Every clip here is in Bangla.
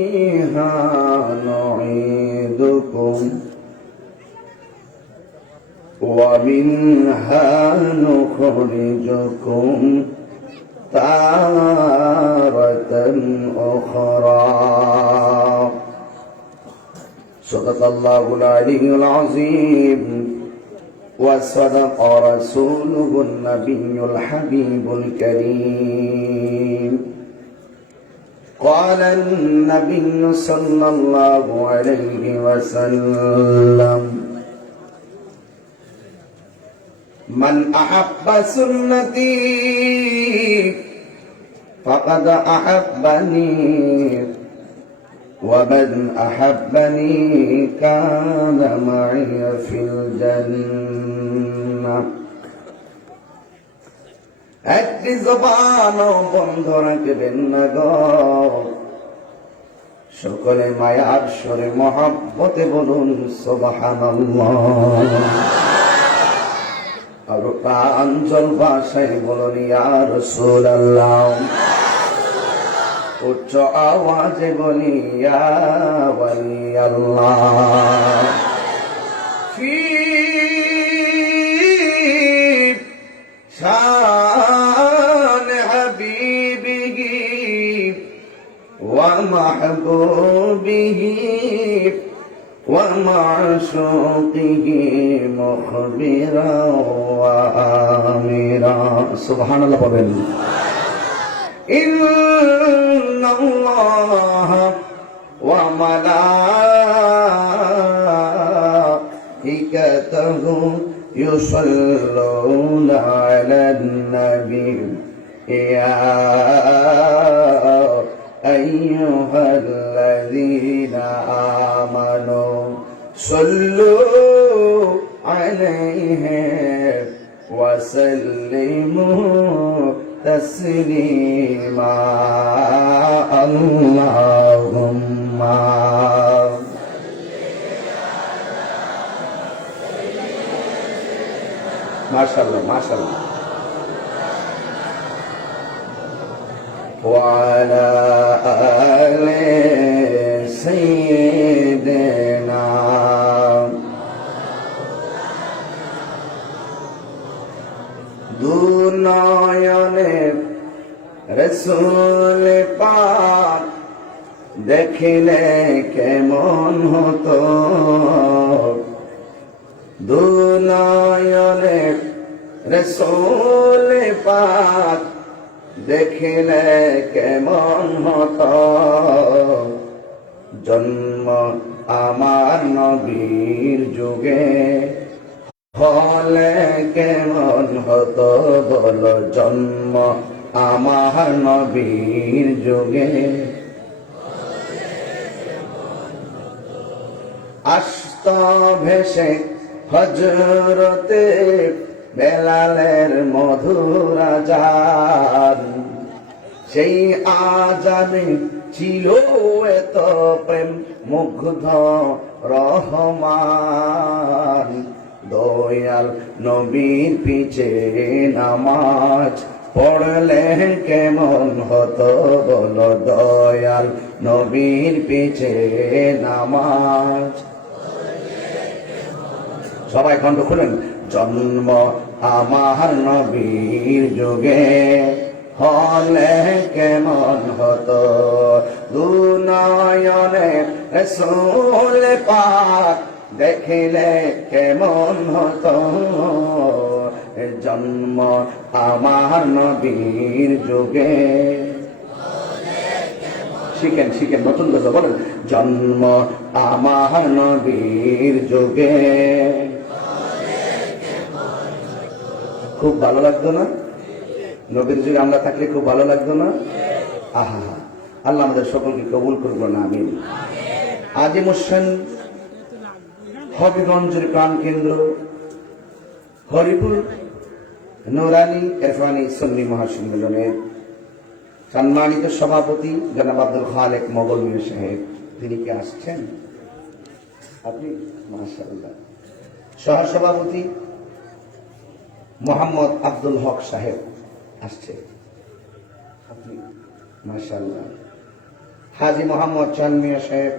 فيها نعيدكم ومنها نخرجكم تارة أخرى صدق الله العلي العظيم وصدق رسوله النبي الحبيب الكريم قال النبي صلى الله عليه وسلم من أحب سنتي فقد أحبني ومن أحبني كان معي في الجنة একটি জবানও বন্ধ রাখবেন না গো, সকলে মায়ার স্বরে মহব্বতে বলুন সুবহানাল্লাহ। আর প্রাঞ্জল ভাষায় বলুন ইয়া রাসূলুল্লাহ। উচ্চ আওয়াজে বলি ইয়া ওয়ালি আল্লাহ। ফি শান হাবিবিহি ওয়া মাহবুবিহি ওয়া মাশুকিহি মুখবিরা ওয়া আমিরা। সুবহানাল্লাহ বলেন। ইন্নাল্লাহ ওয়া মালাইকাতাহু يصلون على النبي يا أيها الذين آمنوا صلوا عليه وسلموا تسليما اللهم মাশাআল্লাহ মাশাআল্লাহ। وعلى آل سيدنا দুনয়নে রাসূল পাক দেখিলে কেমন হতো, দুনয়নে রাসূল পাক দেখিলে কেমন হতো, জন্ম আমার নবীর যুগে হলে কেমন হতো বলো, জন্ম আমার নবীর যুগে আসত ভেসে হযরতে বেলালের মধুর আযান, সেই আযানে ছিল এত প্রেম মুগ্ধ রহমান, দয়াল নবীর পিছে নামাজ পড়লে কেমন হতো বলো, দয়াল নবীর পিছে নামাজ। সবাই কণ্ঠ খুলেন। জন্ম আমার নবীর যুগে হলে কেমন হতো, দুনয়নে রাসূল পাক দেখিলে কেমন হতো, জন্ম আমার নবীর যুগে। শিখেন শিখেন নতুন কথা বলেন। জন্ম আমার নবীর যুগে খুব ভালো লাগতো না? নবীর যুগে আমরা থাকলে খুব ভালো লাগতো না? আহা, আল্লাহ আমাদের সকলকে কবুল করবো না আমিন। আজিম হোসেন হবিগঞ্জের প্রাণ কেন্দ্র হরিপুর নুরানি ইরফানি সুন্নি মহাসম্মেলনের সম্মানিত সভাপতি জনাব আব্দুল খালেক মোগল মিয়া সাহেব, তিনি কি আসছেন? আপনি মাশাআল্লাহ। সহসভাপতি মোহাম্মদ আব্দুল হক সাহেব আসছে, আপনি মাশাআল্লাহ। হাজী মোহাম্মদ চান মিয়া সাহেব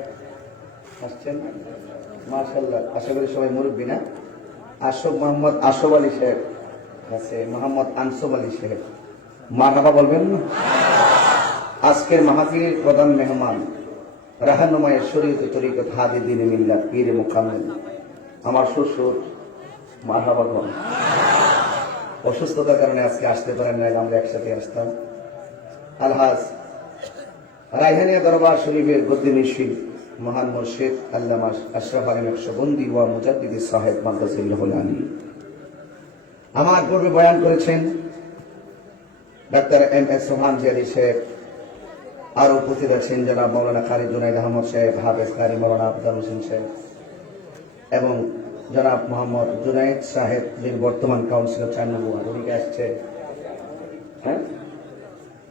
আসছেন, মাশাআল্লাহ। আশা করি সবাই মুরব্বী না? আশফ মোহাম্মদ আশফ আলী সাহেব আছে, মোহাম্মদ আনসুব আলী সাহেব, মারহাবা বলবেন না? আজকের মাহফিলের প্রধান মেহমান, রাহানুমায়ে শরীয়ত তরিকত হাদি দ্বীনে মিল্লাত পীর মুকাম্মেল আমার শ্বশুর, মারহাবা বল। অসুস্থতার কারণে আজকে আসতে পারেন না, আমরা একসাথে আসতাম। আলহাজ রায়হানিয়া দরবার শরীফের গদ্দিনিশী মহান মুর্শিদ আল্লামা আশরাফ আলী নকশবন্দি ওয়া মুজাদ্দিদ সাহেব মাদ্রাসাতুল আলী আমার পূর্বে বয়ান করেছেন ডাক্তার এম এস সোহান জিয়াদি সাহেব। আরো উপস্থিত আছেন জনাব মৌলানা কারি জুনাইদ আহমদ সাহেব, হাফেজ কারি মৌলানা আফজাল হোসেন সাহেব এবং জনাব মোহাম্মদ জুনাইদ সাহেব, যিনি বর্তমান কাউন্সিলর 4 নম্বর ওয়ার্ড। উনি আসছে, হ্যাঁ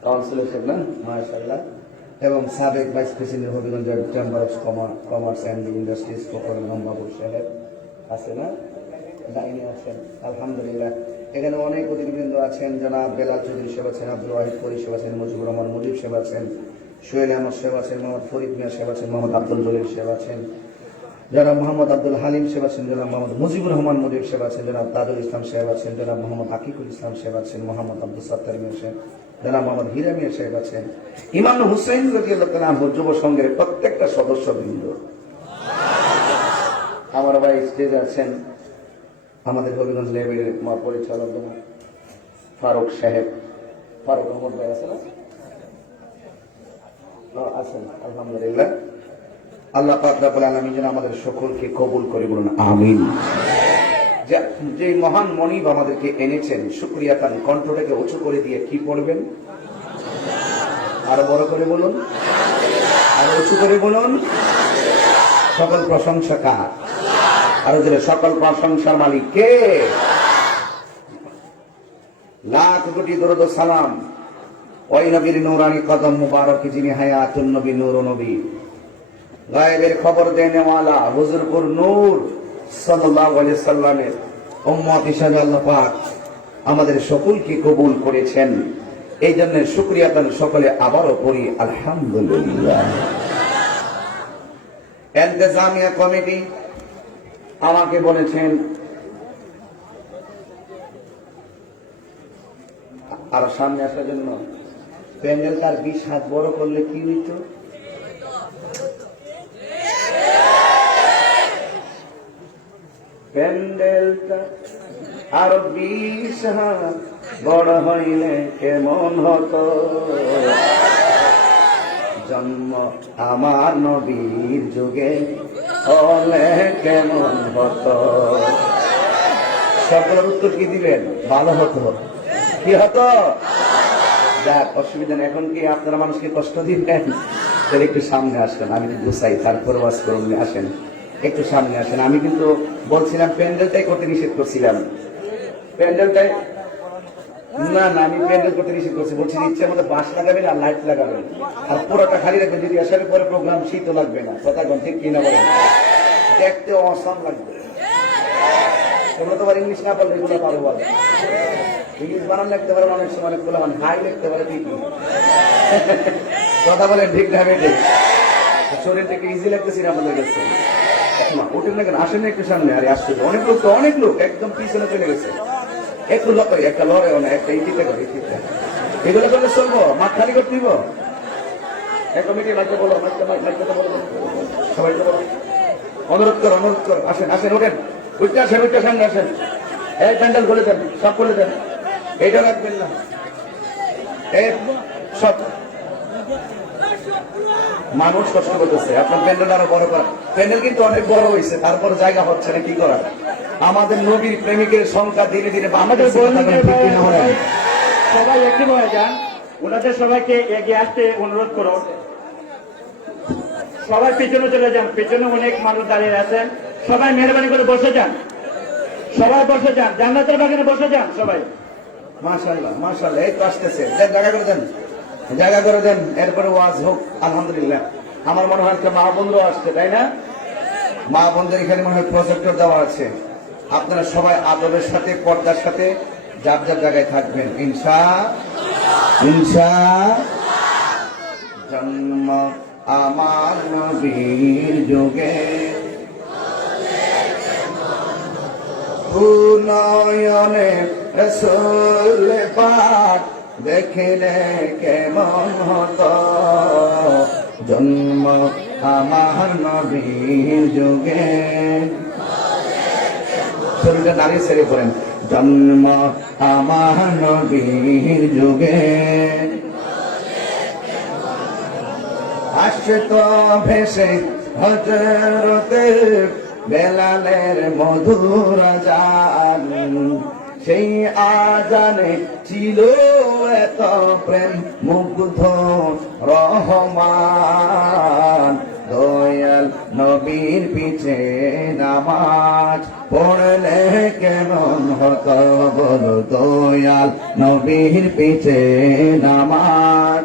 কাউন্সিলর সাহেব না, মাশাআল্লাহ। এবং সাবেক vice president Habiganj chamber of commerce and industries Fakhrul Mahbub সাহেব আছে না, ডাইনি আছেন, আলহামদুলিল্লাহ। এখানে অনেক অতিথিবৃন্দ আছেন, জনাব বেলাল চৌধুরী সাহেব আছেন, আব্দুল ওয়াহিদ ফরিদ সাহেব আছেন, মুজিবুর রহমান মুজিব সাহেব আছেন, সোহেল আহমদ সাহেব আছেন, মোহাম্মদ ফরিদ মিয়া সাহেব আছেন, মোহাম্মদ আব্দুল জলিল সাহেব আছেন, জনাব মোহাম্মদ আব্দুল হালিম সাহেব আছেন, জনাব মোহাম্মদ মুজিবুর রহমান মুজিব সাহেব আছেন, জনাব তাজুল ইসলাম সাহেব আছেন, জনাব মোহাম্মদ আকিকুল ইসলাম সাহেব আছেন, মোহাম্মদ আব্দুল সত্তার মিয়া সাহেব, জনাব মোহাম্মদ হীরা মিয়া সাহেব আছেন, ইমাম হুসাইন রাদিয়াল্লাহু তাআলা আনহু যুব সংঘের প্রত্যেকটা সদস্যবৃন্দ, আমার ভাই স্টেজে আছেন আমাদের হবিগঞ্জ লাইব্রেরির পরিচালক ফারুক সাহেব, ফারুক আহমদ ভাই আছেন, আছেন, আলহামদুলিল্লাহ। আল্লাহ পাক রব্বুল আলামিন যেন আমাদের সকলকে কবুল করে, বলুন আমিন। যে মহান মনিব আমাদেরকে এনেছেন, শুকরিয়া তার কণ্ঠটাকে উঁচু করে দিয়ে কি পড়বেন? আরো বড় করে বলুন, আরো উঁচু করে বলুন, সকল প্রশংসা কার? আরো দিলে সকল প্রশংসার মালিক কে? লাখ কোটি দরুদ ও সালাম ওই নবীর নূরানি কদম মুবারক, যিনি হায়াতুন নবী, নূর নবী, গায়েবের খবর দেনেওয়ালা, হুজুরপুর নূর সাল্লাল্লাহু আলাইহি সাল্লামের উম্মত হিসেবে আল্লাহ পাক আমাদের সকলকে কবুল করেছেন। এই জন্য শুকরিয়া তান সকলে আবারও পড়ি আলহামদুলিল্লাহ। ইন্তেজামিয়া কমিটি আমাকে বলেছেন আর সামনে আসার জন্য। প্যান্ডেলটার 20 হাত বড় করলে কি হইত? প্যান্ডেলটা আরো 20 হাত বড় হইলে কেমন হতো, জন্ম আমার নবীর যুগে হলে কেমন হতো। সবগুলোর উত্তর কি দিবেন? ভালো হতো। কি হতো? যাক, অসুবিধা নেই। এখন কি আপনারা মানুষকে কষ্ট দিবেন? তাহলে একটু সামনে আসেন, আমি গুছাই, তারপর ওয়াজ করুন। আসেন, একটু সামনে আসেন। আমি কিন্তু বলছিলাম প্যান্ডেলটাই করতে নিষেধ করছিলাম, প্যান্ডেলটাই না না, আমি প্যান্ডেল করতে নিষেধ করছি। বলছি ইচ্ছে মতো বাঁশ লাগাবেন আর লাইট লাগাবেন, আর খালি রাখবেন। যদি আসার পরে প্রোগ্রাম শীত লাগবে না, কথা কোন ঠিক কিনা বলেন? দেখতে অসম লাগবে। তোমরা তো ইংলিশ না পারলে এগুলো পারো, বলে ইংলিশ বানান লিখতে পারে অনেক সময়, অনেকগুলো মানে হাই লিখতে পারে, ঠিক কথা বলেন, ঠিক না বেটে? শরীর থেকে ইজি লাগতেছি না আমাদের কাছে। ওঠেন না কেন? আসেন একটু সামনে। আরে আসছে অনেক লোক, তো অনেক লোক একদম পিছনে চলে গেছে। একটু একটা লড়ে, একটা ইটিতে করে, এগুলো করলে চলবো? মাঠ খালি করতে দিব? এক কমিটি মাইকে বলো, সবাইকে বলো, অনুরোধ কর, অনুরোধ কর। আসেন আসেন, ওঠেন, উঠতে আসেন, উঠতে সামনে আসেন। এই প্যান্ডেল খুলে দেন, সব খুলে দেন, এইটা রাখবেন না, এই সব মানুষ কষ্ট করতেছে। আপনার প্যান্ডেল আরো বড় করা। প্যান্ডেল কিন্তু অনেক বড় হয়েছে, তারপর জায়গা হচ্ছে না, কি করার? আমাদের নবীর প্রেমিকের সংখ্যা ধীরে ধীরে আমাদের সবাই একটি হয়ে যান। ওনাদের সবাইকে এগিয়ে আসতে অনুরোধ করো। সবাই পিছনে চলে যান, পিছনে অনেক মানুষ দাঁড়িয়ে আছেন। সবাই মেহরবানি করে বসে যান, সবাই বসে যান, জান্নাতের বাগানে বসে যান সবাই। মাশাআল্লাহ মাশাআল্লাহ, এই তো আসতেছে, জায়গা করে দেন, জায়গা করে দেন, এরপরে ওয়াজ হোক। আলহামদুলিল্লাহ। আমার মনে হয় মা বন্ধুরাও আসছে, তাই না? মা বন্ধুদের এখানে মনে হয় প্রজেক্টর দেওয়া আছে। আপনারা সবাই আদবের সাথে, পর্দার সাথে যার যার জায়গায় থাকবেন, ইনশাআল্লাহ। জন্ম আমার নবীর যুগে নয়নে রসুল পাক দেখিলে কেমন হতো জন্ম আমার নবীর যুগে শরীরটা নারী ছেড়ে পড়েন জন্ম আমার নবীর যুগে আসত ভেসে হযরতের বেলালের মধুর আজান সেই আজানে ছিল এত প্রেম মুগ্ধ রহমান দয়াল নবীর পিছে নামাজ পড়লে কেমন হতো বলো দয়াল নবীর পিছে নামাজ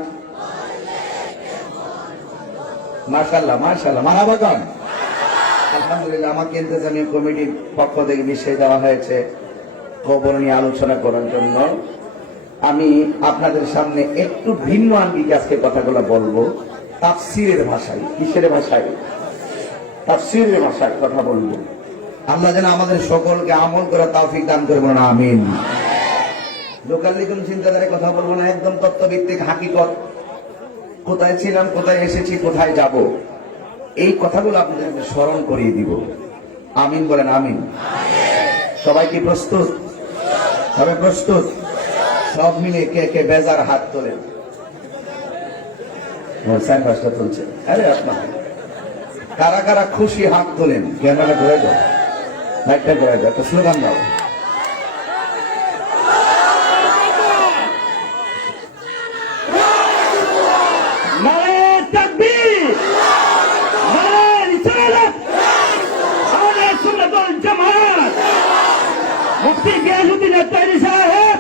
মাশাআল্লাহ মাশাআল্লাহ মারহাবা গান আলহামদুলিল্লাহ আমাকে ইন্তেজামিয়া কমিটির পক্ষ থেকে বিষয় দেওয়া হয়েছে খবর নিয়ে আলোচনা করার জন্য আমি আপনাদের সামনে একটু ভিন্ন আঙ্গিকে আজকে কথাগুলো বলবো তাফসীরের ভাষায় কিসের ভাষায় তাফসীরের ভাষায় কথা বলবো আল্লাহ যেন আমাদের সকলকে আমল করার তৌফিক দান করে বলুন আমিন লোকালিজম চিন্তাধারে কথা বলবো না একদম তত্ত্বভিত্তিক হাকিকত কোথায় ছিলাম কোথায় এসেছি কোথায় যাব এই কথাগুলো আপনাদের স্মরণ করিয়ে দিব আমিন বলেন আমিন সবাই কি প্রস্তুত সবাই প্রস্তুত সব মিলে কে কে বেজার হাত তোলেন সাইনপাসটা চলছে আরে আপনার কারা কারা খুশি হাত তোলেন ক্যামেরা ঘুরে দাও লাইটটা ঘুরে দাও একটা স্লোগান দাও মুফতি গিয়াসউদ্দিন আত্তারি সাহেব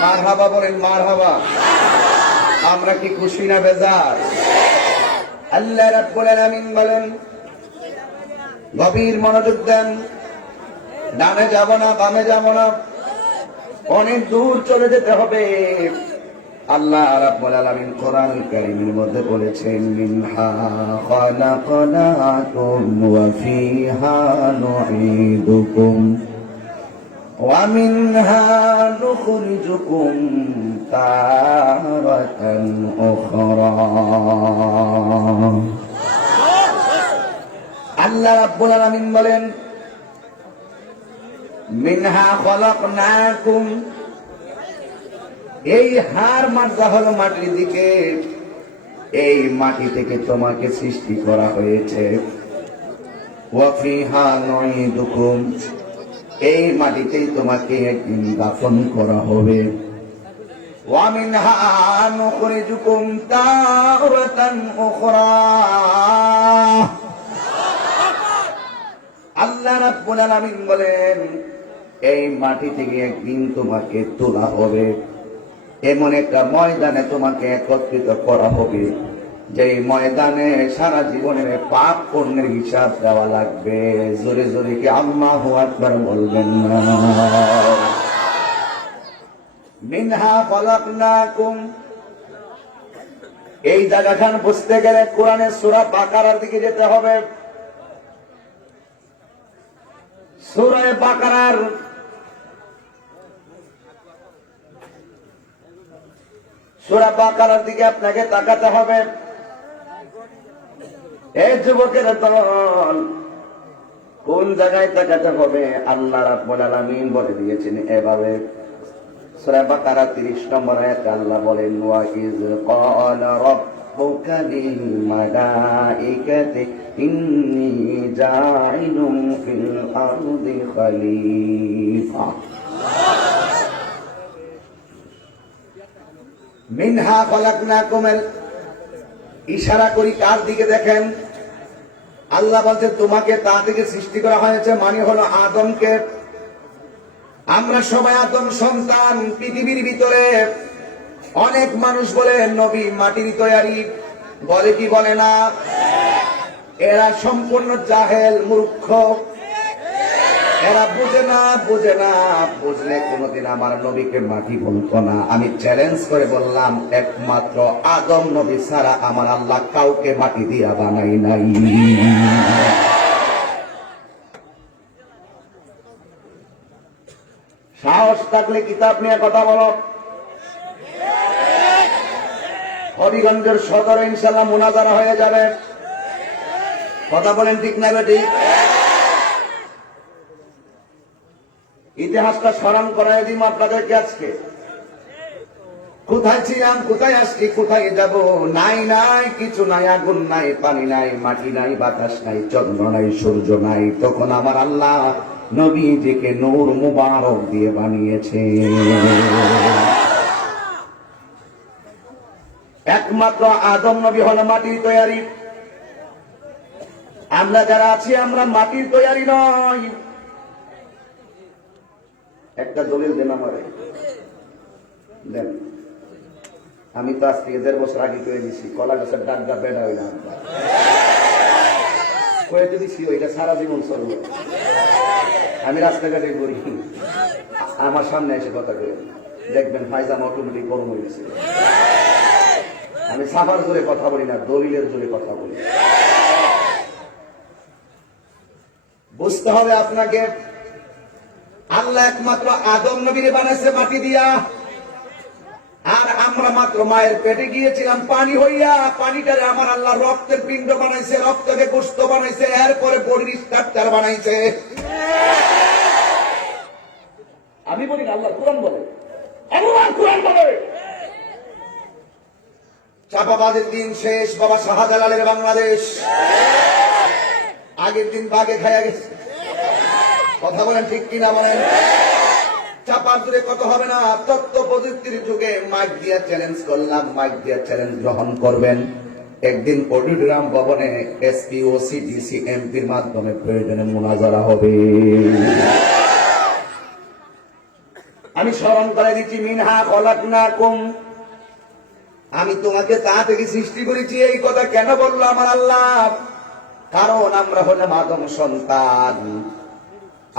মারহাবা বলেন মারহাবা আমরা কি খুশি না বেজার আল্লাহ রাব্বুল আলামিন বলেন গভীর মনোযোগ দেন ডানে যাব না বামে যাব না অনেক দূর চলে যেতে হবে আল্লাহ রাব্বুল আলামিন কোরআনুল কারীমের মধ্যে বলেছেন মিনহা খালাকনাকুম ওয়া ফিহা নুঈদুকুম ওয়া মিনহা নুখরিজুকুম তারাতান উখরা আল্লাহ রাব্বুল আলামিন বলেন মিনহা খালাকনাকুম এই হার মাজা হলো মাটির দিকে এই মাটি থেকে তোমাকে সৃষ্টি করা হয়েছে ওয়া ফিহা নুঈদুকুম এই মাটিতেই তোমাকে একদিন দাফন করা হবে ওয়া মিনহা নুখরিজুকুম তারাতান উখরা আল্লাহ রাব্বুল আলামিন বলেন এই মাটি থেকে একদিন তোমাকে তোলা হবে এমন একটা ময়দানে তোমাকে একত্রিত করা হবে যে ময়দানে সারা জীবনের পাপ পুণ্যের হিসাব দেওয়া লাগবে জোরে জোরে কি আল্লাহু আকবার বলবেন না মিনহা খালাকনাকুম এই জায়গাখান বুঝতে গেলে কোরআনের সূরা বাকারার দিকে যেতে হবে সূরা বাকারার সূরা বাকারার দিকে আপনাকে তাকাতে হবে এই যুবকের দল কোন জায়গায় তাকাতে হবে আল্লাহ রাব্বুল আলামিন বলে দিয়েছেন এভাবে সূরা বাকারা 30 নম্বর আয়াতে আল্লাহ বলেন ওয়া ইয ক্বালা রাব্বুকা লিল মালাইকাতি ইন্নী জাইলুন ফিল আরদি খলিফা মিনহা খালাকনাকুম ইশারা করি কার দিকে দেখেন আল্লাহ বলতে তোমাকে তা থেকে সৃষ্টি করা হয়েছে মানে হলো আদমকে আমরা সবাই আদম সন্তান পৃথিবীর ভিতরে অনেক মানুষ বলে নবী মাটির তৈরি বলে কি বলে না এরা সম্পূর্ণ জাহেল মূর্খ এরা বুঝে না, বুঝে না, বুঝলে কোনোদিন আমার নবীকে মাটি বলতো না। আমি চ্যালেঞ্জ করে বললাম, একমাত্র আদম নবী ছাড়া আমার আল্লাহ কাউকে মাটি দিয়া বানাই নাই। সাহস থাকলে কিতাব নিয়ে কথা বলো। হবিগঞ্জের সদরে ইনশাল্লাহ মুনাজারা হয়ে যাবে। কথা বলেন ঠিক না বেটি? ইতিহাসটা স্মরণ করাই দিম আপনাদেরকে আজকে। কোথায় ছিলাম, কোথায় আসছি, কোথায় যাব? নাই নাই কিছু নাই, আগুন নাই, পানি নাই, মাটি নাই, বাতাস নাই, চন্দ্র নাই, সূর্য নাই। তখন আমার আল্লাহ নবীজিকে নূর মুবারক দিয়ে বানিয়েছে। একমাত্র আদম নবী হলো মাটির তৈরি। আমরা যারা আছি আমরা মাটির তৈরি নয়। একটা দলিল দেন আমারে, দেন। আমি তো আজ থেকে 1.5 বছর আগে করে দিছি, কলা গাছের ডাকটা বেড়া হইল কয়ে দিছি, ওইটা সারা জীবন চলবে। আমি রাস্তাঘাটে করি, আমার সামনে এসে কথা কই, দেখবেন ফাইজাম অটোমেটিক গরম হয়ে গেছে। আমি সাফার জোরে কথা বলি না, দলিলের জোরে কথা বলি। বুঝতে হবে আপনাকে, আল্লাহ একমাত্র আদম নবীরে বানাইছে মাটি দিয়া, আর আমরা মাত্র মায়ের পেটে গিয়েছিলাম পানি হইয়া। পানিটারে আমার আল্লাহ রক্তের পিণ্ড বানাইছে, রক্তকে গোশত বানাইছে, এরপরে বডির স্ট্রাকচার বানাইছে। আমি বলি না, আল্লাহ কোরআন বলে, আল্লাহ কোরআন বলে। চাপাবাজের দিন শেষ, বাবা শাহজালালের বাংলাদেশ। আগের দিন বাগে খাইয়া গেছে। কথা বলেন ঠিক কিনা বলেন? চাপার দূরে কত হবে না। তথ্য প্রযুক্তির যুগে মাইক দিয়া চ্যালেঞ্জ করলাম, মাইক দিয়া চ্যালেঞ্জ গ্রহণ করবেন। একদিন অডিটোরিয়াম ভবনে এসপি, ওসি, ডিসি, এমপির মাধ্যমে প্রয়োজনে মুনাজারা হবে। আমি স্মরণ করে দিচ্ছি, মিনহা খলাকনাকুম, আমি তোমাকে তা থেকে সৃষ্টি করেছি। এই কথা কেন বললো আমার আল্লাহ? কারণ আমরা হলাম আদম সন্তান,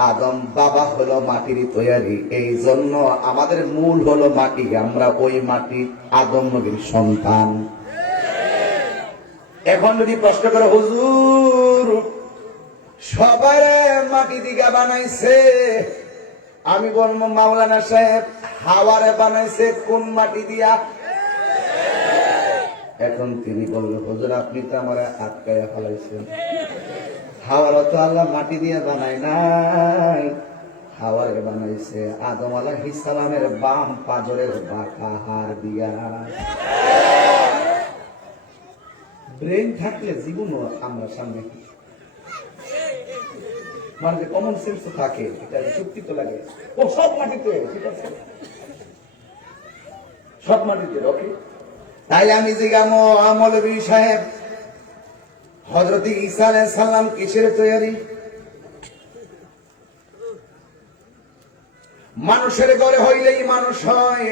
আদম বাবা হলো মাটির তৈরি, এই জন্য আমাদের মূল হলো মাটি। আমরা ওই মাটি আদম নবীর সন্তান। এখন যদি প্রশ্ন করে, হুজুর সবাই মাটি দিকে বানাইছে, আমি বলবো মাওলানা সাহেব হাওয়ারে বানাইছে কোন মাটি দিয়া? এখন তিনি বললো, হুজুর আপনি তো আমার আটকাইয়া ফেলাইছেন। হাওয়ার তো আল্লাহ মাটি দিয়ে বানায় নাই, হাওয়ারে বানাইছে আদম আলাইহিস সালামের বাম পাজরের বাঁকা হাড় দিয়া। ব্রেন থাকলে জীবনও আমরা সামনে, মানে কমন সেন্স থাকে, এটা যুক্তি তো লাগে। ও সব মাটিতে, ঠিক আছে, সব মাটিতে। ওকে, তাইলে আমি জিজ্ঞামো মৌলভী সাহেব, হযরত ঈসা আলাইহিস সালাম কিসের তৈরি? মানুষের ঘরে হইলেই মানুষ হয়।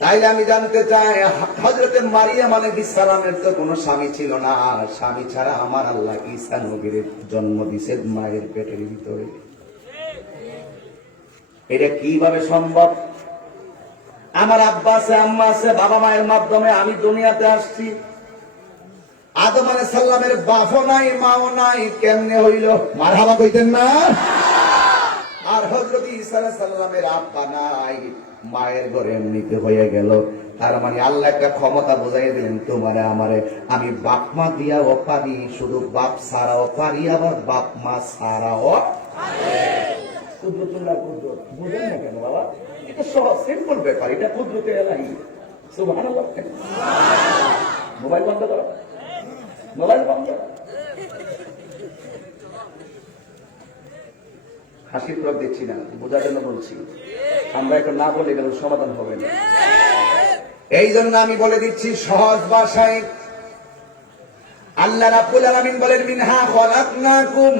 তাইলে আমি জানতে চাই, হযরত মারিয়াম আলাইহিস সালামের তো কোনো স্বামী ছিল না, স্বামী ছাড়া আমার আল্লাহ ঈসা নবীর জন্ম দিয়েছে মায়ের পেটের ভিতরে। এটা কিভাবে সম্ভব? আমার আব্বা আছে, আম্মা আছে, বাবা মায়ের মাধ্যমে আমি দুনিয়াতে আসছি। আদম আলাইহিস সালামের বাপও নাই, মাও নাই, কেমনে হইল? মারহাবা কইতেন না? আর হযরত ঈসা আলাইহিস সালামের আব্বা নাই, মায়ের ঘরে এমনিতে হয়ে গেল। তার মানে আল্লাহ একটা ক্ষমতা বুঝাইয়া দিলেন, তোমারে আমারে আমি বাপ মা দিয়াও পারি, শুধু বাপ ছাড়াও পারি, আবার বাপ মা ছাড়াও পারি। কুদরতুল্লাহ কুদরত বুঝেন না কেন বাবা? এটা সহজ সিম্পল ব্যাপার, এটা কুদরতে এলাহি। সুবহানাল্লাহ। মোবাইল বন্ধ করো, মোবাইল বন্ধ। হাসির প্রয়োগ দেখছি না, বোঝার জন্য বলছি। আমরা এখন না বলে গেলে সমাধান হবে না। এই জন্য আমি বলে দিচ্ছি সহজ ভাষায়, আল্লাহ রাব্বুল আলামিন বলেন মিনহা খলাকনাকুম।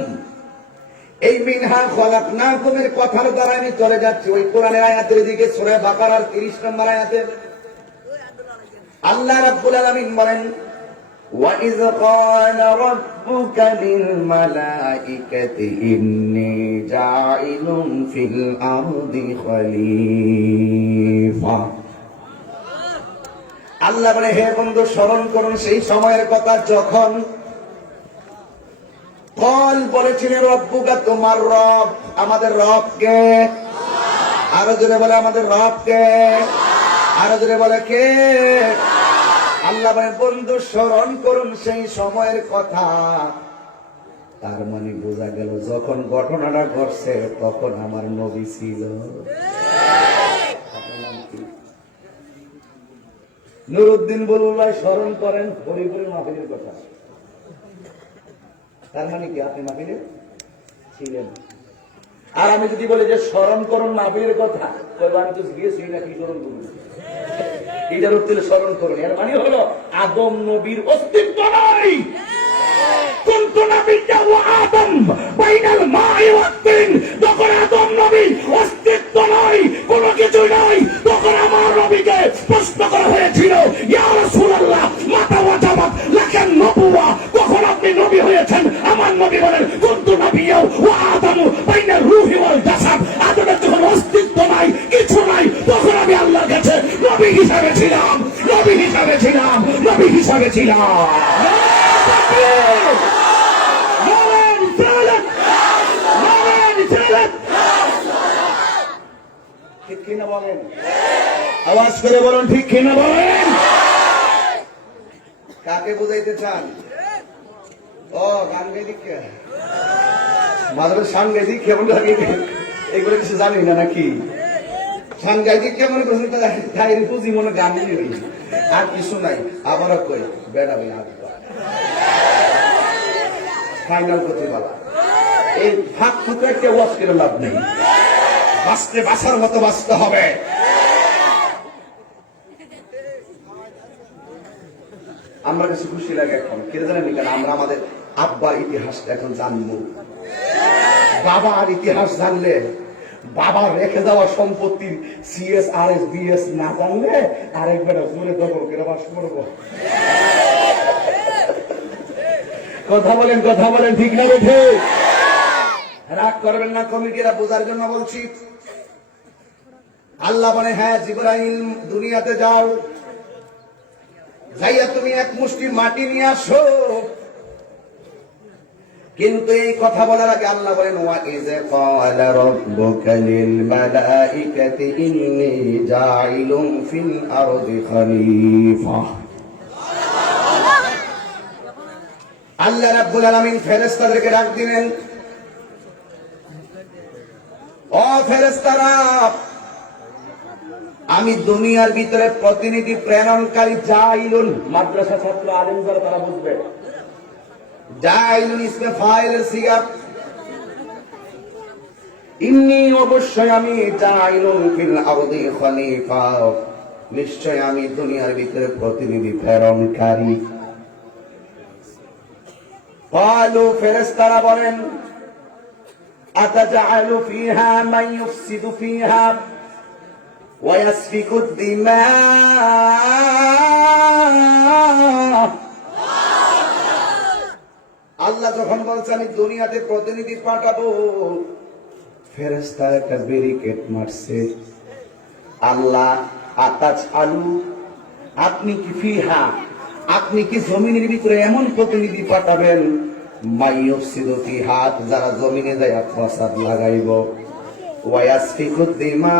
এই মিনহা খলাকনাকুম এর কথার দ্বারা আমি চলে যাচ্ছি ওই কোরআনের আয়াতের দিকে, সূরা বাকারার 30 নম্বর আয়াতে। আল্লাহ রাব্বুল আলামিন বলেন وَإِذْ قَالَ رَبُّكَ لِلْمَلَائِكَةِ إِنِّي جَاعِلٌ فِي الْأَرْضِ خَلِيفَةً। আল্লাহ বলে, হে বন্ধু স্মরণ করুন সেই সময়ের কথা যখন কল বলেছিলেন রব্বুকা, তোমার রব, আমাদের রবকে। আরো জোরে বলে, আমাদের রবকে। আরো জোরে বলে, কে? আল্লাহ বলে, বন্ধু স্মরণ করুন সেই সময়ের কথা। তার মানে বোঝা গেল যখন ঘটনাটা ঘটছে তখন আমার নবী ছিল। নুরুদ্দিন বুলবুল স্মরণ করেন হরিপুরের মাহফিলের কথা। তার মানে কি আপনি মাহফিলে ছিলেন? আর আমি যদি বলি যে স্মরণ করুন মাহফিলের কথা, আমি তো গিয়েছি না, কি স্মরণ করুন? এটার উত্তর স্মরণ করুন। এর মানে হলো আদম নবীর অস্তিত্ব নাই। যখন আদম নবী অস্তিত্ব নাই, কোন কিছু নাই, তখন আমার নবীকে প্রশ্ন করা হয়েছিল, ইয়া রাসূলুল্লাহ মাতা ওয়াজাবাত লাকান নবুওয়া, কখন আপনি নবী হয়েছেন? আমার নবী বলেন, কুনতু নাবিয়্যাও ওয়া আদামু বাইনা রূহি ওয়াল জাসাদ। আদমের যখন অস্তিত্ব নাই, কিছু নাই, তখন আমি আল্লাহর কাছে নবী হিসাবে ছিলাম, নবী হিসাবে ছিলাম, নবী হিসাবে ছিলাম। ঠিক কিনা বলেন? আওয়াজ করে বলুন, ঠিক কিনা বলেন? কাকে বুঝাইতে চান? ও গান গাই দিকে মাঝে সান গাই দিক কেমন লাগে, এগুলো কিছু জানি না নাকি? সান গাই দিক কেমন করছেন? গায়ের পুঁজি মনে গান দিয়ে আর কিছু নাই। আবারও কই বেড়াবে ফাইনাল করতে বলা, এই ভাগ ফুটে কেউ ওয়াজ করে লাভ নেই। বাঁচতে বাঁচার মতো বাঁচতে হবে। আমরা কাছে খুশি লাগে এখন, কে জানেন কেন? আমরা আমাদের আব্বার ইতিহাসটা এখন জানবো। বাবার ইতিহাস জানলে, বাবার রেখে যাওয়া সম্পত্তির CSRS BS না জানলে আরেকবার জোরে দখল করে বাস করবো। কথা বলেন, কথা বলেন, ঠিক না বেঠে? রাগ করবেন না, কমিটিরা বোঝার জন্য বলছি। আল্লাহ বলে, হ্যাঁ জিবরাইল দুনিয়াতে যাও, যাইয়া তুমি এক মুষ্টি মাটি নিয়ে আসো। কিন্তু এই কথা বলার আগে আল্লাহ বলেন, ওয়া ইয ক্বালা রাব্বুকা লিল মালাইকাতি ইন্নী জাইলুন ফিল আরদি খলিফা। আল্লাহ রাব্বুল আলামিন ফেরেশতাদেরকে ডাক দিলেন, ও ফেরেশতারা, আমি দুনিয়ার ভিতরে প্রতিনিধি প্রেরণকারী জাইলুন। মাদ্রাসা ছাত্র আলেম যারা তারা বুঝবে, জাইলুন ইসমে ফাইলের সিগা। ইন্নী অবশ্যই আমি জাইলুন ফিল আরদি খলিফা, নিশ্চয় আমি দুনিয়ার ভিতরে প্রতিনিধি প্রেরণকারী। ক্বালু ফেরেশতারা বলেন, আতাজআলু ফিহা মান ইউফসিদু ফিহা ওয়া ইয়াসফিকু দিমা। আল্লাহ যখন বলছে আমি দুনিয়াতে প্রতিনিধি পাঠাবো, ফেরেশতারা একটা ব্যারিকেড মারছে। আল্লাহ আতাজআলু, আপনি কি ফিহা, আপনি কি জমিনের ভিতরে এমন প্রতিনিধি পাঠাবেন, মাইয়ুফসিদু ফিহা, যারা জমিনে যায় ফাসাদ লাগাইব, ওয়া ইয়াসফিকু দিমা,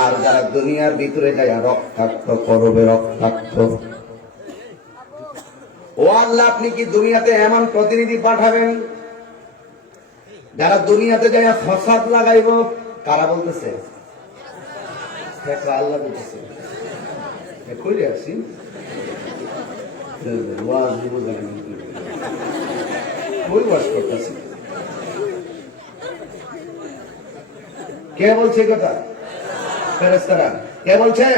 আর যারা দুনিয়ার ভিতরে যায় রক্তাক্ত করবে, রক্তাক্ত। ও আল্লাহ, আপনি কি দুনিয়াতে এমন প্রতিনিধি পাঠাবেন যারা দুনিয়াতে যায় ফাসাদ লাগাইব? কারা বলতেছে? আল্লাহ বলতেছে। কইরে আসি কই ওয়াজ করতেছি? কে বলছে কথা? ফেরেশতারা। কে বলছে?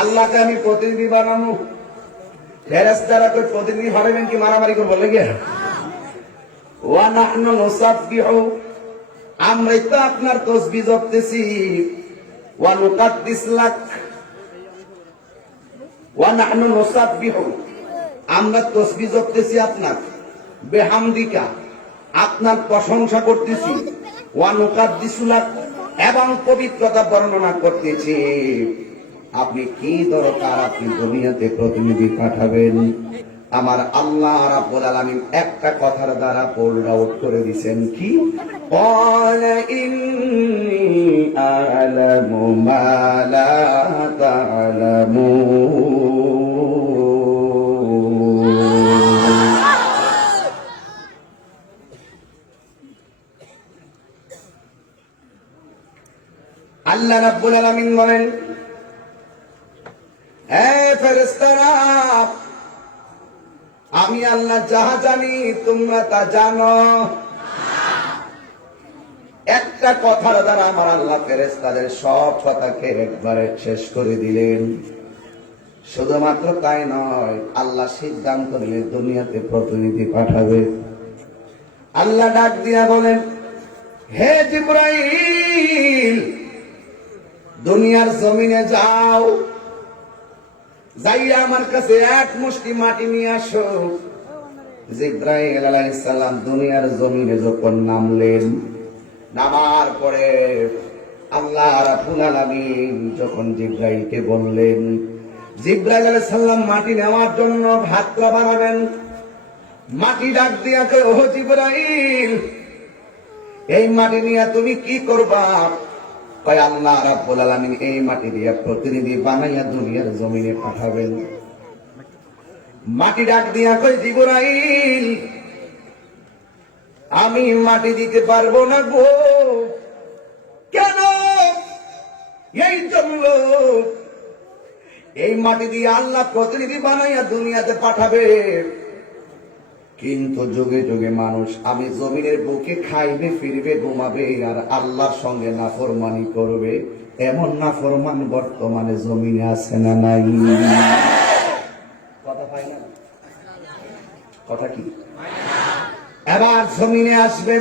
আল্লাহকে আমি প্রতিনিধি বানাবো। ফেরেশতারা কই প্রতিনিধি বানাবেন কি মারামারি করবো লেগে? ওয়া নাহনু নুসাব্বিহু, আমরাই তো আপনার তাসবিহ জপতেছি। ওয়া নুকাদ্দিস লাক ওয়া নাহনু নুসাব্বিহু, আমরা তাসবিহ জপতেছি আপনার, বিহামদিকা, আপনার প্রশংসা করতেছি, ওয়া নুকাদ্দিসু লাক, এবং পবিত্রতা বর্ণনা করতেছি। আপনি কি দরকার আপনি দুনিয়াতে প্রতিনিধি পাঠাবেন? আমার আল্লাহ রাব্বুল আলামিন একটা কথার দ্বারা পোল্ড আউট করে দিয়েছেন, কি? ক্বালা ইন্নী আ'লামু মা লা তা'লামুন। আল্লাহ রাব্বুল আলামিন বলেন, হে ফেরেশতারা, আমি আল্লাহ যাহা জানি তোমরা তা জানো। একটা কথার দ্বারা আমার আল্লাহ ফেরেশতাদের সব কথাকে একবারে শেষ করে দিলেন। শুধুমাত্র তাই নয়, আল্লাহ সিদ্ধান্ত নিয়ে দুনিয়াতে প্রতিনিধি পাঠাবে। আল্লাহ ডাক দিয়া বলেন, হে জিবরাইল, দুনিয়ার জমিনে যাও, যাইয়া আমার কাছে এক মুষ্টি মাটি নিয়ে আসো। জিবরাইল আলাইহিস সালাম দুনিয়ার জমিনে যখন নামলেন, নামার পরে আল্লাহ রাব্বুল আলামিন যখন জিবরাইলকে বললেন, জিবরাইল আলাইহিস সালাম মাটি নেওয়ার জন্য হাতটা বাড়াবেন, মাটি ডাক দিয়া কয়, ও জিবরাইল, এই মাটি নিয়ে তুমি কি করবা? কয়, আল্লাহ রাব্বুল আলামিন এই মাটি দিয়ে প্রতিনিধি বানাইয়া দুনিয়ার জমিনে পাঠাবেন। মাটি ডাক দিয়া কয়, জিবরাইল, আমি মাটি দিতে পারবো না গো। কেন? এই জন্য, এই মাটি দিয়ে আল্লাহ প্রতিনিধি বানাইয়া দুনিয়াতে পাঠাবে, কিন্তু যুগে যুগে মানুষ আমি জমিনের বুকে খাইবে, ফিরবে, ঘুমাবে, আর আল্লাহর সঙ্গে নাফরমানি করবে। এমন নাফরমান বর্তমানে জমিনে আছে না নাই? কথা পাই না? কথা কি? এবার জমিনে আসবে,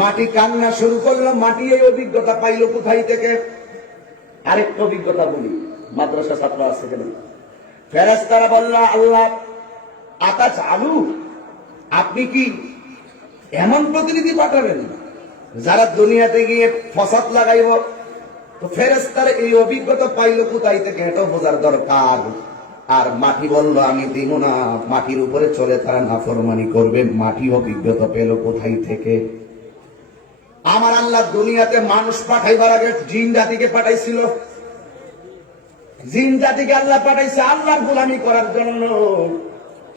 মাটি কান্না শুরু করলো। মাটি এই অভিজ্ঞতা পাইলো কোথায় থেকে? আরেকটা অভিজ্ঞতা বলি, মাদ্রাসা ছাত্র আছে কেন? ফেরেশতারা বলল, আল্লাহ আকাশ আলু, আপনি কি এমন প্রতিনিধি পাঠাবেন যারা দুনিয়াতে গিয়ে ফসাদ লাগাইব? তো ফেরেশতারা এই অভিজ্ঞতা পাইলো কোথায় থেকে, এটা বোঝার দরকার। আর মাটি বলল, আমি দিব না, মাটির উপরে চলে তারা নাফরমানি করবে। মাটি অভিজ্ঞতা পেল কোথায় থেকে? আমার আল্লাহ দুনিয়াতে মানুষ পাঠাইবার আগে জিন জাতিকে পাঠাইছিল। জিন জাতিকে আল্লাহ পাঠাইছে আল্লাহর গোলামি করার জন্য।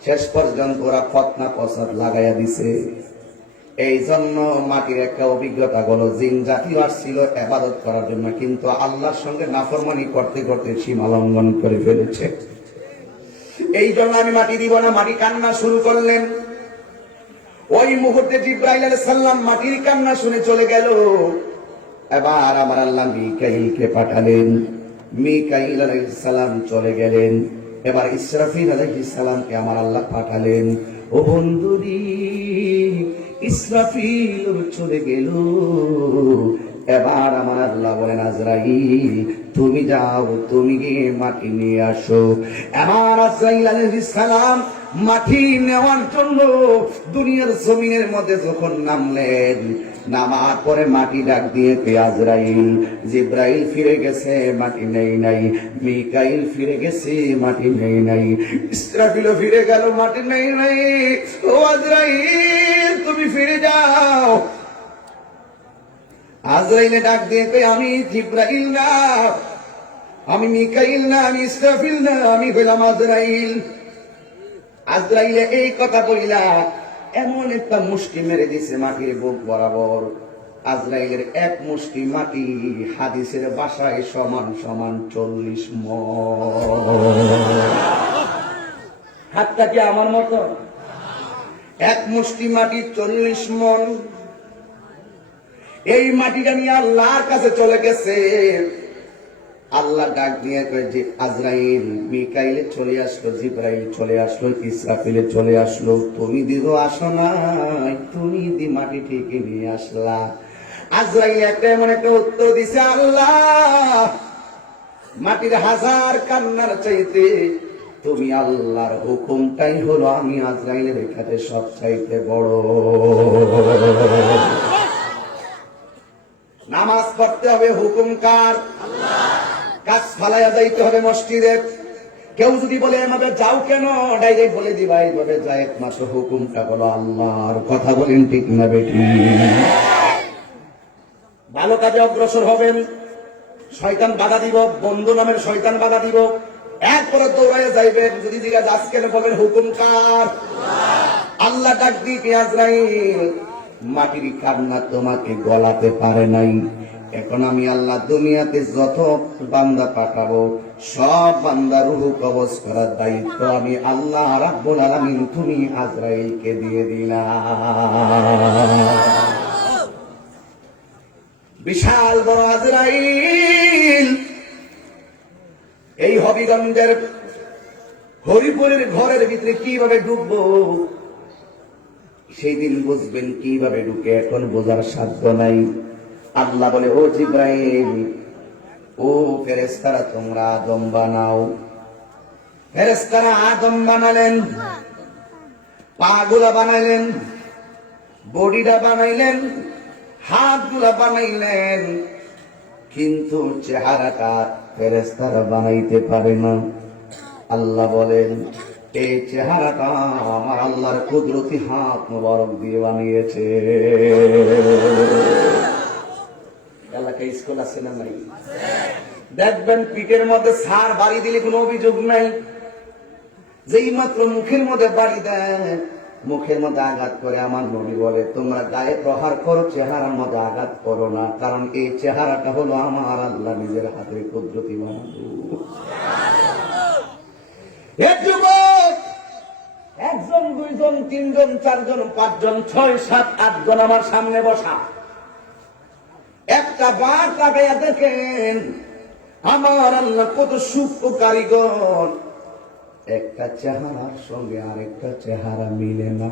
শেষ পর্যন্ত ওরা ফতনা ফসাদ লাগাইয়া দিছে। এই জন্য মাটির একটা অভিজ্ঞতা হলো, জিন জাতিও আসছিল ইবাদত করার জন্য, কিন্তু আল্লাহর সঙ্গে নাফরমানি করতে করতে সীমা লঙ্ঘন করে ফেলেছে। এই জন্য আমি মাটি দিব না। মাটি কান্না শুরু করলেন। ওই মুহূর্তে জিবরাইল আলাইহিস সালাম মাটির কান্না শুনে চলে গেল। এবার আমার আল্লাহ মিকাইলকে পাঠালেন। মিকাইল আলাইহিস সালাম চলে গেলেন। এবার ইসরাফিল আলাইহিস সালামকে আমার আল্লাহ পাঠালেন। ও বন্ধুরি, ইসরাফিল চলে গেল। এবার আমার আল্লাহ বলেন, আজরাইল তুমি যাও, তুমি গিয়ে মাটি নিয়ে আসো। এবার আজরাইল আলাইহিস সালাম মাটি নেওয়ার জন্য দুনিয়ার জমিনের মধ্যে যখন নামলেন, নামার পরে মাটি ডাক দিয়ে আজরাইল, জিবরাইল ফিরে গেছে, মাটি নেই নাই। মিকাইল ফিরে গেছে, মাটি নেই নাই। ইসরাফিলও ফিরে গেল, মাটি নেই নাই। ও আজরাইল তুমি ফিরে যাও। আজরাইলে ডাক দিয়ে আমি জিবরাইল না, আমি মিকাইল না, আমি ইসরাফিল না, আমি হইলাম আজরাইল। আজরাইলে এই কথা বলিলা এমন একটা মুষ্টি মেরে দিছে মাটির বুক বরাবর। আজরাইলের এক মুষ্টি মাটি হাদিসের ভাষায় সমান সমান 40 মণ। হাতটা কি আমার মতো? এক মুষ্টি মাটি 40 মণ। এই মাটিটা নিয়ে আল্লাহর কাছে চলে গেছে। আল্লাহ ডাক দিয়ে কয় যে আজরাইল, মিকাইলে চলে আসলো, জিবরাইল চলে আসলো, ইসরাফিলে চলে আসলো, তুমি দিদো আসো নাই, তুমি দি মাটি ঠিকই নিয়ে আসলা। আজরাইল একটা এমন একটা উত্তর দিছে, আল্লাহ মাটির হাজার কান্নার চাইতে তুমি আল্লাহর হুকুমটাই হলো আমি আজরাইলের কাছে সব চাইতে বড়। নামাজ পড়তে হবে হুকুম কার? কাজ ফালাইয়া যাইতে হবে মসজিদে। কেউ যদি বলে এভাবে যাও কেন, ডাইরেক্ট বলে দিবা এইভাবে যায়, একমাত্র হুকুমটা হলো আল্লাহর। কথা বলেন ঠিক না বেটি? ভালো কাজে অগ্রসর হবেন, শয়তান বাধা দিব, বন্ধু নামের শয়তান বাধা দিব, এরপরে দৌড়াইয়া যাইবেন। যদি জিজ্ঞাসা আজকে বলেন হুকুম কার? আল্লাহ ডাক দিকে, আজরাইল মাটির কান্না তোমাকে গলাতে পারে নাই, এখন আমি আল্লাহ দুনিয়াতে যত বান্দা পাঠাবো সব বান্দা রূহ কবজ করার দায়িত্ব আমি আল্লাহ রাব্বুল আলামিন তুমি আজরাইলকে দিয়ে দিলাম। বিশাল বড় আজরাইল এই হবিগঞ্জের হরিপুরের ঘরের ভিতরে কিভাবে ঢুকবো সেই দিন বুঝবেন কিভাবে ঢুকে, এখন বোঝার সাধ্য নাই। আল্লাহ বলে, ও জিব্রাইল, ও ফেরেশতারা তোমরা আদম বানাও। ফেরেশতারা আদম বানালেন, পাগুলা বানাইলেন, বডিটা বানাইলেন, হাতগুলা বানাইলেন, কিন্তু চেহারাটা ফেরেশতারা বানাইতে পারে না। আল্লাহ বলেন, এই চেহারাটা আমার আল্লাহর কুদরতি হাত মুবারক দিয়ে বানিয়েছে। এলাকায় স্কুল আছে না নাই? দেখবেন পিঠের মধ্যে সার বাড়ি দিলে কোনো অভিযোগ নাই, যেই মাত্র মুখের মধ্যে বাড়ি দেয়, মুখের মধ্যে আঘাত করে, আমার নবী বলে তোমরা গায়ে প্রহার করো, চেহারার মধ্যে আঘাত করো না, কারণ এই চেহারাটা হলো আমার আল্লাহ নিজের হাতের কুদরতি বানানো। একজন, দুইজন, তিনজন, চারজন, পাঁচজন, 6, 7, 8 জন আমার সামনে বসা, একটা বার তাকাইয়া দেখেন আমার আল্লাহ কত সূক্ষ্ম কারিগর। একটা চেহারার সঙ্গে আরেকটা চেহারা মিলে না।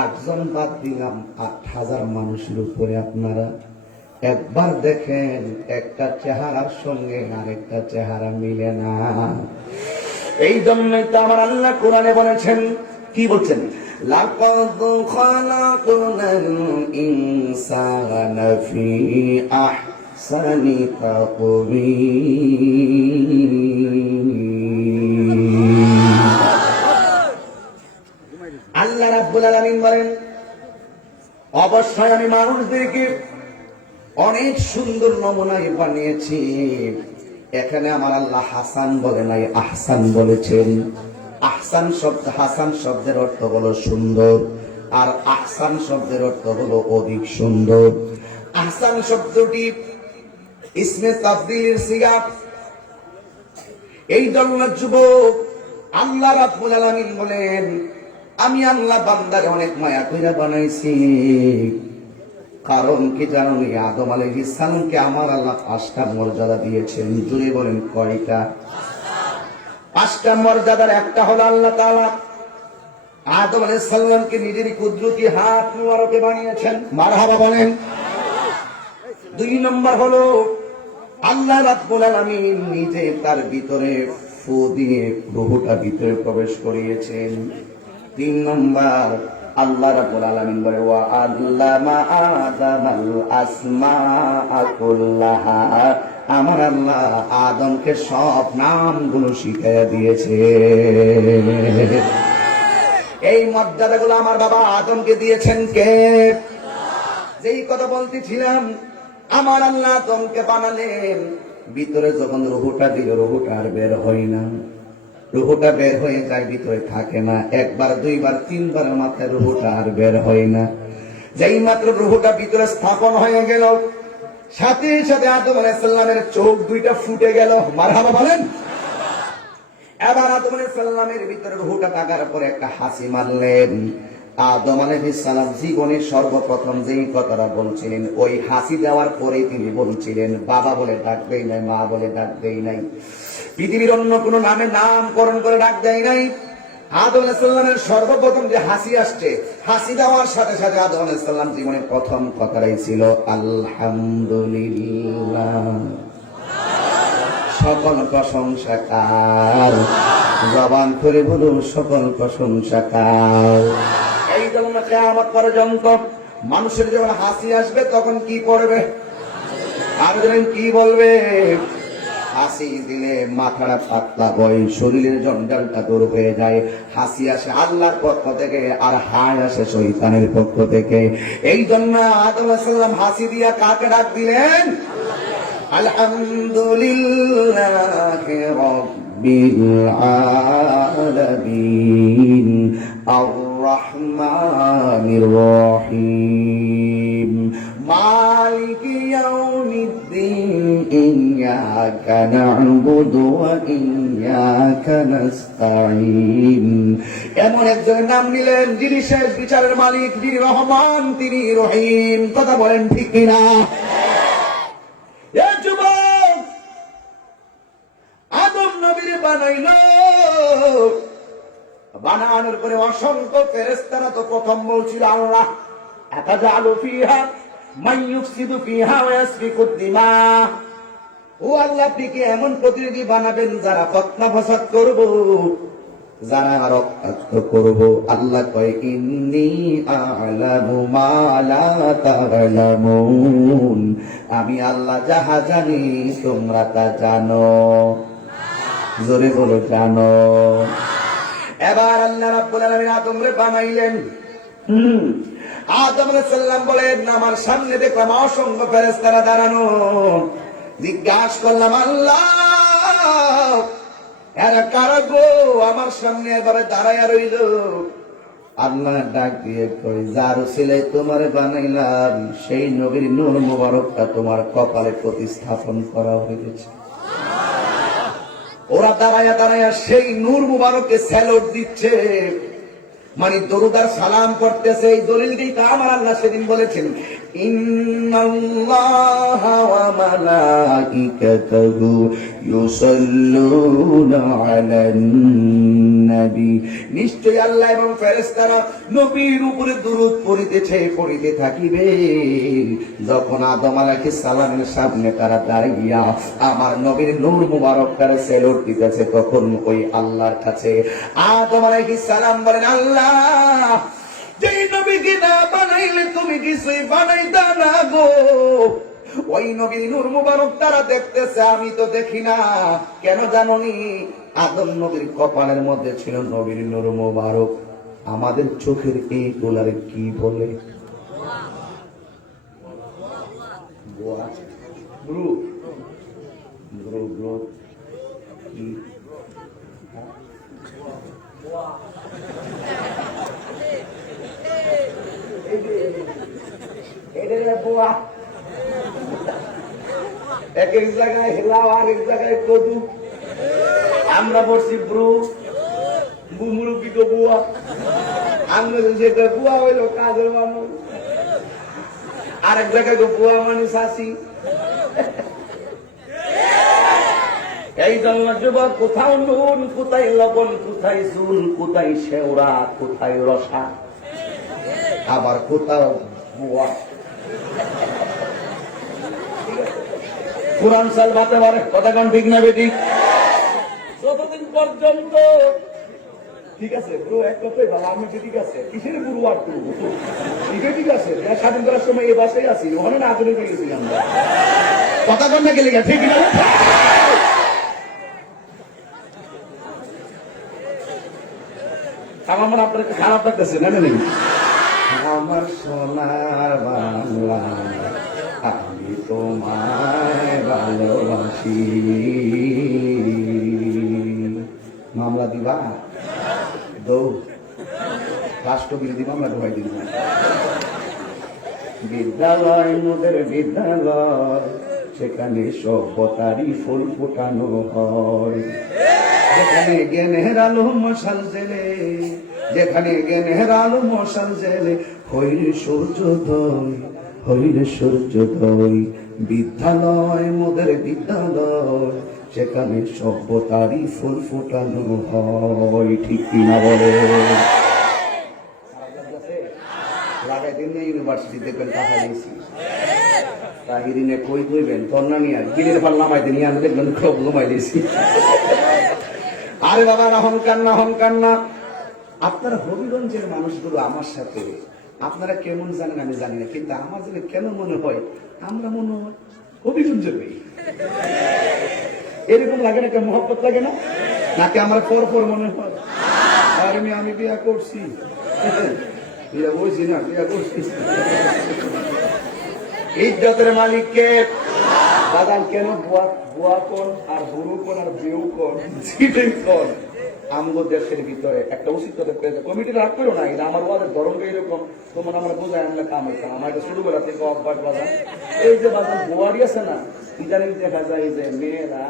8 জন বাদ দিলাম, 8000 মানুষের উপরে আপনারা একবার দেখেন একটা চেহারার সঙ্গে আরেকটা চেহারা মিলে না। এই জন্যই তো আমার আল্লাহ কোরআনে বলেছেন, কি বলছেন? লাকাদ খালাকনাল ইনসানা ফি আহসানি তাকওয়িম। আল্লাহ রাব্বুল আলামিন বলেন, অবশ্যই আমি মানুষদেরকে অনেক সুন্দর নমুনায় বানিয়েছি। এখানে আমার আল্লাহ হাসান বলে নাই, আহসান বলেছেন। আহসান শব্দ, হাসান শব্দের অর্থ হলো সুন্দর, আর আহসান শব্দের অর্থ হলো অধিক সুন্দর। আহসান শব্দটি ইসমে তাফদীলের সিগা। এই জন্য যুবক আল্লাহ রাব্বুল আলামিন বলেন, আমি আল্লাহ বান্দারে অনেক মায়া কইরা বানাইছি। কারণ কি জানো, আদম আলাইহিস সালামকে আমার আল্লাহ 5টা মর্যাদা দিয়েছেন। জুড়ে বলেন কয়টা? 5টা মর্যাদার একটা হলো আল্লাহ তাআলা আদম আলাইহিস সালামকে নিজের কুদরতি হাত মুবারকে বানিয়েছেন। মারহাবা বলেন। 2 নম্বর হলো আল্লাহ রাব্বুল আলামিন নিজে তার ভিতরে ফু দিয়ে রূহটা ভিতরে প্রবেশ করিয়েছেন। 3 নম্বর আল্লাহ রাব্বুল আলামিন বলে, ওয়া আল্লামা আদামাল আসমাআ কুল্লাহা, আমার আল্লাহ আদমকে সব নামগুলো শিখাইয়া দিয়েছে। এই মর্যাদাগুলো আমার বাবা আদমকে দিয়েছেন কে? যেই কথা বলতেছিলাম, আমার আল্লাহ আদমকে বানালেন, ভিতরে যখন রূহটা দিল, রূহটা আর বের হয় না। রূহটা বের হয়ে যায়, ভিতরে থাকে না। 1 বার 2 বার 3 বারের মাথায় রূহটা আর বের হয় না। যেই মাত্র রূহটা ভিতরে স্থাপন হয়ে গেল, সাথে সাথে আদম আলাইহিস সালামের চোখ 2টা ফুটে গেল। মারহাবা বলেন। এবার আদম আলাইহিস সালামের ভিতরে রূহটা থাকার পরে একটা হাসি মারলেন। আদম আলাইহিস সালাম জীবনে সর্বপ্রথম যেই কথাটা বলছিলেন, ওই হাসি দেওয়ার পরেই তিনি বলছিলেন, বাবা বলে ডাক দেই নাই, মা বলে ডাক দেই নাই, পৃথিবীর অন্য কোন নামে নামকরণ করে ডাক দেয় নাই। আদম আলাইহিস সালামের সর্বপ্রথম যে হাসি আসছে, হাসি দেওয়ার সাথে সাথে আদম আলাইহিস সালাম জীবনে প্রথম কথাটাই ছিল আলহামদুলিল্লাহ। সকল প্রশংসা কার, জবান করে বলুন সকল প্রশংসা কার। এই জন্য কিয়ামত পর্যন্ত মানুষের যখন হাসি আসবে তখন কি পড়বে? আর যখন কি বলবে? হাসি দিলে মাথাটা পাতলা হয়, শরীরের জঞ্জালটা দূর হয়ে যায়। হাসি আসে আল্লাহর পক্ষ থেকে, আর হায় আসে শয়তানের পক্ষ থেকে। এই জন্য আদম আলাইহিস সালাম হাসি দিয়া কাকে ডাক দিলেন? আলহামদুলিল্লাহি রাব্বিল আলামিন আর রহমানির রহিম মালিকি ইয়াউমিদ্দিন ইয়্যাকা না'বুদু ওয়া ইয়্যাকা নাস্তাঈন। এমন একজনের নাম নিলেন যিনি শেষ বিচারের মালিক, যিনি রহমান, তিনি রহিম। কথা বলেন ঠিক কিনা? আদম নবীর বানাইলো, বানানোর পরে অসংখ্য ফেরেশতারা তো প্রথম বলছিল আল্লাহ আতাজালু ফিহা মান ইউফসিদু ফিহা ওয়া ইয়াসফিকুদ দিমা। ও আল্লাহ, আপনি কি এমন প্রতিনিধি বানাবেন যারা ফতনা ফাসাদ করব, যারা রক্তাক্ত করব? আল্লাহ কয় ইন্নী আ'লামু মা লা তা'লামুন, আমি আল্লাহ যাহা জানি তোমরা তা জানো। জোরে বলো জানো। এবার আল্লাহ রাব্বুল আলামিন আদমরে বানাইলেন। আদম আলাইহিস সালাম বলেন, আমার সামনে দেখলাম অসংখ্য ফেরেশতারা দাঁড়ানো। জিজ্ঞাসা করলাম, আল্লাহ এরা কারা গো আমার সামনে এভাবে দাঁড়ায়া রইল? আল্লাহ ডাক দিয়ে কই, যার উসিলায় তোমারে বানাইলাম সেই নবীর নূর মুবারকটা তোমার কপালে প্রতিস্থাপন করা হয়েছে। ওরা দাঁড়ায়া দাঁড়ায়া সেই নূর মুবারককে স্যালুট দিচ্ছে, মানে দরুদ আর সালাম করতেছে। এই দলিলটাই তো আমার আল্লাহ সেদিন বলেছেন, ইন্নাল্লাহা ওয়া মালাইকাতাহু ইউসাল্লুনা আলান নবী, নিশ্চয় আল্লাহ এবং ফেরেশতারা নবীর উপরে দরুদ পড়িতে থাকিবে। যখন আদম আলাইহিস সালামের সামনে তারা দাঁড়িয়ে আমার নবীর নূর মুবারকটার স্যালুট দিতেছে, তখন ওই আল্লাহর কাছে আদম আলাইহিস সালাম বলেন, আল্লাহ যেই নবীকে না বানাইলে তুমি কিছুই বানাইতা না গো। ওই নবীর নূর মুবারক তারা দেখতেছে, আমি তো দেখি না। কেন জানোনি? আদম নবীর কপালের মধ্যে ছিল নবীর নূর মুবারক। আমাদের চোখের এই গোলারে কি বলে? ব্রু ব্রু ব্রু কি? এক এক জায়গায় হেলাও, আর এক জায়গায় কদু। আমরা বলছি ব্রু, মুরুবি তো বুয়া। আমরা যেটা বুয়া হইলো কাজের মানুষ, আরেক জায়গায় তো বুয়া মানুষ আসি। এই জন্য যুবক, কোথাও নুন, কোথায় লবণ, কোথায় চুল, কোথায় শেওড়া, কোথায় রসা, আবার কোথাও বুয়া। কোরআন সালবাতে পারে, কথা কোন ঠিক না বেটি? যতদিন পর্যন্ত ঠিক আছে ব্রো, এক কথাই ভালো, আমি ঠিক আছে কিসের গুরু আর টু ঠিক আছে। স্বাধীন করার সময় এই বাসায় আছি, ওখানে না আধুনিক হয়ে গেছি আমরা। কথা কোন না গেলে ঠিক না? আমার আপনার খারাপ লাগতেছে না? নেই আমার সোনার বাংলা, আমি তোমায় ভালোবাসি। মামলা দিবা দৌ, রাষ্ট্রবিরোধী মামলা ঢোকাই দিন। বিদ্যালয় মোদের বিদ্যালয়, সেখানে সভ্যতারই ফুল ফোটানো হয়। যেখানে জ্ঞানের আলো মশাল জেলে, যেখানে জ্ঞানের আলো মশাল জেলে, হইরে সূর্যোদয়, হইরে সূর্যোদয়। বিদ্যালয় মোদের বিদ্যালয়, সেখানে সভ্যতারই ফুল ফোটানো হয়, ঠিক কিনা বলে? লাগাই দিন ইউনিভার্সিটি দেখবেন টাকা দিয়েছি তাহিরিনে কই কইবেন তন্না নিয়ে গিলের পাল নামাই দিন আমি দেখবেন খুব ঘুমাই দিয়েছি। আরে বাবা অহংকার না, অহংকার না। আপনারা হবিগঞ্জের মানুষগুলো আমার সাথে আপনারা কেমন জানেন আমি জানি না, কিন্তু আমার জন্য কেন মনে হয় আমরা মনে হয় হবিগঞ্জের হই। এরকম লাগে না? কেন মহব্বত লাগে না? নাকি আমার পর পর মনে হয় আর আমি বিয়া করছি, বিয়া বলছি না, বিয়া করছি। ইজ্জতের মালিককে দাদান কেন বুয়া কোন আর বুড়ু কোন আর বিউ কোন চিটিং কোন আমগো দেশের ভিতরে একটা উচিত কমিটি রাগ করো না, এটা আমার ওয়াদের ধরনটা এরকম তোমার আমরা বোঝায় আমরা কাম হইতাম। আমার এটা ছোটবেলা থেকে অভ্যাস বাজান। এই যে বাজান বুয়ারি আছে না, ইদানিং দেখা যায় যে মেয়েরা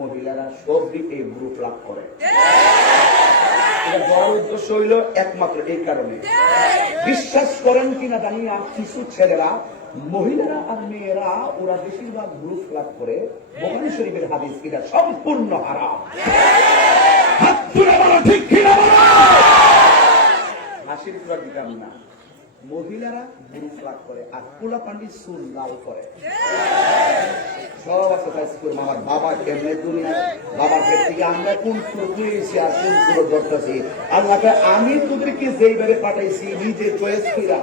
মহিলারা সব দিকে গ্রুপ লাভ করে। এটা বড় উদ্দেশ্য হইল একমাত্র এই কারণে, বিশ্বাস করেন কিনা জানি না, কিছু ছেলেরা মহিলারা আর মেয়েরা ওরা বেশিরভাগ গ্রুপ লাভ করে। বুখারী শরীফের হাদিস, এটা সম্পূর্ণ হারাম। হাত তুলে বলো ঠিক কিনা বলো। হাসির পুরা দিতাম না, মহিলারা গ্রুপ লাভ করে আর পোলা পান্ডি চুল লাল করে। সব আছে ফাইসপুর আমার বাবা কেমনে দুনিয়া, বাবার ক্ষেত্রে থেকে আমরা কোন সুর পেয়েছি আর কোন সুর ধরতেছি। আল্লাহকে আমি তোদেরকে যেইভাবে পাঠাইছি নিজে চয়েস কইরা,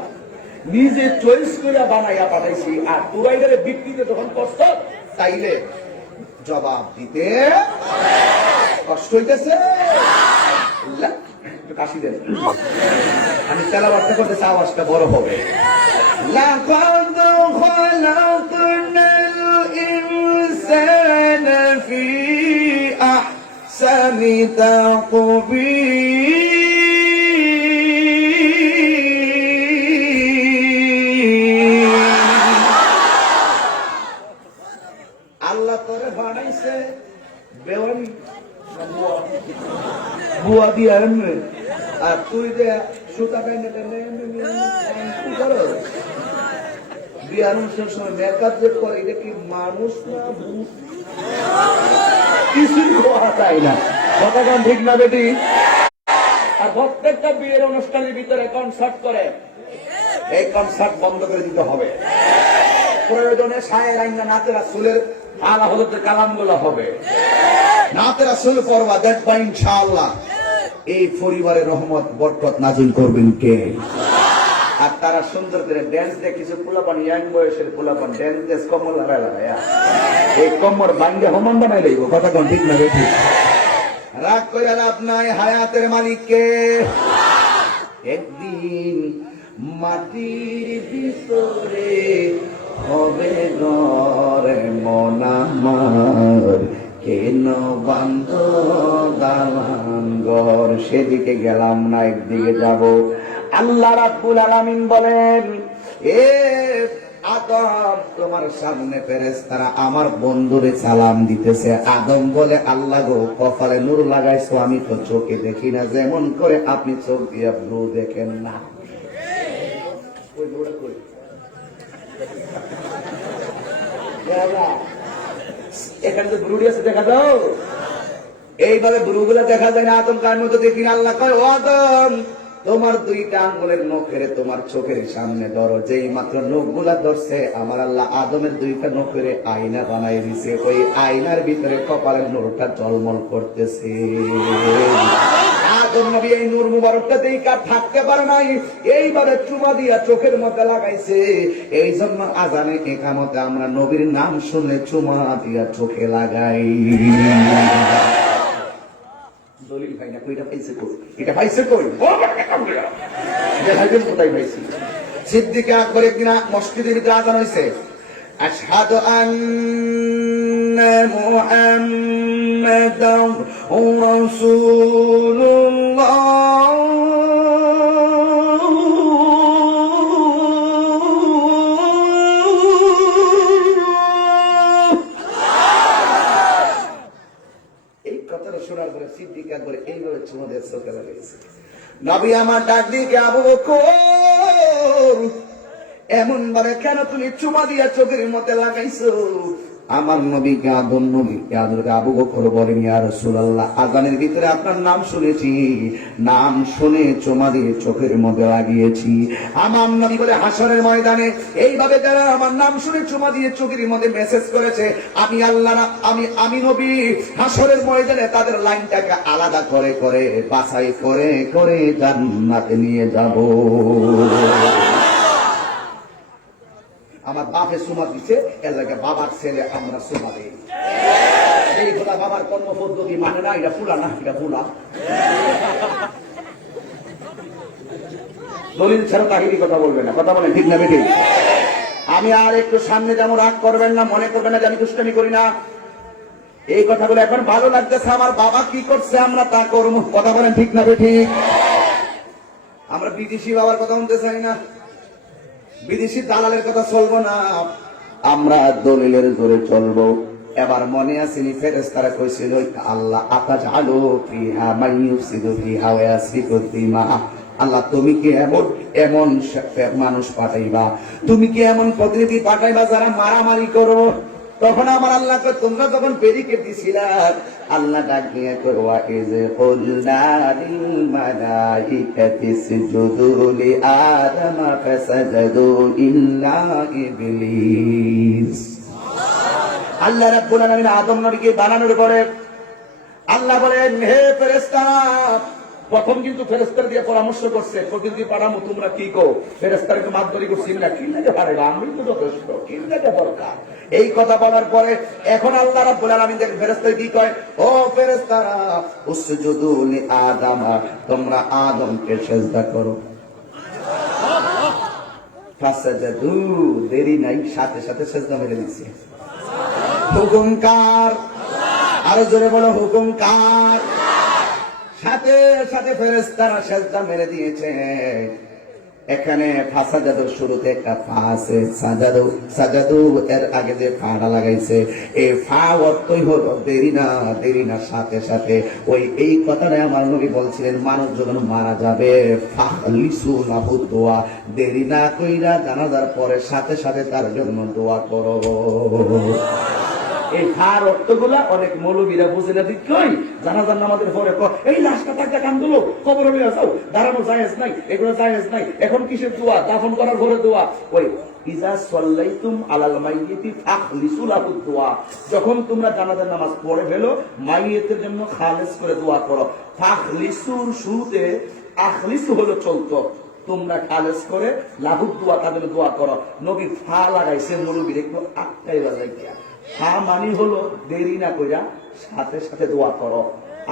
নিজে চয়েস কইরা বানাইয়া পাঠাইছি, আর তোরা এটারে বিক্রিতে তখন কষ্ট চাইলে জবাব দিতে কষ্ট হইতেছে। কাশি দেন, আমি তেলাওয়াতটা করতেছি, আওয়াজটা বড় হবে। লাকাদ খালাকনাল ইনসানা ফি আহসানি তাকবীর। আল্লাহ তোরে বানাইছে বেওয়ানি বুয়া দিয়া এমনি, আর তুই যে সুতা টাইনে বিয়ার অনুষ্ঠানের সময় মেকআপ যে করে, এটা কি মানুষ না ভূত? কিছুই হওয়া যায় না, কথা কম ঠিক না বেটি? আর প্রত্যেকটা বিয়ের অনুষ্ঠানের ভিতরে কনসার্ট করে, এই কনসার্ট বন্ধ করে দিতে হবে। প্রয়োজনে সায়ের আইনা নাতে রাসূলের আলা হযরতের কালাম গুলো হবে, নাতে রাসূল পড়বা, দেখবা ইনশাআল্লাহ এই পরিবারের রহমত বরকত নাজিল করবেন কে? আর তারা সুন্দর করে ড্যান্স দিয়ে, কিছু পোলাপান ইয়াং বয়সের পোলাপান ড্যান্স কমর লাগায়, এই কমর ভাঙ্গে হমান বানাই লইব। কথা কোন ঠিক না বেঠি? রাগ করে লাভ নাই, হায়াতের মালিককে। একদিন মাটির ভিতরে হবে ঘরে মন আমার, কেন বান্ধ দালান ঘর? সেদিকে গেলাম না, একদিকে যাব। আল্লাহ রাব্বুল আলামিন বলেন, এ আদম তোমার সামনে ফেরেশতারা আমার বন্ধুরে সালাম দিতেছে। আদম বলে, আল্লাহ গো কপালে নূর লাগাইছো, আমি তো চোখে দেখি না, যেমন করে আপনি চোখ দিয়ে ব্রু দেখেন না। এখানে তো ব্রুডি আছে, দেখা দাও। এইভাবে ব্রুগুলা দেখা যায় না, আদম কার মতো দেখি না। আল্লাহ কয়, ও আদম তোমার দুইটা আঙ্গুলের নখের তোমার চোখের সামনে ধরো। যেই মাত্র নখগুলা ধরছে, আমার আল্লাহ আদমের দুইটা নখের আয়না বানাই দিছে। ওই আয়নার ভিতরে কপালের নূরটা ঝলমল করতেছে। আদম নবী এই নূর মুবারকটা দেখা থাকতে পারে নাই, এইভাবে চুমা দিয়া চোখের মধ্যে লাগাইছে। এই জন্য আজানে ইকামতে আমরা নবীর নাম শুনলে চুমা দিয়া চোখে লাগাই। দলিল ভাই না, কইটা পাইছে কই? এটা পাইছে কই? দেখাইবেন কোথায় পাইছি? সিদ্দিক আকবর একদিন মসজিদের ভিতরে আজান হইছে, আশহাদু আন্না মুহাম্মাদার রাসূলুল্লাহ। শোনার পরে সিদ্দিক আকবর এইভাবে চুমা দিয়ে চোখে লাগাইছে। নবী আমার ডাক দিকে, আবু বকর এমন ভাবে কেন তুমি চুমা দিয়া চোখের মধ্যে লাগাইছো? আমার নবীকে আদম নবীকে আদরকে আবু বকর বলেন, ইয়া রাসূলুল্লাহ, আযানের ভিতরে আপনার নাম শুনেছি, নাম শুনে চুমা দিয়ে চোখের মধ্যে লাগিয়েছি। আমার নবী বলে, হাসরের ময়দানে এইভাবে যারা আমার নাম শুনে চুমা দিয়ে চোখের মধ্যে মেসেজ করেছে, আমি আল্লাহ আমি নবী হাসরের ময়দানে তাদের লাইনটাকে আলাদা করে করে বাছাই করে করে জান্নাতে নিয়ে যাব। আমার বাপে সুমা দিচ্ছে, এর লাগে বাবার ছেলে আমরা সুমা দিই। এই কথা বাবার কর্ম পদ্ধতি মানে না, এটা ফুলা না, এটা ফুলা দলিল ছাড়া তাহিরি কথা বলবে না, কথা বলেন ঠিক না বেঠিক? আমি আর একটু সামনে যেমন রাগ করবেন না, মনে করবেন না যে আমি দুষ্টামি করি না। এই কথাগুলো এখন ভালো লাগতেছে, আমার বাবা কি করছে আমরা তা করবো, কথা বলেন ঠিক না বেঠিক? আমরা বিদেশি বাবার কথা বলতে চাই না, বিদেশি দালালের কথা চলবো না, আমরা দলিলের জোরে চলবো। এবার মনে আসেনি ফেরেশতারা কইছিল, আল্লাহ আতাজআলু ফিহা মান ইউফসিদু ফিহা ওয়া ইয়াসফিকু দিমা, আল্লাহ তুমি কি এমন এমন মানুষ পাঠাইবা, তুমি কি এমন প্রতিনিধি পাঠাইবা যারা মারামারি করো? তখন আমার আল্লাহকে তোমরা যখন ব্যারিকেড দিছিলা, আল্লাহ ডাক দিয়ে করবা, ইযে কুলনা লিল মালাইকাতি ইসজুদু লি আদামা ফাসাজাদু ইল্লা ইবলিস। আল্লাহ রাব্বুল আলামিন আদম নবীকে বানানোর পরে আল্লাহ বলেন, হে ফেরেশতারা, প্রথম কিন্তু ফেরেশতার দিয়ে পরামর্শ করছে, প্রকৃতি পারামো তোমরা কি কো, ফেরেশতারকে মাতবরি করছি না, কি লাগে পারে না, আমি তো যথেষ্ট, কি লাগে দরকার। এই কথা বলার পরে এখন আল্লাহ রাব্বুল আলামিন দেখেন ফেরেশতা কি কয়, ও ফেরেশতারা, উসজুদু লি আদামা, তোমরা আদমকে সিজদা করো। ফাসাজাদু, দেরি নাই, সাথে সাথে সিজদা মেরে দিয়েছে। হুকুম কার? আরো জোরে বলো, হুকুম কার? সাথে সাথে ফেরেশতারা সিজদা মেরে দিয়েছে। এখানে ফাসাজাদুর শুরুতে একটা ফা আছে, সাজাদু, সাজাদু এর আগে যে ফাটা লাগাইছে, এই ফা অর্থই হলো দেরি না, দেরি না, সাথে সাথে। ওই এই কথাটা আমার নবী বলছিলেন, মানুষ যখন মারা যাবে ফাখলিসু লাহু দোয়া, দেরি না কইরা জানাজার পরে সাথে সাথে তার জন্য দোয়া করো। এই ফার অর্থগুলা অনেক মৌলবীরা বুঝে না, ঠিক কই জানাজার নামাজের পরে এই লাশটা টাকা কান্দলো, কবর হয়ে যাও, দাঁড়ানো জায়েজ নাই, এগুলো জায়েজ নাই, এখন কিসের দোয়া, দাফন করার ঘরে দোয়া। ওই ইজা সাল্লাইতুম আলাল মাইয়িতি ফাখলিসু লাহু দোয়া, যখন তোমরা জানাজার নামাজ পড়ে ফেলো, মাইয়িতের জন্য খালেস করে দোয়া করো। ফাখলিসুর শুরুতে আখলিসু হলো চলতো, তোমরা খালেস করে লাহু দোয়া, তাদের দোয়া করো। নবী ফা লাগাইছে, মৌলবীর একটু আটকাই লাগাই দিয়া। হা মানি হলো দেরি না কইরা সাথে সাথে দোয়া করো।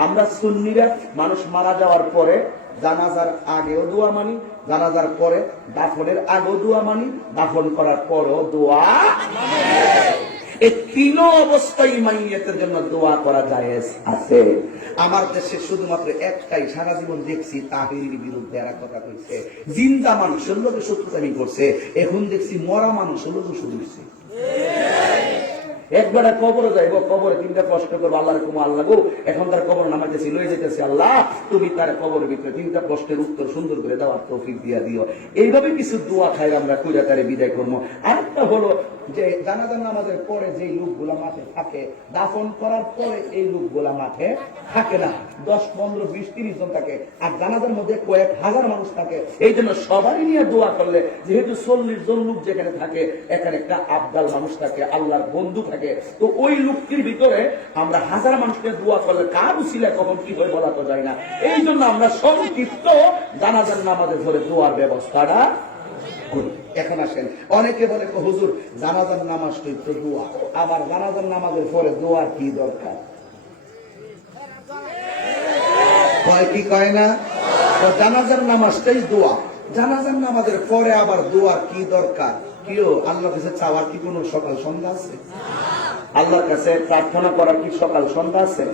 আমরা সুন্নিরা মানুষ মারা যাওয়ার পরে জানাজার আগেও দোয়া মানি, জানাজার পরে দাফনের আগেও দোয়া মানি, দাফন করার পরেও দোয়া। এই তিন অবস্থায় মাইয়াতের জন্য দোয়া করা জায়েজ আছে। আমার দেশে শুধুমাত্র একটাই সারা জীবন দেখছি তাহিরির বিরুদ্ধে এরা কথা কইছে, জিন্দা মানুষের লোকে শত্রুতামি করছে, এখন দেখছি মরা মানুষের লোক শুধুছে। একবার কবরে যাইব, কবরে তিনটা প্রশ্ন করবো, আল্লাহর কুমা আল্লাহ গো, এখন তার কবর নামাইতেছি, লয়ে যেতেছি, আল্লাহ তুমি তার কবরের ভিতরে তিনটা প্রশ্নের উত্তর সুন্দর করে দেওয়ার তৌফিক দিয়া দিও। এইভাবে কিছু দোয়া খাই আমরা কইরা তারে বিদায় করবো। আরেকটা হলো যে জানাজার নামাজের পরে যে লোকগুলা মাঠে থাকে, দাফন করার পরে এই লোকগুলা মাঠে থাকে না, 10, 15, 20, 30 জন থাকে, আর জানাজার মধ্যে কয়েক হাজার মানুষ থাকে। এই জন্য সবাই নিয়ে দোয়া করলে, যেহেতু 40 জন লোক যেখানে থাকে, এখানে একটা আবদাল মানুষ থাকে, আল্লাহর বন্ধু থাকে, তো ওই লোকটির ভিতরে আমরা হাজার মানুষকে দোয়া করলে কার উসিলা কখন কি হয়ে বলা তো যায় না। এই জন্য আমরা সংক্ষিপ্ত জানাজার নামাজের ধরে দোয়ার ব্যবস্থাটা করি। এখন আসেন, অনেকে বলে হুজুর জানাজার নামাজটাই তো দোয়া, আবার জানাজার নামাজের পরে দোয়ার কি দরকার? কয় কি কয় না? জানাজার নামাজটাই দোয়া, জানাজার নামাজের পরে আবার দোয়ার কি দরকার? কেউ আল্লাহর কাছে চাওয়ার কি কোনো সকাল সন্ধ্যা আছে? আল্লাহর কাছে প্রার্থনা করার কি সকাল সন্ধ্যা আছে?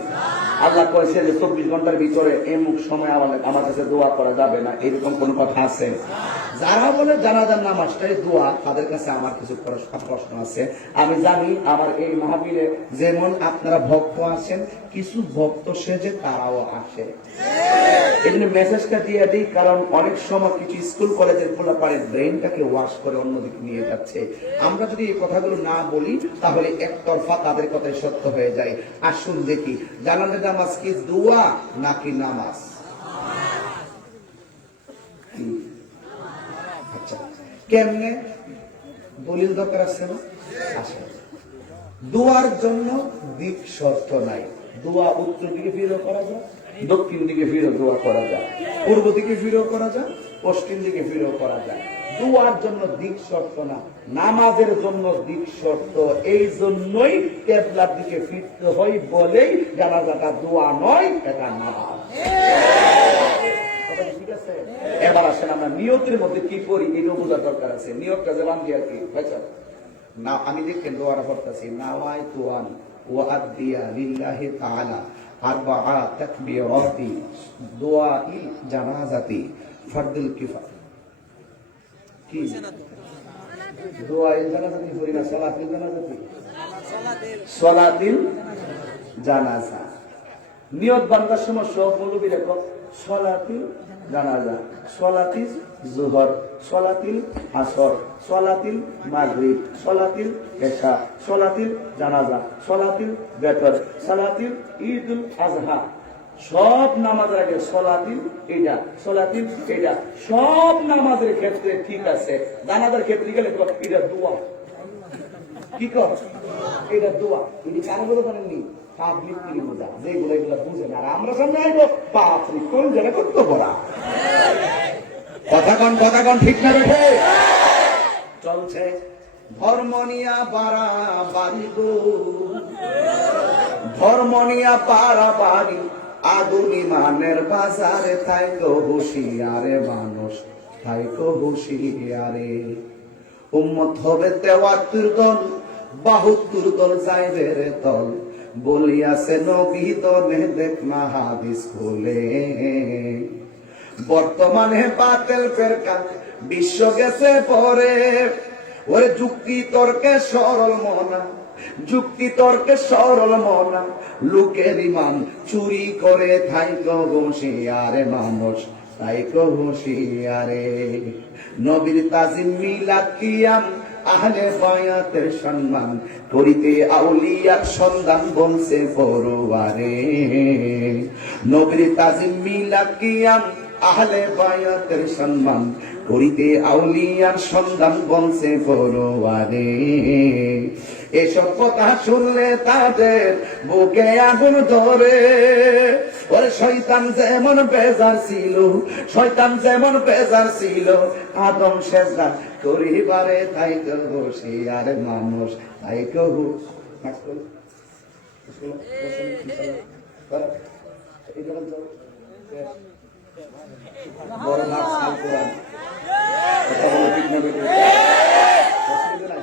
আল্লাহ কয়েছে যে 24 ঘন্টার ভিতরে এমুক সময় আমার কাছে দোয়া করা যাবে না, এরকম কোন কথা আছে? যারা বলে জানাজার নামাজটাই দোয়া, তাদের কাছে আমার কিছু প্রশ্ন আছে। আমি জানি আমার এই মাহফিলে যেমন আপনারা ভক্ত আছেন, কিছু ভক্ত সেজে তারাও আসে। এই জন্য মেসেজটা দিয়ে দিই, কারণ অনেক সময় কিছু স্কুল কলেজের পোলাপাড়ের ব্রেনটাকে ওয়াশ করে অন্যদিকে নিয়ে যাচ্ছে। আমরা যদি এই কথাগুলো না বলি তাহলে একতরফা তাদের কথাই সত্য হয়ে যায়। আসুন দেখি, জানাজার নামাজ কি দোয়া নাকি নামাজ? আচ্ছা, কেমনে দলিল দরকার আছে না? আসে, দোয়ার জন্য দিক শর্ত নাই। দোয়া উত্তর দিকে ফিরেও করা যায়, দক্ষিণ দিকে ফিরেও দোয়া করা যায়, পূর্ব দিকে ফিরেও করা যায়, পশ্চিম দিকে ফিরেও করা যায়। দোয়ার জন্য দিক শর্ত না, নামাজের জন্য দিক শর্ত। এই জন্যই কেবলার দিকে ফিরতে হয় বলেই জানাজাটা দোয়া নয়, এটা নামাজ। ঠিক আছে, এবার আসেন আমরা নিয়তের মধ্যে কি করি এটা বোঝার দরকার আছে। নিয়তটা যেমন কি আর কি না, আমি দেখেন দোয়াটা পড়তেছি, নাওয়াইতু আন ওয়াআদিয়া লিল্লাহি তাআলা আরবাআ তাকবীরাতি দুআই জানাজাতি ফরদুল কিফায়া। কি দুআই জানাজাতি পড়ি না, সালাতুল জানাজাতি, সালাতুল জানাজা। নিয়ত বান্দার সময় সব বলবি রেখো, সালাতুল জানাজা, সালাতুল যোহর, সালাতুল আসর, সালাতুল মাগরিব, সালাতুল ইশা, সালাতুল জানাজা, সালাতুল বেতর, সালাতুল ঈদুল আযহা। সব নামাজের আগে সালাতুল এটা, সালাতুল এটা, সব নামাজের ক্ষেত্রে ঠিক আছে। জানাজার ক্ষেত্রে গেলে এটা দোয়া। কি কর? এটা দোয়া। এটি কারো বলে জানেননি? পাবলিক কি বোঝা, যেগুলো এগুলো বুঝে না। আর আমরা সামনে আইবো পাপড়ি কোন জায়গা করতে পড়া। কথা কন ঠিক না রে? চলছে ধর্মনিয়া পাড়া বাড়ি গো, ধর্মনিয়া পাড়া বাড়ি আগুনি মানের বাজারে থাইকো হুঁশিয়ারে মানুষ, থাইকো হুঁশিয়ারে। উম্মত হবে 73 দল, 72 দল যাইবে রে দল, বলিয়াছে নবী দনে দেখ না হাদিস খুলে। বর্তমানে বাতিল ফেরকা বিশ্ব গেছে পরে, ওরে যুক্তি তর্কে সরল মনা, যুক্তি তর্কে সরল মনা, লোকের ইমান চুরি করে থাইকো হুঁশিয়ারে মানুষ, থাইকো হুঁশিয়ারে। নবীর তাজিম মিলাদ কিয়াম আহলে বায়াতের সম্মান করিতে আউলিয়ার সন্ধান বলছে পরোয়ারে। নবীর তাজিম মিলাদ কিয়াম আহলে বায়াতের সম্মান করিতে আউলিয়ার সন্ধান বলছে পরোয়ারে। এসব কথা শুনলে তাদের বুকে আগুন ধরে। ওরে শয়তান যেমন বেজার ছিল, শয়তান যেমন বেজার ছিল, আদম সেজদা করিবারে তাই তো হুঁশিয়ার মানুষ, তাই তো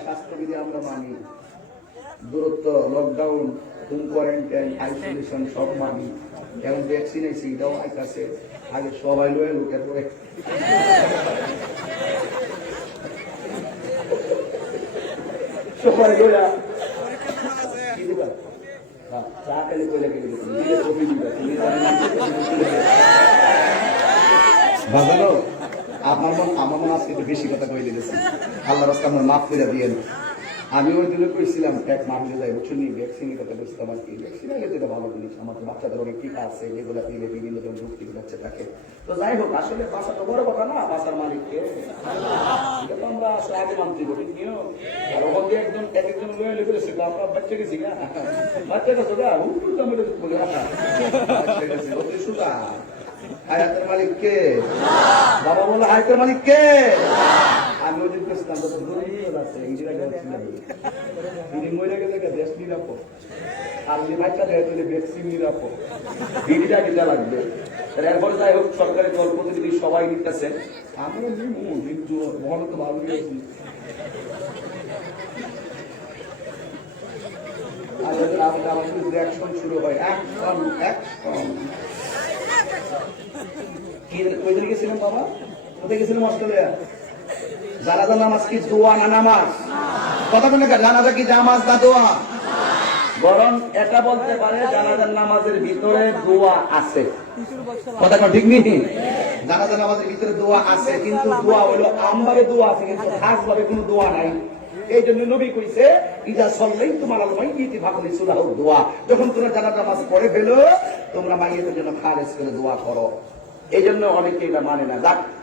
স্বাস্থ্যবিধি আমরা মানি, দূরত্ব, লকডাউন, হোম কোয়ারেন্টাইন, আইসোলেশন সব মানি। এখন ভ্যাকসিন এসে এটাও আইতাছে, আগে সবাই লয়ে লুটে পড়ে। সবাই লয়া কি দিবা? চা খেলে কইলে গেলে কফি দিবা, তুমি বাজানো। আমার মনে আজকে একটু বেশি কথা কইলে গেছে, আল্লাহ রাস্তা আমার মাফ করে দিয়েন। আমি ওই দিনে কইছিলাম এক মাহলে যাই বুঝছো নি, ভ্যাকসিনের কথা বলছিলাম আর কি। ভ্যাকসিন আগে যেটা ভালো জিনিস, আমাদের বাচ্চাদের অনেক টিকা আছে যেগুলো দিলে বিভিন্ন ধরনের রোগ টিকে যাচ্ছে তাকে। তো যাই হোক, আসলে বাচ্চা তো বড় কথা না, বাচ্চার মালিককে এটা তো আমরা আসলে আগে মানতে করি নিও। আর ওখান দিয়ে একজন এক একজন লয়ে লেগে গেছে, আমরা বাচ্চা গেছি না, বাচ্চা গেছে গা বলে বাচ্চা গেছে অতি সুদা। হায়াতের মালিক কে? বাবা বলে হায়াতের মালিক কে? আমি ওই দিন করছিলাম মরে গেলে দেশ নিরাপদ, আর বাচ্চা দেয় তুলে ভ্যাকসিন নিরাপদ, দিদিটা দিতে লাগবে। এরপরে যাই হোক, সরকারি দল প্রতিনিধি সবাই নিতেছে, আমরা নিবো কিন্তু মনে তো ভালো গেছি। আর এদের আবার অ্যাকশন শুরু হয়, অ্যাকশন অ্যাকশন। কই দিন গেছিলাম বাবা? কোথায় গেছিলাম? অস্ট্রেলিয়া। জানাজা নামাজ কি দোয়া না নামাজ? কথা বলে জানাজা কি নামাজ না দোয়া? বরং এটা বলতে পারে জানাজার নামাজের ভিতরে দোয়া আছে। কথা ঠিক নেই? জানাজা নামাজের ভিতরে দোয়া আছে, কিন্তু দোয়া হলো আমভাবে দোয়া আছে, কিন্তু খাস ভাবে কোনো দোয়া নাই। এই জন্য নবী কইছে ইজা সল্লাই তোমার আলমাইতি ভাবলি সুলাহ দোয়া, যখন তোমরা জানাজা নামাজ পড়ে ফেলো তোমরা মাইয়েতের জন্য খারেজ করে দোয়া করো। এই জন্য অনেকে এটা মানে না।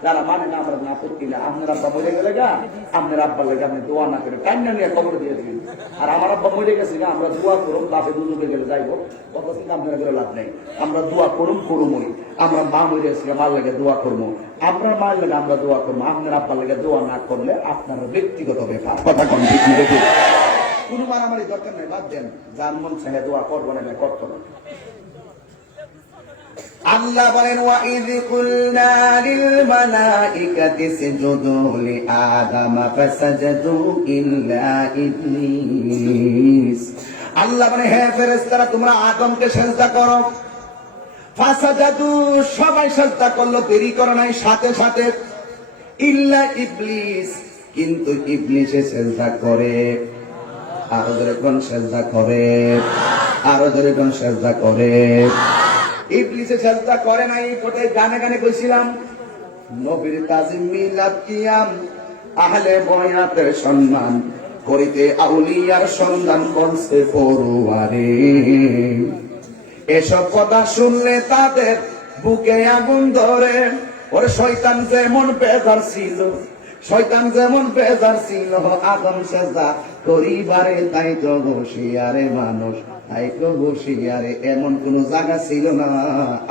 যারা মানে না আমরা না করতে না, আপনার আব্বা মরে গেলে গা আপনার আব্বার লেগে আপনি দোয়া না করে কান্না নিয়ে খবর দিয়ে দিন। আর আমার আব্বা মরে গেছে গা, আমরা দোয়া করুন, বাপে দুজনে গেলে যাইবো, কথা কিন্তু আপনারা করে লাভ নেই। আমরা দোয়া করুমই। আমরা মা মরে গেছে মার লেগে দোয়া করবো, আমরা মার লেগে আমরা দোয়া করবো। আপনার আব্বার লেগে দোয়া না করলে আপনার ব্যক্তিগত ব্যাপার। কথা কন ঠিক দেখি, কোনো মারামারি দরকার নেই, বাদ দেন। যার মন চাহে দোয়া করবো না করতো না। আল্লাহ বলেন ওয়াইদ কুলনা লিল মালাইকাতি ইসজুদু লিআদাম ফাসাজাদু ইল্লা ইবলিস। আল্লাহ বলে হে ফেরেশতারা তোমরা আদমকে সিজদা করো। ফাসাজাদু সবাই সিজদা করলো, দেরি করে নাই, সাথে সাথে। ইল্লা ইবলিস কিন্তু ইবলিসে সিজদা করে। আরো জোরে কোন সিজদা করে? আরো জোরে কোন সিজদা করে? ইবলিসে সিজদা করে নাই। কোথায় গানে গানে কইছিলাম নবীর তাজিম মিলাদ কিয়াম আহলে বয়াতের সম্মান করিতে আউলিয়ার সন্ধান করছে পড়ুয়ারে। এসব কথা শুনলে তাদের বুকে আগুন ধরে। ওরে শয়তান যেমন বেজার ছিল, শয়তান যেমন বেজার ছিল আদম সিজদা করিবারে, তাই তো বসিয়ারে মানুষ, তাই তো বসিয়ারে। এমন কোন জায়গা ছিল না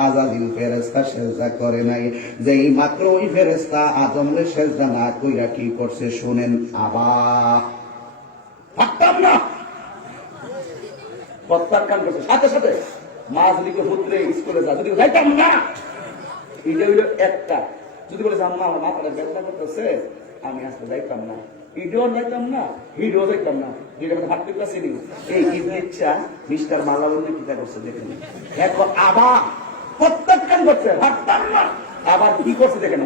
আজাদিল ফেরেশতা সিজদা করে নাই। যেই মাত্র ওই ফেরেশতা আদমরে সিজদা না কইরা কি করছে শুনেন। আবার থাকতাম না, প্রত্যাখ্যান করছে সাথে সাথে। মা যদি পুত্রে স্কুলে যা, যদি যাইতাম না, এটা হইল একটা। যদি বলে আম্মা আমার মাথাটা ব্যথা করতেছে, আমি আজকে যাইতাম না, ইডিও যাইতাম না, হিডিও যাইতাম না, যেটা হাঁটতে পারছি। এই ইচ্ছা মিস্টার মালাবন্য কি করছে দেখেন। এখন আবার প্রত্যাখ্যান করছে, হাঁটতাম না। আবার কি করছে দেখেন,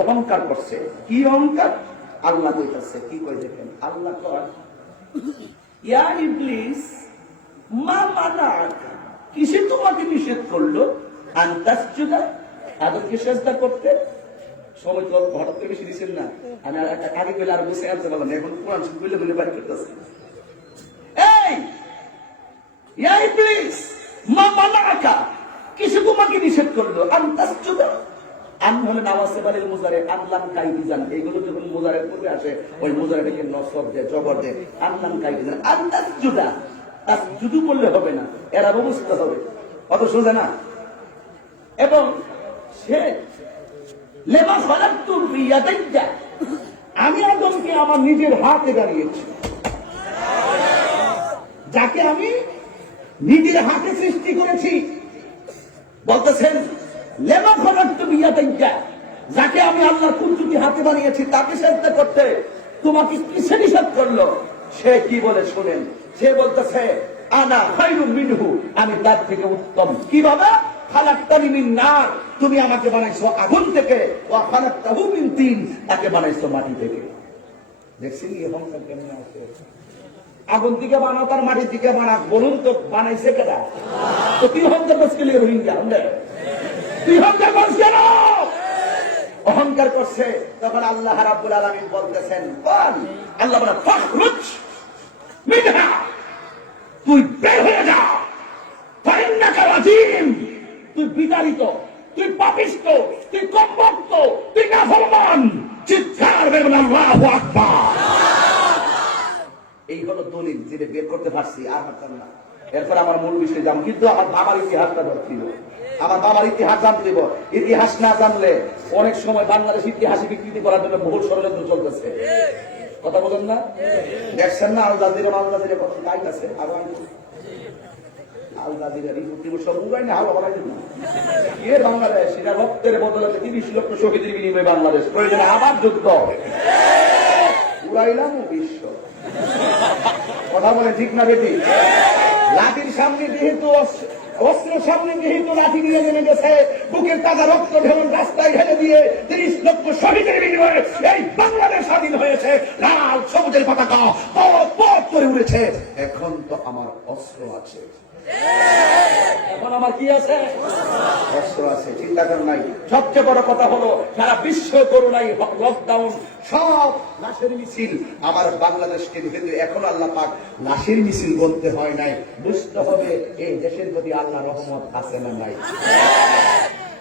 অহংকার করছে। কি অহংকার? আল্লাহ কইতাছে, কি কই দেখেন। আল্লাহ কয় ইয়া ইবলিস মা মানাকা, কিসে তোমাকে নিষেধ করলো আনতাসজুদা, আদমকে সিজদা করতে? সময় তো হঠাৎ করে বেশি দিচ্ছেন না। আমি আগে কইলে আর বসে আনতে পারলাম না, এখন কোরআন বলে বলে বাড়ি করতেছে। এই ইয়া ইবলিস মা মানাকা, কিসে তোমাকে নিষেধ করলো আনতাসজুদা। আন হলে নামাজে বাড়ির মুজারে, আল্লাহ কাইদিজান, এগুলো যখন মুজারের পূর্বে আসে ওই মুজারেটাকে নসব দেয়, জবর দেয়, আল্লাহ কাইদিজান। আনতাসজুদা, তাসজুদু বললে হবে না, এরা বুঝতে হবে, অত সোজা না। এবং সে লেমা খালাকতু বিয়াদাইয়া, আমি আদমকে আমার নিজের হাতে দাঁড়িয়েছি, যাকে আমি নিজের হাতে সৃষ্টি করেছি। বলতেছেন লেমা খালাকতু বিয়াদাইয়া, যাকে আমি আল্লাহর কুদরতি হাতে বানিয়েছি তাকে সিজদা করতে তোমাকে কিসে নিষেধ করলো? সে কি বলে শুনেন। সে বলতেছে আনা খায়রুম মিনহু, আমি তার থেকে উত্তম। কিভাবে? খালাকতানি মিন নার, তুমি আমাকে বানাইছো আগুন থেকে, ওয়া খালাকতাহু মিন তিন, তাকে বানাইছো মাটি থেকে। দেখছেন এই অহংকার কেমন আছে? আগুন থেকে বানাও তার মাটি থেকে বানাক, বলুন তো বানাইছে কেডা? তো তুই অহংকার করছিস রোহিঙ্গা, তুই অহংকার করছিস কেন? অহংকার করছে। তখন আল্লাহ রাব্বুল আলামিন বলতেছেন, বল আল্লাহ বলে ফাখরুজ মিনহা, তুই বের হয়ে যা, ফাইন্নাকা রাজিম, তুই বিতাড়িত, তুই পাপিষ্ঠ, তুই কমবক্ত, তুই নাফরমান। চিৎকার বের বলে আল্লাহু আকবার। এই হলো দলিল, যেটা বের করতে পারছি, আর পারতাম না। এরপর আমার মূল বিষয় যাম, কিন্তু আমার বাবার ইতিহাসটা ধরছিল। আমার বাবার ইতিহাস জানতে দিব। ইতিহাস না জানলে অনেক সময় বাংলাদেশ ইতিহাসে বিকৃতি করার জন্য বহু ষড়যন্ত্র চলতেছে। কথা বলেন না? দেখছেন না আল জাজিরা মাল জাজিরা কত লাইট আছে। আরো আল জাজিরা রিপোর্ট সব উড়াই না, হাওয়া বানাই দিন। এর বাংলাদেশ এটা রক্তের বদলে 30 লক্ষ শহীদের বিনিময়ে বাংলাদেশ, প্রয়োজনে আবার যুদ্ধ, উড়াইলাম বিশ্ব। কথা বলে ঠিক না বেটি? লাঠির সামনে যেহেতু অস্ত্রের সামনে যেহেতু লাঠি নিয়ে নেমে গেছে, বুকের তাজা রক্ত ঢেউন রাস্তায় ঢেলে দিয়ে 30 লক্ষ শহীদের বিনিময়ে এই বাংলাদেশ স্বাধীন হয়েছে। লাল সবুজের পতাকা পথ পথ করে উড়েছে। এখন তো আমার অস্ত্র আছে, এখন আমার কি আছে? অস্ত্র আছে। চিন্তা করেন নাই। সবচেয়ে বড় কথা হলো সারা বিশ্ব করোনায় লকডাউন সব লাশের মিছিল, আমার বাংলাদেশকে কিন্তু এখন আল্লাহ পাক লাশের মিছিল বলতে হয় নাই। বুঝতে হবে এই দেশের প্রতি আল্লাহ রহমত আছে না নাই।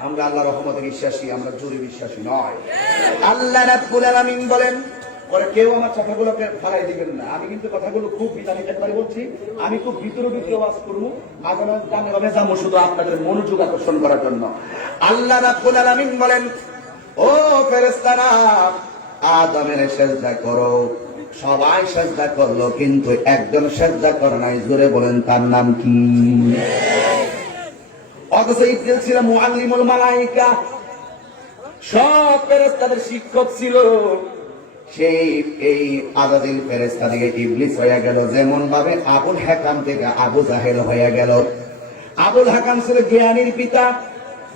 আমরা আল্লাহ রহমতে বিশ্বাসী, আমরা জোরে বিশ্বাসী নয়। আল্লাহ রাব্বুল আলামিন বলেন, পরে কেউ আমার কথাগুলোকে ফালাই দিবেন না। আমি কিন্তু কথাগুলো খুব বিতাড়িত একবারে বলছি। আমি খুব ভিতরে ওয়াজ করবো, আগামী জানে যাবো শুধু আপনাদের মনোযোগ আকর্ষণ করার জন্য। আল্লাহ রাব্বুল আলামিন বলেন, ও ফেরেশতারা, আদমের সেজদা করো। সবাই সেজদা করলো, কিন্তু একজন সেজদা করে নাই। জোরে বলেন, তার নাম কি? অথচ ইবলিস ছিল মুআল্লিমুল মালায়েকা, সব ফেরেশতাদের শিক্ষক ছিল। সেই এই আযাজিল ফেরেশতা থেকে ইবলিস হয়ে গেল, যেমন ভাবে আবুল হাকাম থেকে আবু জাহেল হয়ে গেল। আবুল হাকাম ছিল জ্ঞানীর পিতা।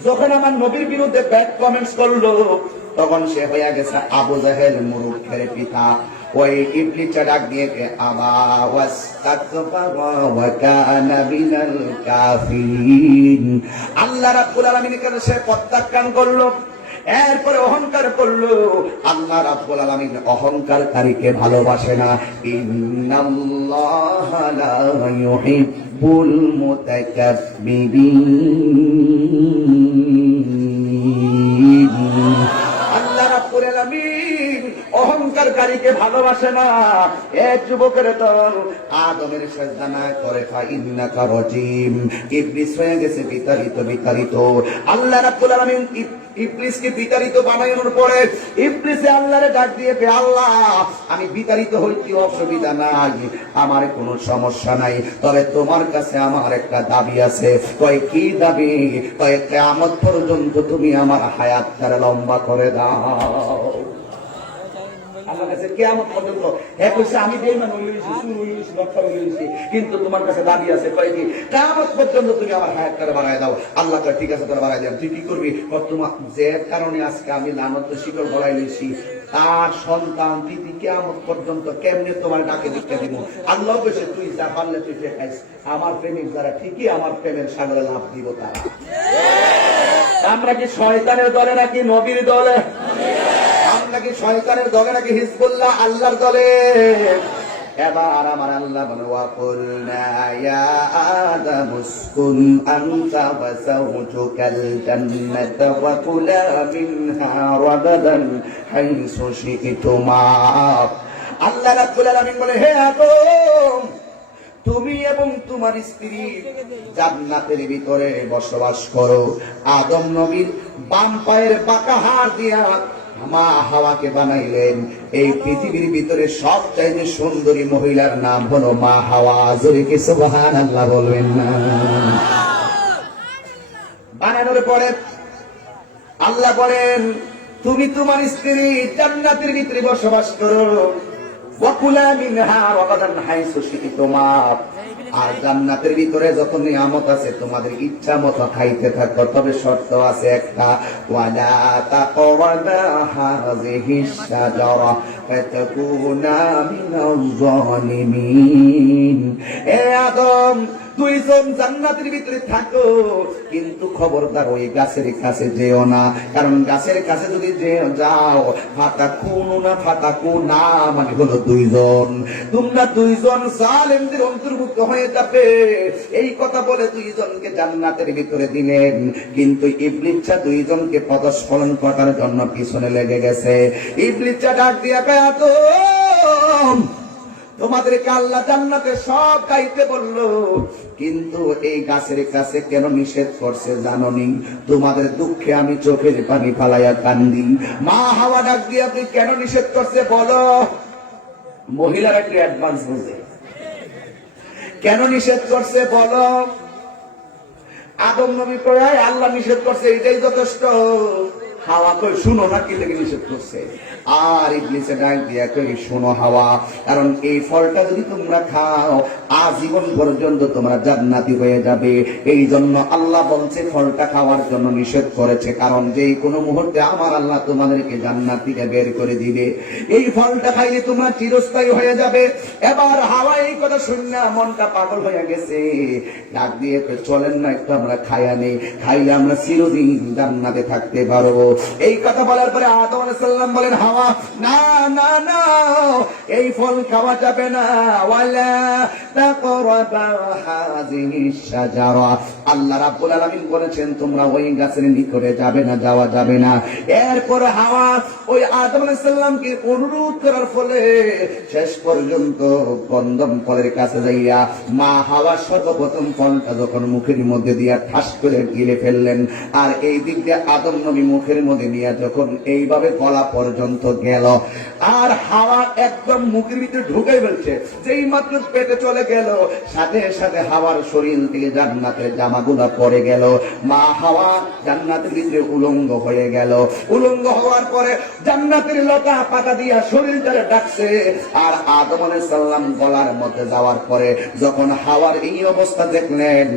যখন আমার নবীর বিরুদ্ধে ব্যাড কমেন্টস করলো, তখন সে হয়ে গেছে আবু জাহেল, মূর্খের পিতা। ওই ইবলিসটা ডাক দিয়ে আবা ওয়াস্তাকবারা ওয়া কানা মিনাল কাফিরিন। আল্লাহ রাব্বুল আলামিনের কাছে সে প্রত্যাখ্যান করলো, এরপরে অহংকার করলো। আল্লাহ রাব্বুল আলামিন অহংকারকারীকে ভালোবাসে না। ইন্নাল্লাহা লা ইউহিব্বুল মুতাকাব্বিরিন। আল্লাহ রাব্বুল আলামিন অহংকারকারীকে ভালোবাসে না। এক যুবকের দল আদমের সেজদা না করে ফাইন্নাকা রাজিম। ইবলিস হয়ে গেছে বিতাড়িত। আল্লাহ রাব্বুল আলামিন ইবলিসকে বিতাড়িত বানানোর পরে ইবলিসে আল্লাহরে ডাক দিয়ে, আল্লাহ আমি বিতাড়িত হইতে অসুবিধা নাই, আমার কোনো সমস্যা নাই, তবে তোমার কাছে আমার একটা দাবি আছে। কয় কি দাবি? কয় কিয়ামত পর্যন্ত তুমি আমার হায়াতটা লম্বা করে দাও। আল্লাহ কাছে কিয়ামত পর্যন্ত। এক হচ্ছে আমি বেঈমান হয়ে গেছি, সুর হয়ে গেছি, লক্ষার হয়ে গেছি, কিন্তু তোমার কাছে দাবি আছে। কয় কি? কিয়ামত পর্যন্ত তুমি আমার হায়াতটা বাড়ায় দাও। আল্লাহ কয় ঠিক আছে, তোরা বাড়ায় দিলাম। তুই কি করবি? তোমার যে কারণে আজকে আমি লানত শিকড় গলায় লইছি, তার সন্তান দিদি কিয়ামত পর্যন্ত কেমনে তোমার ডাকে দীক্ষা দিব। আল্লাহ বলছে তুই যা পারলে তুই দেখাইস, আমার প্রেমিক যারা ঠিকই আমার প্রেমের সাগরে লাভ দিব তারা। আমরা কি শয়তানের দলে নাকি নবীর দলে? আমরা কি শয়তানের দলে নাকি হিজবুল্লাহ আল্লাহর দলে? এবার আমার আল্লাহ বলে, ওয়া কুলনা ইয়া আদম উসকুন আনতা ওয়া যাওজুকাল জান্নাতা ওয়া কুলা মিনহা রাগাদান হাইসু শি'তুমা। আল্লাহ রাব্বুল আলামিন বলে, হে আদম, তুমি এবং তোমার স্ত্রী জান্নাতের ভিতরে বসবাস করো। আদম নবীর বাম পায়ের বাঁকা হাড় দিয়া মা হাওয়াকে বানাইলেন। এই পৃথিবীর ভিতরে সবচাইতে সুন্দরী মহিলার নাম হলো মা হাওয়া। জোরে কি সুবহানাল্লাহ বলবেন না? বানানোর পরে আল্লাহ বলেন, তুমি তোমার স্ত্রী জান্নাতের ভিতরে বসবাস করো। ওয়াকুলা মিনহা রাগাদান হাইসু শি'তুমা। আর জান্নাতের ভিতরে যত নিয়ামত আছে তোমাদের ইচ্ছা মতো খাইতে থাকো, তবে শর্ত আছে একটা, ওয়ালা তাকরাবা হাযিহিশ শাজারা ফাতাকুনা মিনাল যালিমিন। এ আদম, দুইজন জান্নাতের ভিতরে থাকো, কিন্তু খবরদার ওই গাছের কাছে যেও না, কারণ গাছের কাছে যদি যাও ফাতাকুনা মানে হলো দুইজন, তোমরা দুইজন জালেমদের অন্তর্ভুক্ত হয়ে যাবে। এই কথা বলে দুইজনকে জান্নাতের ভিতরে দিলেন, কিন্তু ইবলিসা দুইজনকে পদস্খলন করার জন্য পিছনে লেগে গেছে। ইবলিসা ডাক দিয়া কয়, আদম, তোমাদেরকে আল্লাহ জান্নাতে সব খাইতে বললো, কিন্তু এই গাছের কাছে কেন নিষেধ করছে জানোনি? তোমাদের দুঃখে আমি চোখের পানি ফালাইয়া কান্দি। মা হাওয়া ডাক দিয়ে, আপনি কেন নিষেধ করছে বলো? মহিলারা একটু অ্যাডভান্স বুঝে। কেন নিষেধ করছে বলো? আদম নবী কয়, আল্লাহ নিষেধ করছে, এটাই যথেষ্ট। হাওয়া কই শুনো না কি লেগে নিষেধ করছে। আর ইবলিসে ডাক দিয়া কই শোনো হাওয়া, কারণ এই ফলটা যদি তোমরা খাও আজীবন পর্যন্ত তোমরা জান্নাতি হয়ে যাবে। এই জন্য আল্লাহ বলছে ফলটা খাওয়ার জন্য নিষেধ করেছে, কারণ যে কোনো মুহূর্তে আমার আল্লাহ তোমাদেরকে জান্নাত থেকে বের করে দিবে। এই ফলটা খাইলে তোমরা চিরস্থায়ী হয়ে যাবে। এবার হাওয়া এই কথা শুনে মনটা পাগল হয়ে গেছে, ডাক দিয়ে চলেন না একটু আমরা খাইয়া নেই, খাইলে আমরা চিরদিন জান্নাতে থাকতে পারবো। এই কথা বলার পরে আদম আলাইহিস সালাম বলেন হাওয়া না না না, এই ফল খাওয়া যাবে না। ওয়ালা তাকরাবা হাযিহিশ শাজারা, আল্লাহ রাব্বুল আলামিন বলেছেন তোমরা ওই গাছের নিকটে যাবে না, যাওয়া যাবে না। এরপর হাওয়া ওই আদম আলাইহিস সালামকে অনুরোধ করার ফলে শেষ পর্যন্ত গন্ধম ফলের কাছে যাইয়া মা হাওয়া সর্বপ্রথম ফলটা যখন মুখের মধ্যে দিয়া ঠাস করে গিলে ফেললেন, আর এই দিক দিয়ে আদম নবী মুখের মধ্যে নিয়ে যখন এইভাবে গলা পর্যন্ত গেল, আর হাওয়া একদম মুখের ভিতরে ঢুকে ফেলছে, যেই মাত্র পেটে চলে গেল সাথে সাথে হাওয়ার শরীর থেকে জান্নাতের জামাগুলা পরে গেল। মা হাওয়া জান্নাতের ভিতরে উলঙ্গ হয়ে গেল। উলঙ্গ হওয়ার পরে জান্নাতের লতা পাতা দিয়া শরীরটারে ডাকছে। আর আদম আলাইহিস সালাম গলার মধ্যে যাওয়ার পরে যখন হাওয়ার এই অবস্থা দেখলেন,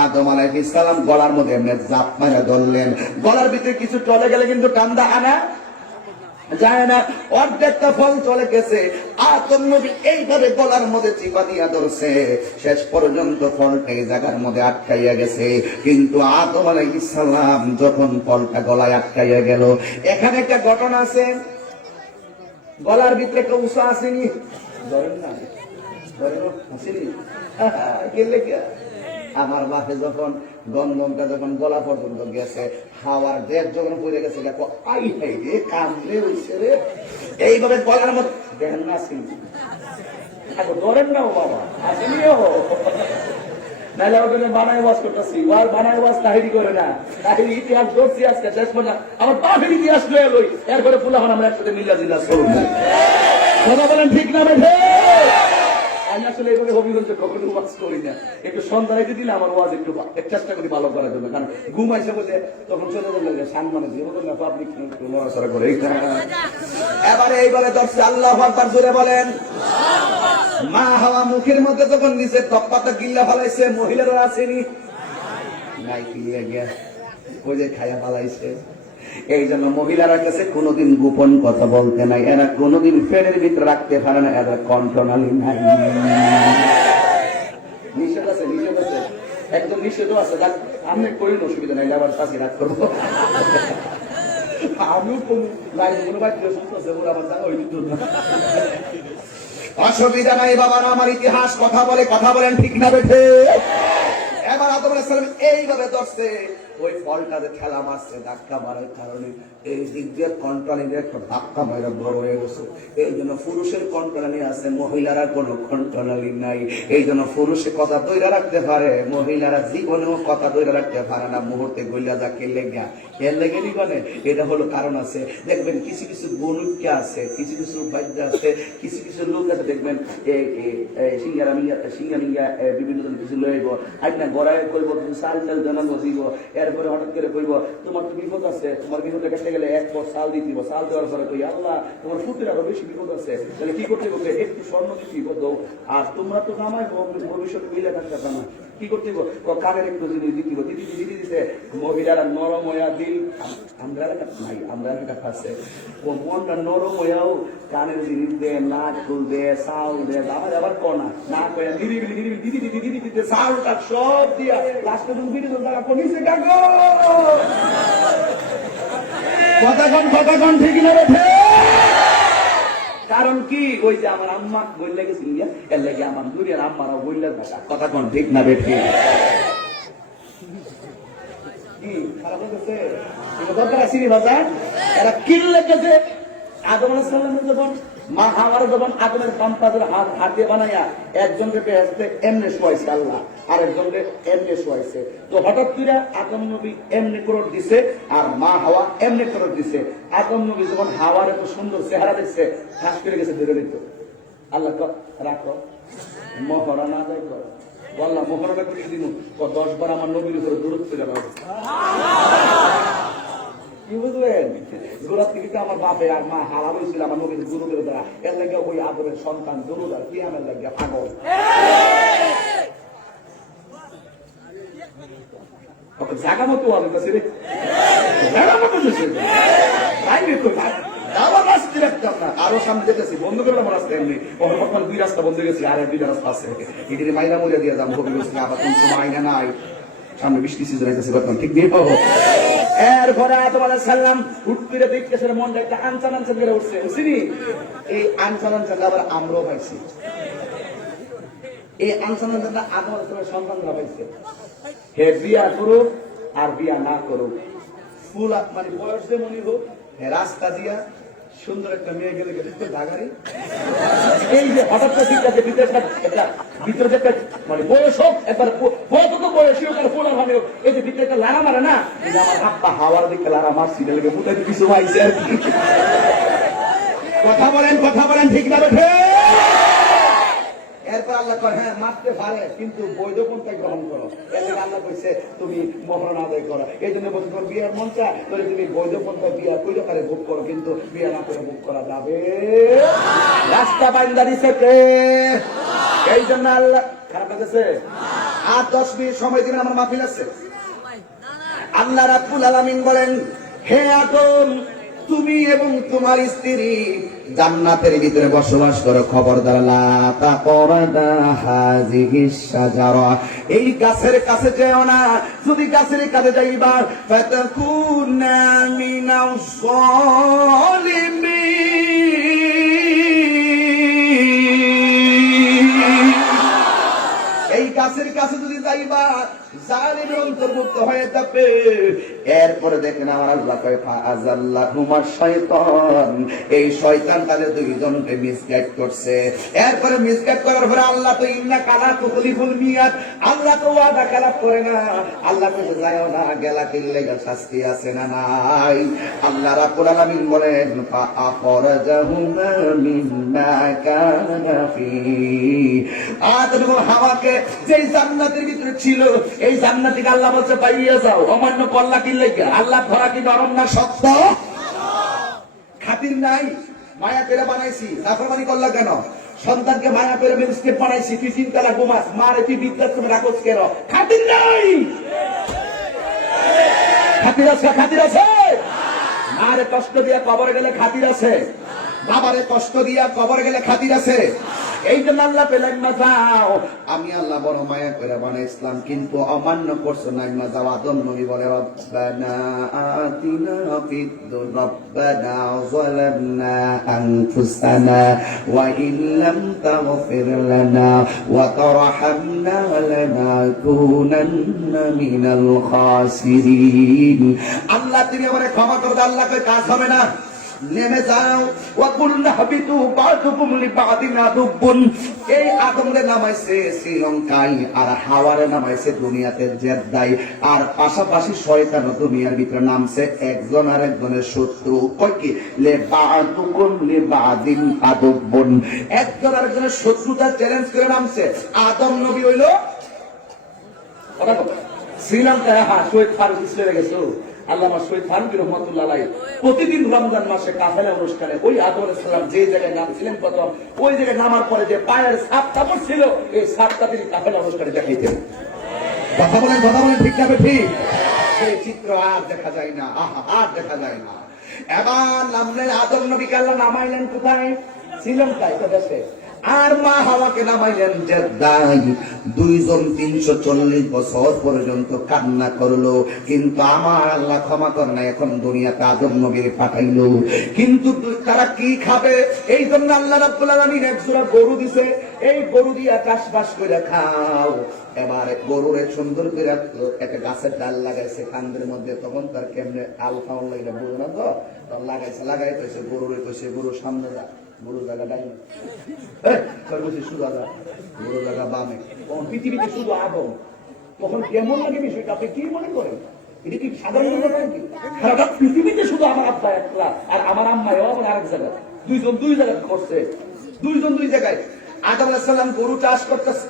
আদম আলাইহিস সালাম গলার মধ্যে এমনি জাপ মারা ধরলেন। গলার ভিতরে কিছু চলে গেলে কিন্তু কান্দা আনা যায় না, অর্ধেকটা ফল চলে গেছে। আদম নবী এইভাবে গলার মধ্যে চিপা দিয়া ধরছে, শেষ পর্যন্ত ফলটা এই জায়গার মধ্যে আটকাইয়া গেছে। কিন্তু আদম আলাইহিস সালাম যখন ফলটা গলায় আটকাইয়া গেল, এখানে একটা ঘটনা আছে, গলার ভিতরে একটা উষা আসেনি, ধরেন না আসেনি গেলে আমার বাপে যখন গন্ধমটা যখন গলা পর্যন্ত গেছে, হাওয়ার দেশ যখন পড়ে গেছে, দেখো আই হাই রে কামড়ে হইছে রে, এইভাবে গলার মধ্যে দেখেন না আসেনি, ধরেন না বাবা আসেনি নাহলে ওখানে বানায় ওয়াজ করতেছি, ওয়ার বানায় ওয়াজ তাহিরি করে না, তাহিরি ইতিহাস ধরছি আজকে শেষ পর্যন্ত আমার বাপের ইতিহাস লয়ে লই, এরপরে ফুলা হন আমরা একসাথে মিল্লা জিল্লাস করুন। কথা বলেন ঠিক না বেঠে? আমি আসলে এভাবে হবিগঞ্জ কখনো ওয়াজ করি না, একটু সন্ধ্যায় দিলে আমার ওয়াজ একটু চেষ্টা করি ভালো করার জন্য, কারণ ঘুম আইসে বলে তখন চলে যাবে সামনে দিয়ে পাবলিক একটু নড়াচড়া করে। এবারে এইবারে দর্শক আল্লাহু আকবার জোরে বলেন। মা হাওয়া মুখের মধ্যে যখন নিচে তপ্পাতা গিল্লা ফেলাইছে, মহিলারা আসেনি নাই ফিরিয়ে গিয়া ওই যে খায়া ফেলাইছে। এই জন্য মহিলারা কাছে কোনোদিন গোপন কথা বলতে নাই, এরা কোনোদিন ফেরের ভিতরে রাখতে পারে না, এরা কন্ট্রোনালি নাই। নিষেধ আছে, নিষেধ আছে, একদম নিষেধও আছে। আমি করি অসুবিধা নাই, আবার শাসি রাগ করবো, আমিও কোনো বাচ্চা সুস্থ আছে ওরা আমার জায়গা ওই দিত না, অসুবিধা নাই বাবা। আমার ইতিহাস কথা বলে, কথা বলেন ঠিক না বেঠে? এবার আদম আলাইহিস সালাম এইভাবে ধরছে, ওই ফলটাতে ঠেলা মারছে, ধাক্কা মারার কারণে এই দিক দিয়ে কন্ট্রোলিংয়ের একটা ধাক্কা মারা বড় হয়ে গেছে। এই জন্য পুরুষের কন্ট্রোলিং আছে, মহিলারা কোনো কন্ট্রোলিং নাই। এই জন্য পুরুষে কথা তৈরি রাখতে পারে, মহিলারা জীবনেও কথা তৈরি রাখতে পারে না, মুহূর্তে গইলা যা কে লেগা এর লেগে নিবানে। এটা হলো কারণ আছে, দেখবেন কিছু কিছু বনুক্কা আছে, কিছু কিছু বাদ্য আছে, কিছু কিছু লোক আছে, দেখবেন সিঙ্গারা মিঙ্গা সিঙ্গা মিঙ্গা বিভিন্ন ধরনের কিছু লইব, আজ না গড়াই করবো, চাল চাল জানান বসিব, এরপরে হঠাৎ করে কইব তোমার তো বিপদ আছে, তোমার বিপদে কাটতে গেলে এক পর চাল দিতে দিব, চাল দেওয়ার পরে কই আল্লাহ তোমার ফুটের আরো বেশি বিপদ আছে, তাহলে কি করতে হবে, একটু স্বর্ণ দিতে বিপদ দাও, আর তোমরা তো নামাই ভবিষ্যতে মিলে থাকতে না, কি করতে হবে, কানের একটু জিনিস দিতে দিদি দিদি দিতে। মহিলারা নরম হইয়া দিল, আমরা এলাকা নাই, আমরা এলাকা আছে, ও মনটা নরম হইয়াও কানের জিনিস দে, নাক ফুল দে, চাউল দে, আমার আবার কনা না কয়া নিরিবিলি নিরিবিলি দিদি দিদি দিদি দিতে চাউলটা সব দিয়া লাস্টে তুমি দিদি টাকা কমিছে ডাকো। কতক্ষণ ঠিক না রে? কারণ কি, ওই যে আমার আম্মা বললে গেছিল এর লেগে আমার দুনিয়ার আম্মারা বললে থাকা, কতক্ষণ ঠিক না বেঠে? কি খারাপ হয়েছে দরকার আছে বাজার, এরা কিনলে গেছে। আদম আলাইহিস সালামের যখন মা হাওয়ার যখন আদমের পাম্পাদের হাত হাতে বানাইয়া একজনকে বেহেশতে এমনি শোয়াইছে আল্লাহ, আর একজনকে এমনি শোয়াইছে। তো হঠাৎ করে আদম নবী এমনি করে দিছে, আর মা হাওয়া এমনি করে দিছে। আদম নবী যখন হাওয়ার এত সুন্দর চেহারা দেখছে, ফাঁস করে গেছে ধরে নিত। আল্লাহ রাখো মহরা না যায় করো, বললাম মহরাটা করে দিন 10 বার আমার নবীর উপরে দূরত্ব গেল। কি বুঝলেন? গোড়ার থেকে তো আমার বাপে আর মা হালাল হয়েছিল আমার নবীর গুরুদের দ্বারা, এর লাগে ওই আদরের সন্তান গুরুদার কি আমার লাগে পাগল। জায়গা মতো আলো কাছে রে, জায়গা মতো আরো সামনে যেতেছি, বন্ধ করে আমার রাস্তা এমনি বর্তমান 2 রাস্তা বন্ধ গেছে, আর 2টা রাস্তা আছে, এটি মাইনা মরিয়া দিয়ে যাবো কবি বলছি আবার কোন সময় আইনা নাই, সামনে বৃষ্টি সিজন আইতেছে বর্তমান, ঠিক দিয়ে পাবো। এরপরে তোমার সাল্লাম উঠতে দেখতে সেটা মনটা একটা আনচান আনচান করে উঠছে, বুঝছিনি? এই আনচান আনচান আবার আমরাও পাইছি, এই আনচান আনচানটা আদম তোমার সন্তানরা পাইছে। হে বিয়া করুক আর বিয়া না করুক, ফুল মানে বয়স যেমনই হোক, রাস্তা দিয়া সুন্দর একটা মেয়ে গেলে ঢাকারি এই যে হঠাৎ করে চিন্তা ভিতরে যে একটা মানে বয়স হোক, একবার বয়সী হোক আর ফুলার হবে, এই যে ভিতরে একটা লাড়া মারে না, আমার আব্বা হাওয়ার দিকে লাড়া মারছি, লেগে বুঝতে কিছু পাইছে আর কি। কথা বলেন ঠিক না বেঠে? এরপর আল্লাহ কয় হ্যাঁ মারতে পারে কিন্তু বৈধ পন্থায় গ্রহণ করো, এর আল্লাহ কইছে তুমি মহরণ আদায় করো। এই জন্য বলছে তোমার বিয়ের মন চায় তাহলে তুমি বৈধ পন্থায় বিয়া কইলে পারে ভোগ করো, কিন্তু বিয়ে না করে ভোগ করা যাবে। রাস্তা বাইন্দা দিছে কে? এই জন্য আল্লাহ খারাপ লাগছে। আর 10 মিনিট সময় দিবেন, আমার মাহফিল আছে। আল্লাহ রাব্বুল আলামিন বলেন, হে আদম তুমি এবং তোমার স্ত্রী জান্নাতের ভিতরে বসবাস করো, খবরদার লা তাকরাবা হাযিহিস শাজারা, এই গাছের কাছে যেও না, যদি গাছের কাছে যাইবা ফাতাকুনা মিনাস সালিমিন, এই গাছের কাছে যদি যাইবা জালিমের অন্তর্ভুক্ত হয়ে যাবে। এরপরে দেখেন আমার আল্লাহ কয় ফাআযাল্লাহুমা শাইতান, এই শয়তান তাদের দুইজনকে মিসগাইড করছে। এরপরে মিসগাইড করার পরে আল্লাহ তো ইন্না কালা তুখলিফুল মিয়াদ, আল্লাহ তো ওয়াদা খেলাপ করে না। আল্লাহ কইছে যাও না, গেলা কিনলে শাস্তি আছে না নাই? আল্লাহ রাব্বুল আলামিন বলেন ফাআখরাজাহুমা মিম্মা কানা ফি, আদম এবং হাওয়াকে যেই জান্নাতের ভিতরে ছিল, এই জান্নাত থেকে আল্লাহ বলছে পাইয়া যাও, অমান্য করলা কি লেগে? আল্লাহ ধরা কি নরম না শক্ত? খাতির নাই, মায়া পেরে বানাইছি, নাফরমানি করলা কেন? সন্তানকে মায়া পেরে মিলস্টেপ বানাইছি, তুই 3 তালা ঘুমাস, মারে তুই বৃদ্ধাশ্রমে রাখোস কেন? খাতির নাই, খাতির আছে, খাতির আছে। মারে কষ্ট দিয়া কবরে গেলে খাতির আছে, বাবারে কষ্ট দিয়া কবরে গেলে খাতির আছে। এই জন্য আল্লাহ পেলেন না যাও, আমি আল্লাহ বড় মায়া করে বানাইছিলাম, কিন্তু অমান্য করছো না, না যাও। আদম নবী বলে রব্বানা আতিনা ফিদ দুনিয়া রব্বানা যালামনা আনফুসানা ওয়া ইন লাম তাগফির লানা ওয়া তারহামনা লানাকুনান্না মিনাল খাসিরিন। আল্লাহ তুমি আমারে ক্ষমা করে দাও। আল্লাহ কয় কাজ হবে না, নেমে যাও। ওয়াকুলনা হাবিতু বা'দুকুম লিবা'দিন আদুবুন, এই আদমরে নামাইছে শ্রীলঙ্কায় আর হাওয়ারে নামাইছে দুনিয়াতে জেদ্দায়, আর পাশাপাশি শয়তান দুনিয়ার ভিতরে নামছে একজন আর একজনের শত্রু। কয় কি লিবা'দুকুম লিবা'দিন আদুবুন, একজন আর একজনের শত্রুতা চ্যালেঞ্জ করে নামছে। আদম নবী হইল শ্রীলঙ্কায়, হ্যাঁ শহীদ ফারুক ইসলামে গেছো। আল্লামা শহীদ ফারুক রহমাতুল্লাহ আলাইহি প্রতিদিন রমজান মাসে কাফেলা অনুষ্ঠানে ওই আদম আলাইহিস সালাম যে জায়গায় নামছিলেন প্রথম, ওই জায়গায় নামার পরে যে পায়ের ছাপটা পড়ছিল, এই ছাপটা তিনি কাফেলা অনুষ্ঠানে দেখাইতেন। কথা বলেন ঠিক না ঠিক? সেই চিত্র আর দেখা যায় না, আহা আর দেখা যায় না। এবার নামলেন আদম নবীকে আল্লাহ নামাইলেন কোথায়? শ্রীলঙ্কায়, তো দেশে। আর মা হাওয়াকে নামাইলেন জেদ্দায়। দুইজন 340 বছর পর্যন্ত কান্না করলো, কিন্তু আমার আল্লাহ ক্ষমা করে না, এখন দুনিয়াতে আদম নবীর পাঠাইলো। কিন্তু তারা কি খাবে? এই জন্য আল্লাহ রাব্বুল আলামিন এক জোড়া গরু দিছে, এই গরু দিয়া চাষবাস করে খাও। এবার গরুর সুন্দর করে একটা গাছের ডাল লাগাইছে কান্দের মধ্যে, তখন তার কেমনে আল খাওয়ার লাগলে বুঝো না, তো লাগাইছে গরুর কইছে গরু সামনে যা, গরু জায়গা ডাইনে, সুদা যা, গরু জায়গা বামে। তখন পৃথিবীতে শুধু আদম, তখন কেমন লাগে বিষয়টা আপনি কি মনে করেন? এটা কি সাধারণ ব্যাপার নাকি? সারাটা পৃথিবীতে শুধু আমার আব্বা একলা আর আমার আম্মাও আমার আরেক জায়গায়, দুইজন দুই জায়গায় করছে, দুইজন দুই জায়গায়। আদম আলাইহিস সালাম গরু চাষ করতেছে,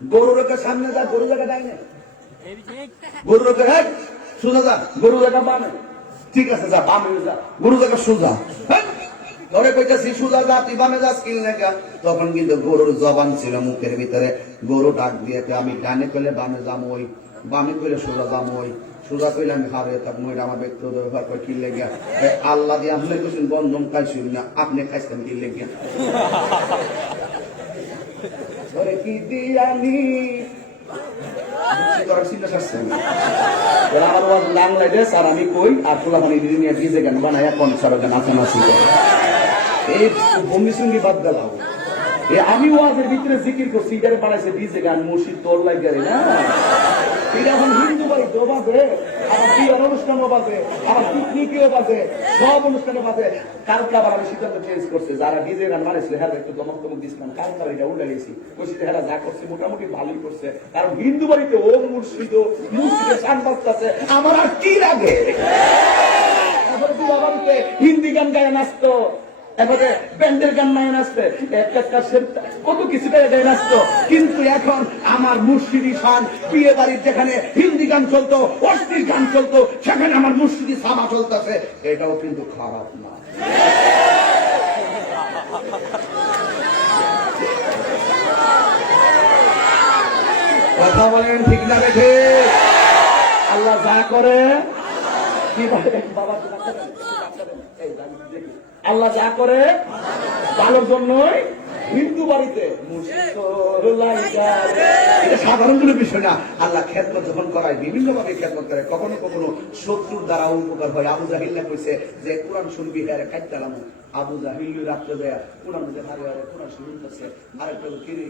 গরুর সামনে যা, গরু জায়গা ডাইনে, গরুর সোজা যা, গরু জায়গা বামে। ঠিক আছে যা, বামে যা, গরু জায়গা সোজা। হ্যাঁ? ধরে কইতাছি সোজা যা, তুই বামে যাস কি লেখা? তখন কিন্তু গরুর জবান ছিল মুখের ভিতরে। গরু ডাক দিয়ে আমি ডানে কইলে বামে যাম ওই, বামে কইলে সোজা যাম ওই, সোজা কইলে আমি হারে থাকবো, এটা আমার ব্যক্তিগত ব্যাপার। করে কি লেগে আল্লাহ দিয়ে আপনি কইছেন বন্ধন খাইছেন না, আপনি খাইছেন কি লেগে? ধরে কি দিয়ানি আমি কই আর পোলা পানি নিয়ে ভিজে গান বানায় কনসার গান নাচানাচি করে এই ভঙ্গি সঙ্গী বাদ দিলাম। আমি ওয়াজের ভিতরে জিকির করছি, এটারে বানাইছে ডিজে গান, মসজিদ তোর লাগে না। এটা এখন হিন্দু বাড়িতেও বাজে, আবার বিয়ের অনুষ্ঠানও বাজে, আবার পিকনিকেও বাজে, সব অনুষ্ঠানে বাজে। কালকে আবার আমি সিদ্ধান্ত চেঞ্জ করছে, যারা ডিজে গান বানাইছিল হ্যাঁ একটু দমক দমক দিচ্ছিলাম, কালকে এটা উল্টাইছি কইছি হ্যাঁ যা করছে মোটামুটি ভালোই করছে। কারণ হিন্দু বাড়িতে ও মুর্শিদ মুর্শিদের শান বাজতেছে, আমার আর কি লাগে? বাড়িতে হিন্দি গান গায়ে নাচতো, এবারে ব্যান্ডের গান নাই নাচতে, কত কিছু গায়ে নাচতো। কিন্তু এখন আমার মুর্শিদি শান বিয়ে বাড়ির যেখানে হিন্দি গান চলতো, অশ্লীল গান চলতো, সেখানে আমার মুর্শিদি সামা চলতেছে। এটাও কিন্তু খারাপ না। কথা বলেন ঠিক না রেখে? আল্লাহ যা করে কি বাবা, আল্লাহ যা করে ভালোর জন্যই। হিন্দু বাড়িতে এটা সাধারণ কোনো বিষয় না। আল্লাহ খেদমত যখন করায় বিভিন্ন ভাবে খেদমত করে, কখনো কখনো শত্রুর দ্বারা উপকার হয়। আবু জাহিল্লা কইছে যে কোরআন শুনবি হ্যাঁ কাটতালাম। আবু জাহিল রাত্রে দেয়া কোরআন মধ্যে ভালো হয়, কোরআন শুনতেছে আরেকটা কিনে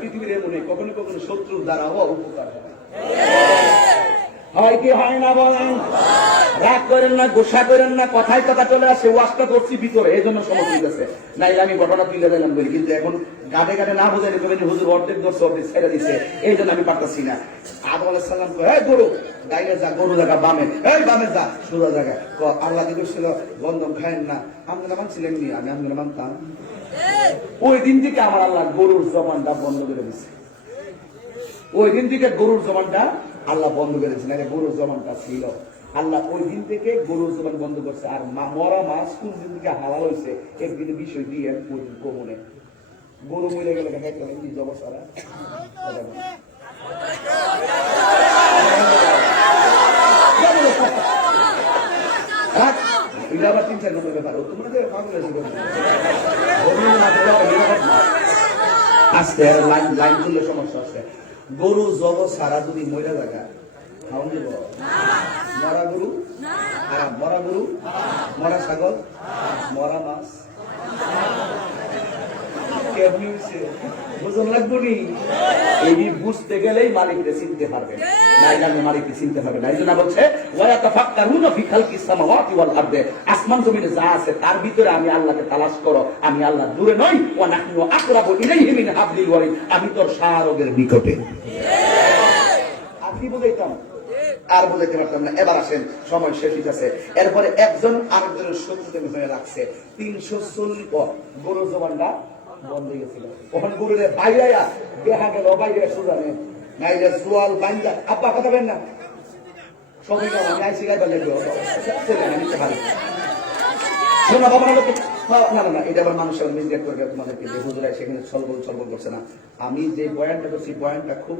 পৃথিবীর এমন কখনো কখনো শত্রুর দ্বারা উপকার হয় কি হয় না বলেন? রাগ করেন না, গোসা করেন না, কথায় কথা চলে আসে। ওয়াজটা করছি ভিতরে, এই জন্য সমস্যা হইতেছে। নাইলে আমি ঘটনা তুলে দিলাম বলি, কিন্তু এখন গাড়ে গাড়ে না বোঝাইলে বলেন হুজুর অর্ধেক ধরছে অর্ধেক ছেড়ে দিচ্ছে, এই জন্য আমি পারতাছি না। আদম আলাইহিস সালাম কয় গরু গাইলে যা, গরু জায়গা বামে, এই বামে যা, সোজা জায়গা। আল্লাহ কি করছিল? বন্ধন খায়েন না, আপনারা মানছিলেন নি? আমি আপনারা মানতাম। ওই দিন থেকে আমার আল্লাহ গরুর জবানটা বন্ধ করে দিচ্ছে। ওই দিন থেকে গরুর জবানটা আল্লাহ বন্ধ করেছেন। গরুর জবানটা ছিল, আল্লাহ ওই দিন থেকে গরুর জবান বন্ধ করছে। আর মরা মাছ কোন দিন থেকে হালাল হয়েছে একদিনের বিষয় দিয়ে গোপনে গরু মরে গেলে জবসারা আবার 3-4 নম্বর ব্যাপার। আজকে লাইন তুললে সমস্যা আছে। গরু জব সারা যদি মরা জায়গা খাওয়ান দিব? মরা গরু, মরা গরু, মরা ছাগল, মরা মাছ কেমনি হয়েছে বুঝন লাগবো নি? এই বুঝতে গেলেই মালিককে চিনতে পারবে, নাইলে আপনি মালিককে চিনতে পারবে না। এই জন্য বলছে ওয়ায়াতাফাক্কারুনা ফি খালকিস সামাওয়াতি ওয়াল আরদি, আসমান জমিনে যা আছে তার ভিতরে আমি আল্লাহকে তালাশ করো। আমি আল্লাহ দূরে নই, ওয়া নাহনু আকরাবু ইলাইহি মিন হাবলিল ওয়ারিদ, আমি তোর শাহরগের নিকটে। আর কি বুঝাইতাম? আর বুঝাইতে পারতাম না। এবার আসেন, সময় শেষ হয়ে গেছে। এরপরে একজন আরেকজনের শত্রুতে হয়ে রাখছে। 340 পর গরুর জবানটা বন্ধ হয়ে গেছিল। ওখানে গরুরে বাইরে দেখা গেল, বাইরে সুজানে নাইলে সোয়াল বাইন্দা আব্বা কথা বেন না সবাই আইসি গাইবার লাগবে ছেলে না নিতে পারে শোনা বাবা না না না, এটা আবার মানুষের মিসগেট করবে তোমাদেরকে যে হুজুরাই সেখানে ছলবল করছে না। আমি যে বয়ানটা করছি বয়ানটা খুব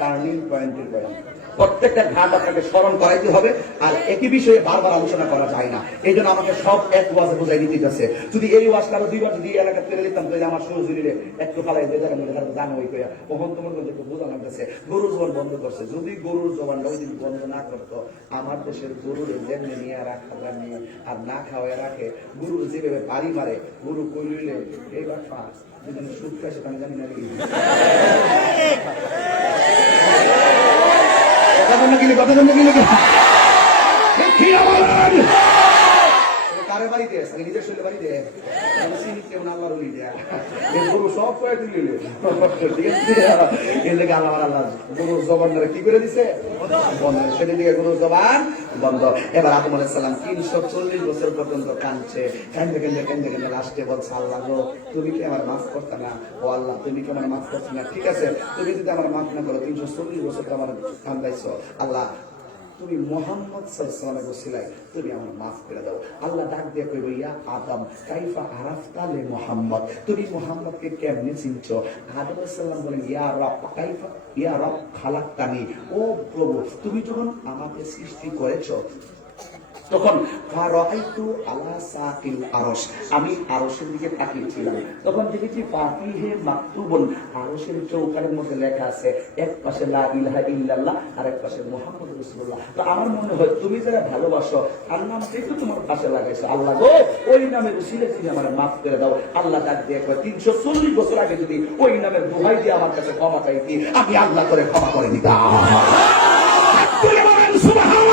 টার্নিং পয়েন্টের বয়ান। প্রত্যেকটা ঘাট আপনাকে স্মরণ করাইতে হবে, আর একই বিষয়ে বারবার আলোচনা করা যায় না। এই জন্য আমাকে সব এক ওয়াজে বোঝাই দিতে যাচ্ছে। যদি এই ওয়াজটা আরো 2 বার যদি এলাকা ফেলে দিতাম তাহলে আমার শুরু জুড়ে একটু ফালাই যে জায়গার মধ্যে জানো ওই কয়া কখন তোমার মধ্যে একটু বোঝা লাগতেছে। গরুর জবান বন্ধ করছে। যদি গরুর জবানটা ওই দিন বন্ধ না করতো, আমার দেশের গরুর যেমনি নিয়ে রাখা নিয়ে আর না খাওয়াই রাখে, গরু যেভাবে বাড়ি মারে, গরু কইলে এইবার পাঁচ যেখানে সুখ খায় সেটা আমি জানি না। কারে বাড়িতে নিজের শরীরে বাড়িতে কেমন আল্লাহর ওলি দেয়া এই গরু সব করে দিলে ঠিক আছে এর লেগে আল্লাহ গরু জবান কি করে দিছে বন্ধ সেদিন দিকে গরু জবান বন্ধ এবার আদম আলাইহিস সালাম 340 বছর পর্যন্ত কাঁদছে কান্দে লাস্টে বলছে আল্লাহ গো তুমি কি আমার মাফ করতে না ও আল্লাহ তুমি কি আমার মাফ করতে না ঠিক আছে তুমি যদি আমার মাফ না করো 340 বছর তো আমার কান্দাইছো আল্লাহ তুমি মুহাম্মদ সাল্লাল্লাহু আলাইহি ওয়াসাল্লাম তুমি আমার maaf করে দাও আল্লাহ ডাক দিয়ে কইব ইয়া আদম কাইফা আরাফতা লি মুহাম্মদ তুমি মুহাম্মদকে কেমনে চিনছো আদম আলাইহিস সালাম বলেন ইয়া রব কাইফা ইয়া রব খালাকতানি ও প্রভু তুমি যখন আমাকে সৃষ্টি করেছো তখন ফারাআইতু আলা সাকিল আরশ আমি আরশের দিকে তাকিয়েছিলাম তখন দেখেছি ফাতিহে মাকতুবুন আরশের চৌকারের মধ্যে লেখা আছে এক পাশে লা ইলাহা ইল্লাল্লাহ আর এক পাশে মুহাম্মদুর রাসূলুল্লাহ তো আমার মনে হয় তুমি যারা ভালোবাসো তার নামটাই তো তোমার পাশে লাগাইছো আল্লাহ গো ওই নামের উসিলায় তুমি আমার maaf করে দাও আল্লাহ ডাক দিয়ে কয় 340 বছর আগে যদি ওই নামের দোহাই দিয়ে আমার কাছে ক্ষমা চাইতি আমি আল্লাহ করে ক্ষমা করে দিতাম সুবহানাল্লাহ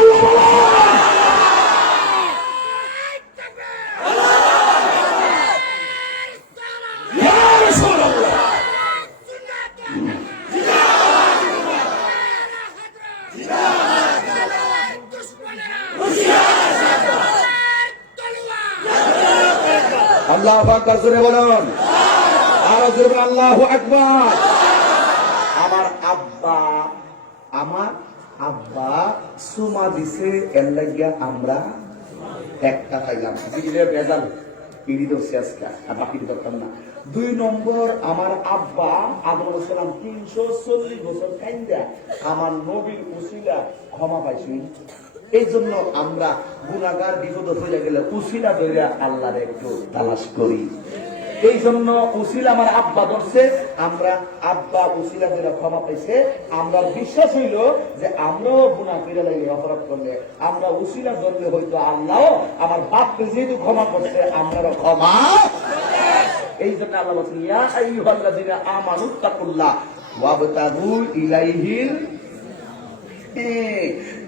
আল্লাহু আকবার জোরে বলুন আরো জোরে বলুন আল্লাহু আকবার আমার আব্বা সুমা দিছে এর লাগিয়া আমরা একটা খাইলাম বিড়ির ভেজাল বিড়ি তো শেষ আর বাকি দরকার না 2 নম্বর আমার আব্বা আদম আলাইহিস সালাম 340 বছর কাইন্দা আমার নবীর উসিলা ক্ষমা পাইছি এই জন্য আমরা গুনাহগার বিপদ হয়ে গেলে উসিলা ধরে আল্লাহর একটু তালাশ করি এই জন্য উসিলা আমার আব্বা ধরছে আমরা আব্বা উসিলা ধরে ক্ষমা পাইছে আমরা বিশ্বাস হইল যে আমরাও গুনাহ করে লাগলে অপরাধ করলে আমরা উসিলা ধরলে হয়তো আল্লাহ আমার বাপকে যেহেতু ক্ষমা করছে আমরাও ক্ষমা এই জন্য আল্লাহ বলছেন ইয়া আইয়ুহাল্লাযিনা আমানুত্তাকুল্লাহ ওয়াবতাগু ইলাইহিল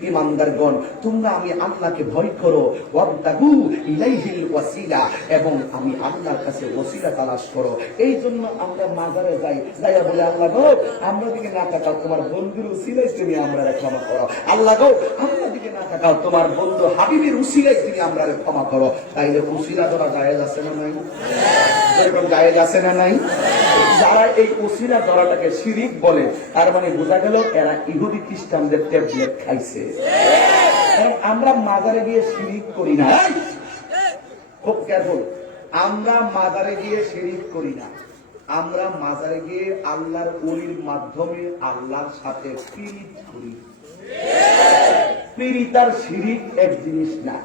ঈমানদারগণ তোমরা আমি আল্লাহকে ভয় করো ওয়াবতাগু ইলাইহিল ওয়াসিলা এবং আমি আল্লাহর কাছে ওসিলা তালাশ করো এই জন্য আমরা মাজারে যাইয়া বলে আল্লাহ গো আমরা দিকে না তাকাও তোমার বন্ধুর উসিলায় তুমি আমরারে ক্ষমা করো আল্লাহ গো আমরা দিকে না তাকাও তোমার বন্ধু হাবিবের উসিলায় তুমি আমরারে ক্ষমা করো তাইলে উসিলা ধরা জায়েজ আছে না নাই এরকম জায়েজ আছে না নাই যারা এই উসিলা ধরাটাকে শিরিক বলে তার মানে বোঝা গেল এরা ইহুদি খ্রিস্টানদের ট্যাবলেট খাইছে আমরা মাজারে গিয়ে শিরিক করি না খুব কেয়ারফুল আমরা মাজারে গিয়ে শিরিক করি না আমরা মাজারে গিয়ে আল্লাহর ওলির মাধ্যমে আল্লাহর সাথে পীড়িত করি পীড়িত আর শিরিক এক জিনিস না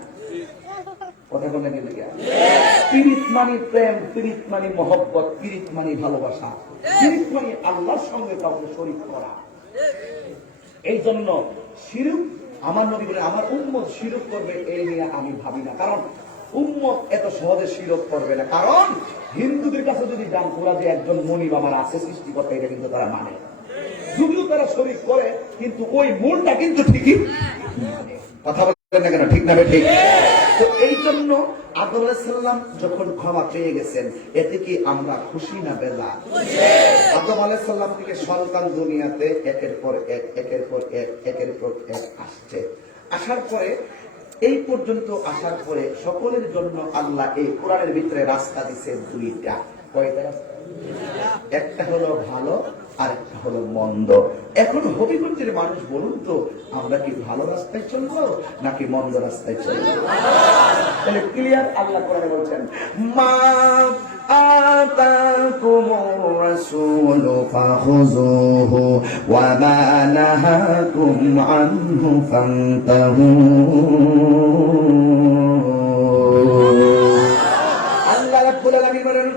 কথা বলে গেলে পীড়িত মানে প্রেম পীড়িত মানে মহব্বত পীড়িত মানে ভালোবাসা পীড়িত মানে আল্লাহর সঙ্গে কাউকে শরীক করা এই জন্য শিরক আমার নবী বলে আমার উম্মত শিরক করবে এই নিয়ে আমি ভাবি না কারণ উম্মত এত সহজে শিরক করবে না কারণ হিন্দুদের কাছে যদি জান ওরা যে একজন মনিব আমার আছে সৃষ্টিকর্তা এটা কিন্তু তারা মানে যদিও তারা শরীক করে কিন্তু ওই মূলটা কিন্তু ঠিকই কথা বলেন না কেন ঠিক না ঠিক তো এই জন্য আদম আলাইহিস সালাম যখন ক্ষমা পেয়ে গেছেন এতে কি আমরা খুশি না বেজা আদম আলাইহিস সালাম থেকে সন্তান দুনিয়াতে একের পর এক আসছে আসার পরে এই পর্যন্ত আসার পরে সকলের জন্য আল্লাহ এই কোরআনের ভিতরে রাস্তা দিছে দুইটা কয়টা রাস্তা একটা হলো ভালো আর একটা হলো মন্দ এখন হবিগঞ্জের মানুষ বলুন তো আমরা কি ভালো রাস্তায় চলবো নাকি মন্দ রাস্তায় চলবো তাহলে ক্লিয়ার আল্লাহ কোরআনে বলছেন মা আতাকুমুর রাসূলু ফাখুযুহু ওয়া মা নাহাকুম আনহু ফান্তাহু আল্লাহ রাব্বুল আলামিন বলেন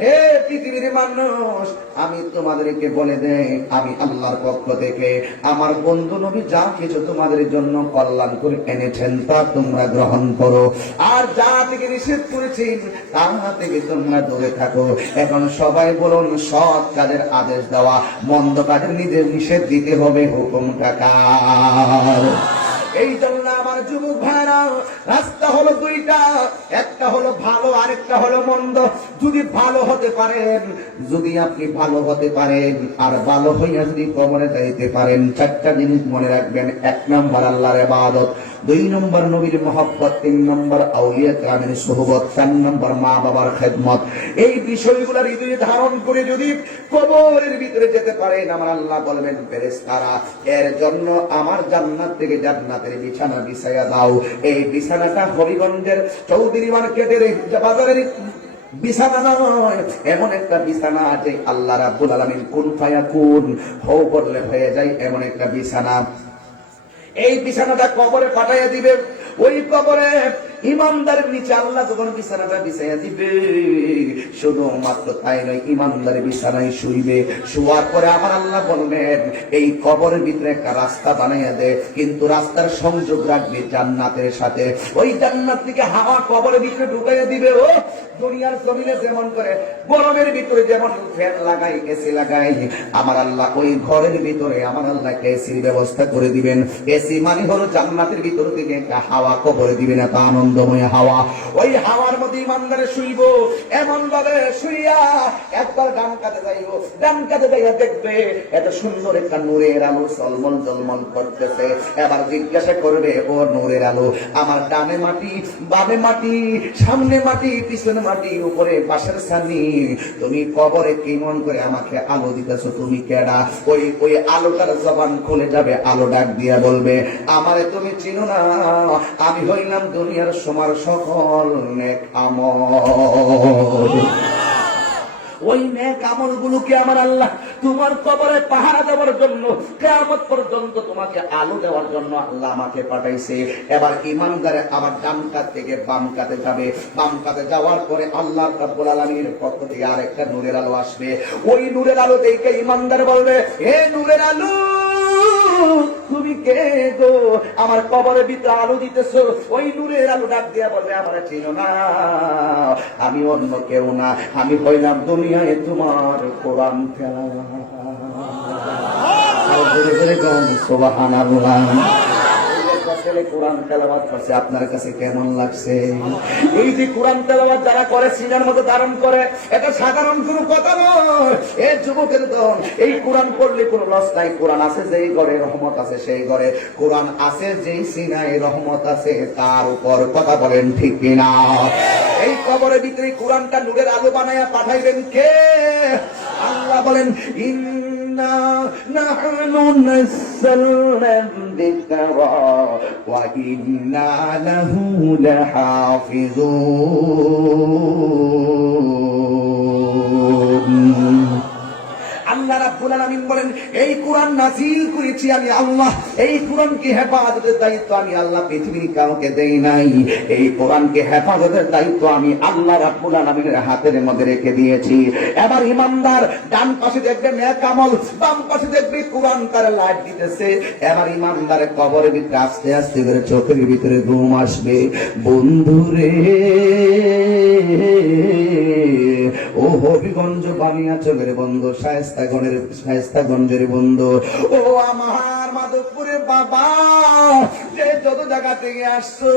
হে পৃথিবীর মানুষ আমি তোমাদেরকে বলে দেই আমি আল্লাহর পক্ষ থেকে আমার বন্ধু নবী যা কিছু তোমাদের জন্য কল্যাণ করে এনেছেন তা তোমরা গ্রহণ করো আর যা থেকে নিষেধ করেছি তা থেকে তোমরা দূরে থাকো এখন সবাই বলুন সৎ কাজের আদেশ দেওয়া মন্দ কাজের নিষেধ দিতে হবে হুকুমটা কার এই জন্য আমার যুবক ভাইরা রাস্তা হলো দুইটা, একটা হলো ভালো, আরেকটা হলো মন্দ। যদি ভালো হতে পারেন, যদি আপনি ভালো হতে পারেন আর ভালো হইয়া যদি কবরে যাইতে পারেন, চারটা জিনিস মনে রাখবেন। 1 নম্বর আল্লাহর ইবাদত, 2 নম্বর নবীর মহব্বত, 3 নম্বর আউলিয়া কেরামের সুহবত, 4 নম্বর মা বাবার খেদমত। এই বিষয়গুলো হৃদয়ে ধারণ করে যদি কবরের ভিতরে যেতে পারেন, আমার আল্লাহ বলবেন ফেরেশতারা এর জন্য আমার জান্নাত থেকে জান্নাতের বিছানা বিছাইয়া দাও। এই বিছানাটা হবিগঞ্জের চৌধুরী মার্কেটের বাজারের বিছানা নয়, এমন একটা বিছানা আছে আল্লাহ রাব্বুল আলামিন কুন ফায়াকুন হও বললে হয়ে যায়, এমন একটা বিছানা। এই বিছানাটা কবরে পাঠাইয়া দিবে। ওই কবরে ইমানদারের নিচে আল্লাহ যখন বিছানাটা বিছাইয়া দিবে, শুধুমাত্র তাই নয়, ইমানদারের বিছানায় শুইবে। শোয়ার পরে আমার আল্লাহ বলবেন এই কবরের ভিতরে একটা রাস্তা বানাইয়া দে, কিন্তু রাস্তার সংযোগ রাখবে জান্নাতের সাথে। ওই জান্নাত থেকে হাওয়া কবরের ভিতরে ঢুকাইয়া দিবে। ও দুনিয়ার জমিনে যেমন করে গরমের ভিতরে যেমন ফ্যান লাগাই, এসি লাগাই, আমার আল্লাহ ওই ঘরের ভিতরে আমার আল্লাহকে এসির ব্যবস্থা করে দিবেন। এসি মানে হলো জান্নাতের ভিতর থেকে একটা হাওয়া কবরে দিবেন, এত আনন্দময় হাওয়া। ওই হাওয়ার মধ্যে ইমানদারে শুইব, এমন ভাবে শুইয়া একবার ডান কাতে যাইব, ডান কাতে যাইয়া দেখবে এত সুন্দর একটা নূরের আলো জলমল জলমল করতেছে। এবার জিজ্ঞাসা করবে, ও নূরের আলো, আমার ডানে মাটি, বামে মাটি, সামনে মাটি, পিছনে মাটি, উপরে পাশের ছানি, তুমি কবরে কেমন করে আমাকে আলো দিতেছো, তুমি কেডা? ওই আলোটার জবান খুলে যাবে, আলো ডাক দিয়া বলবে, আমারে তুমি চিনো না, আমি হইলাম দুনিয়ার সমার সকল নেক আমল। ওই নেক আমল গুলোকে আমার আল্লাহ তোমার কবরে পাহারা দেওয়ার জন্য, কিয়ামত পর্যন্ত তোমাকে আলো দেওয়ার জন্য আল্লাহ আমাকে পাঠাইছে। এবার ইমানদারে আবার ডান কাত থেকে বাম কাতে যাবে, বাম কাতে যাওয়ার পরে আল্লাহ রাব্বুল আলামিনের পক্ষ থেকে আরেকটা নূরের আলো আসবে। ওই নূরের আলো দেখে ইমানদার বলবে, হে নূরের আলো, তুমি কে গো, আমার কবরের ভিতরে আলো দিতেছো? ওই নূরের আলো ডাক দিয়া বলবে, আমার চিনো না, আমি অন্য কেউ না, আমি হইলাম দুনিয়ায় তোমার কোরআন সুবহানাল্লাহ। কোরআন তেলাওয়াত করছে, আপনার কাছে কেমন লাগছে? এই যে কোরআন তেলাওয়াত যারা করে, সিনার মধ্যে ধারণ করে, এটা সাধারণ কোনো কথা নয়। এই যুবকের দল, এই কোরআন পড়লে কোনো লস নাই। কোরআন আছে যেই ঘরে, রহমত আছে সেই ঘরে। কোরআন আছে যেই সিনায়, রহমত আছে তার উপর। কথা বলেন ঠিক কিনা? এই কবরের ভিতরে কোরআনটা নূরের আলো বানায়া পাঠাইবেন কে? আল্লাহ বলেন, ইন্না নাহনু নাযালনা যিকরা ওয়া ইন্না লাহু লাহাফিজুন। আল্লাহ রাব্বুল আলামিন বলেন, এই কোরআন নাযিল করেছি আমি আল্লাহ। এই কোরআনকে হেফাজতের দায়িত্ব আমি আল্লাহ পৃথিবীর কাউকে দেই নাই। এই কোরআনকে হেফাজতের দায়িত্ব আমি আল্লাহ রাব্বুল আলামিনের হাতের মধ্যে রেখে দিয়েছি। এবার ইমানদার ডান পাশে দেখবে নেক আমল, বাম পাশে দেখবে কোরআন তার লাইট দিতেছে। এবার ইমানদারের কবরের ভিতরে আস্তে আস্তে করে চোখের ভিতরে ঘুম আসবে। বন্ধুরে, ও হবিগঞ্জ বানিয়াচকের বন্ধু, শায়েস্তাগঞ্জের বন্ধু, ও আমার মাধবপুরের বাবা, যে যত জায়গা থেকে আসছো,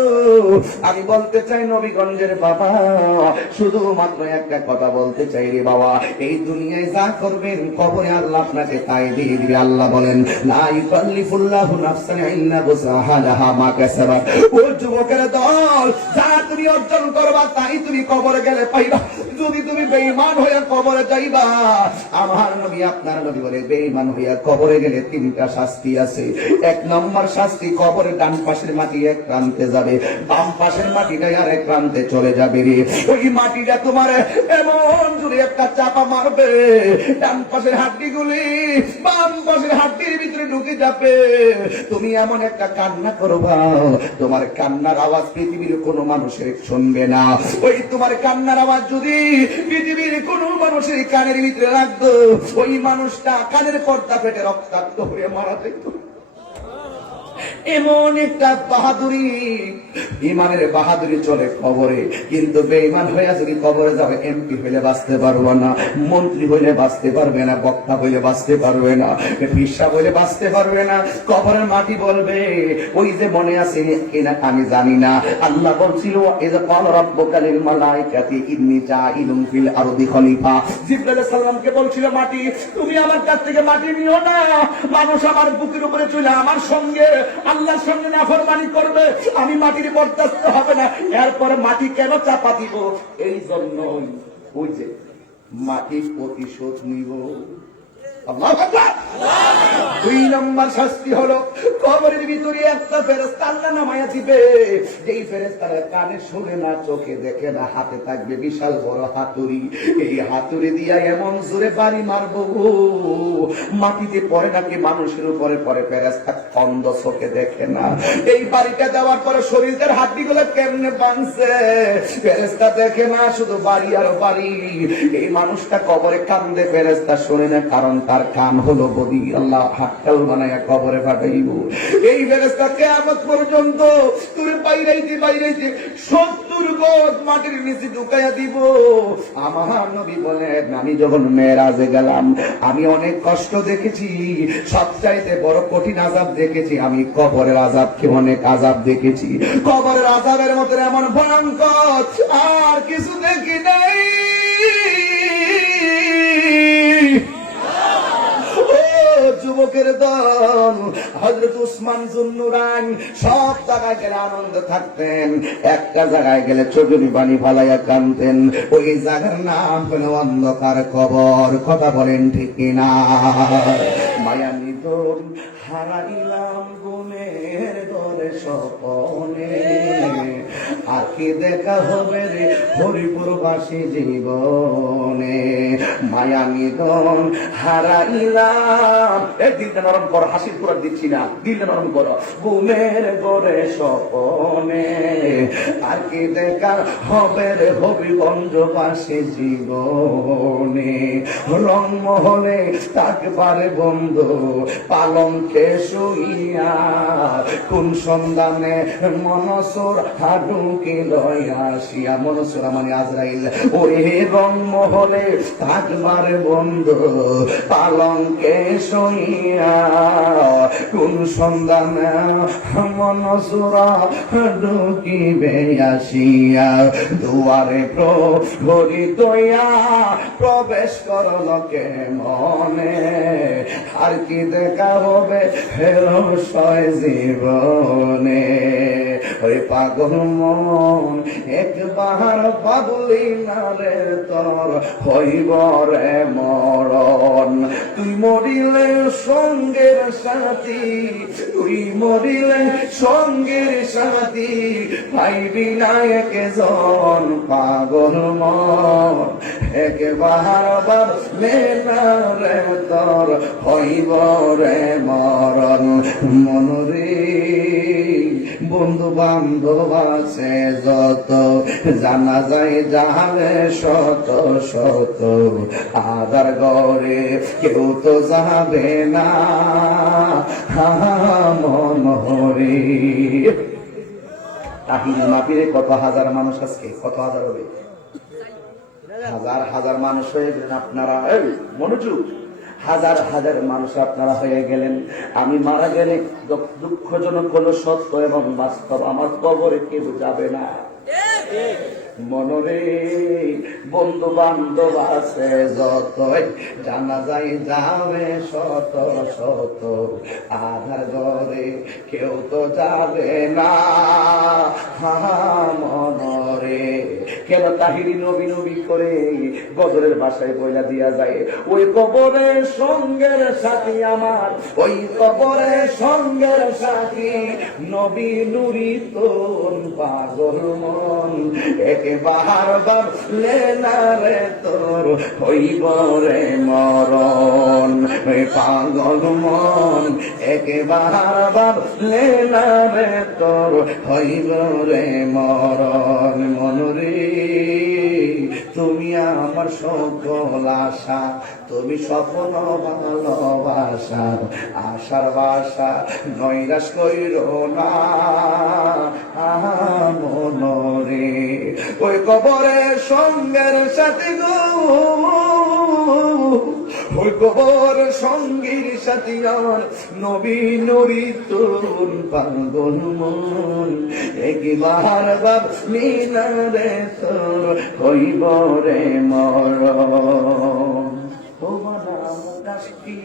আমি বলতে চাই নবীগঞ্জের বাবা, শুধুমাত্র একটা কথা বলতে চাই রে বাবা, এই দুনিয়ায় যা করবেন কবরে আল্লাহ আপনাকে তাই দিয়ে দিবে। আল্লাহ বলেন, লা ইউকাল্লিফুল্লাহু নাফসান ইল্লা বুসআহা মা কাসাবাত। ও যুবকের দল, যা তুমি অর্জন করবা তাই তুমি কবরে গেলে পাইবা। যদি তুমি বেঈমান হইয়া কবরে যাইবা, আমার নবী আপনার নবী বলে, বেঈমান হইয়া কবরে গেলে 3টা শাস্তি আছে। 1 নম্বর শাস্তি, কবরের ডান পাশের মাটি এক প্রান্তে যাবে, বাম পাশের মাটিটা আর এক প্রান্তে চলে যাবে রে। ওই মাটিটা তোমার এমন জুড়ে একটা চাপা মারবে, ডান পাশের হাড্ডিগুলি বাম পাশের হাড্ডির ভিতরে ঢুকে যাবে। তুমি এমন একটা কান্না করবা, তোমার কান্নার আওয়াজ পৃথিবীর কোনো মানুষের শুনবে না। ওই তোমার কান্নার আওয়াজ যদি পৃথিবীর কোন মানুষের কানের ভিতরে লাগতো, ওই মানুষটা কানের পর্দা ফেটে রক্তাক্ত হয়ে মারা যেত। এমন একটা বাহাদুরি, ইমানের বাহাদুরি চলে কবরে, কিন্তু বেঈমান হইয়া যদি কবরে যাবে, এমপি হইলে বাঁচতে পারবে না, মন্ত্রী হইলে বাঁচতে পারবে না, বক্তা হইলে বাঁচতে পারবে না, পিসা হইলে বাঁচতে পারবে না। কবরের মাটি বলবে, ওই যে মনে আছে কিনা আমি জানি না, আল্লাহ বলছিল এই যে ক্বালা রাব্বুকা লিল মালাইকাতি ইন্নী জাইলুন ফিল আরদি খলিফা। জিবরাইল আলাইহিস সালামকে বলছিল, মাটি তুমি আমার কাছ থেকে মাটি নিও না, মানুষ আমার বুকের উপরে চলে আমার সঙ্গে আল্লাহর সঙ্গে নাফরমানি করবে, আমি মাটির বরদাস্ত হবে না। এরপরে মাটি কেন চাপা দিব? এই জন্যই ওই যে মাটি প্রতিশোধ নিব। আল্লাহু আকবার। দুই নম্বর শাস্তি হলো, কবরের ভিতরে একটা ফেরেশতা আল্লাহ নামায়া দিবে, যেই ফেরেশতারা কানে শুনে না, চোখে দেখে না, হাতে থাকবে বিশাল বড় হাতুড়ি। এই হাতুড়ি দিয়া এমন জোরে বাড়ি মারবো, মাটিতে পড়ে নাকি মানুষের উপরে পড়ে, ফেরেশতা অন্ধ, চোখে দেখে না। এই বাড়িটা দেওয়ার পরে শরীরের হাড্ডিগুলো কেমনে ভাঙছে, ফেরেশতা দেখে না, শুধু বাড়ি আর বাড়ি। এই মানুষটা কবরে কান্দে, ফেরেশতা শুনে না, কারণ তার কান হলো বদি। আল্লাহ হাক্কাল বানায়া কবরে পাঠাইব। এই ফেরেশতা কিয়ামত পর্যন্ত তোর বাইরাইতে 70 গজ মাটির নিচে ঢুকাইয়া দিব। আমার নবী বলেন, আমি যখন মেরাজে গেলাম, আমি অনেক কষ্ট দেখেছি, সবচাইতে বড় কঠিন আযাব দেখেছি, আমি কবরের আযাবকে অনেক আযাব দেখেছি। কবরের আযাবের মতো এমন ভয়ঙ্কর আর কিছু দেখি নাই। যুবকের দল, হযরত উসমান যুন্নুরাইন সব জায়গায় গেলে আনন্দ থাকতেন, একটা জায়গায় গেলে চোখের পানি ফালাইয়া কাঁদতেন। ওই জায়গার নাম হলো অন্ধকার কবর। কথা বলেন ঠিক কিনা? মায়া নিধন হারাইলাম গুণের ঘরে স্বপনে, আর কি দেখা হবে রে হরিপুরবাসী জীবনে। মায়া নিধন হারাইলাম, এই দিলটা নরম করো, হাসির পুরা দিচ্ছি না, দিলটা নরম করো। ঘুমের ঘরে স্বপনে, আর কি দেখা হবে রে হবিগঞ্জবাসী জীবনে। রংমহলে থাকবারে বন্ধু পালঙ্কে শুইয়া, কোন সন্ধানে মনসুর হাডুকে লইয়া আসিয়া। মনসুর মানে আজরাইল। ওরে রংমহলে থাকবারে বন্ধু পালঙ্কে শুইয়া, কোন সন্ধানে মনসুরা ঢুকিবে আসিয়া। দুয়ারে প্রহরী দয়া প্রবেশ করল কে মনে, আর কি দেখা হবে হেরসয় জীবনে। ওই পাগল মন একবার পাগলি না রে, তোর হইব রে মরণ। তুই মরিলে সঙ্গের সাথী, তুই মরিলে সঙ্গের সাথী, পাইবি না একজন। পাগল মন একবার ভাবলে না রে, তোর হইব রে মরণ। মনরে বন্ধু বান্ধব আছে যত, জানা যায় যাবে শত শত, আদার ঘরে কেউ তো যাবে না মনরে। তাহির মাপিরে কত হাজার মানুষ, আজকে কত হাজার হবে, হাজার হাজার মানুষ হয়ে গেলেন আপনারা। মনোযোগ, হাজার হাজার মানুষ আপনারা হয়ে গেলেন। আমি মারা গেলে দুঃখজনক হলো সত্য এবং বাস্তব, আমার কবরে কেউ যাবে না। মনরে বন্ধু বান্ধব আছে যত, জানা যায় যাবে শত শত, আধার ঘরে কেউ তো যাবে না মনরে। কেন তাহিরি নবী নবী করে গজলের ভাষায় বইলা দিয়া যায়, ওই কবরের সঙ্গের সাথী আমার, ওই কবরের সঙ্গের সাথী নবী নুরি তোর পাগল মন। একবার ভাবলে না রে, তোর হইব রে মরণ। পাগল মন একবার ভাবলে না রে, তোর হইব রে মরণ। মনরে তুমি আমার সকল আশা, তুমি স্বপ্ন ভালোবাসার আশার বাসা, নৈরাশ কইর না মনরে। ওই কবরের সঙ্গের সাথী গো, ওই কবর সঙ্গীর সাথী আর নবী নুরি তুন পাগল মন, একবার বাপ মিনারে তোর হইব রে মরণ। ও বানাম দাসী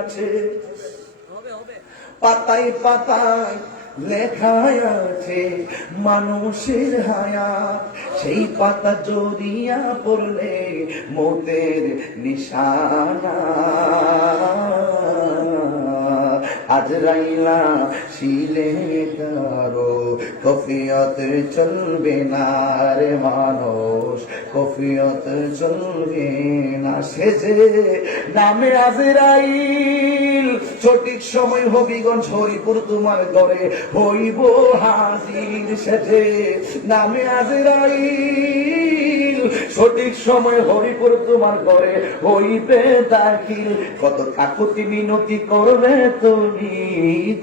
আছে পাতায় পাতায় লেখায় আছে মানুষের হায়াত, সেই পাতা জড়িয়া পড়লে মৌতের নিশানা। আজরাইলা শিলে কারো কফিয়ত চলবে না রে মানুষ, কফিয়ত চলবে না। সেজে নামে আজরাইল, সঠিক সময় হবিগঞ্জ হরিপুর তোমার ঘরে হইব হাজির। সেজে নামে আজরাইল, সঠিক সময় হরিপুর তোমার ঘরে হইবে দাখিল। কত কাকুতি মিনতি করবে তুমি,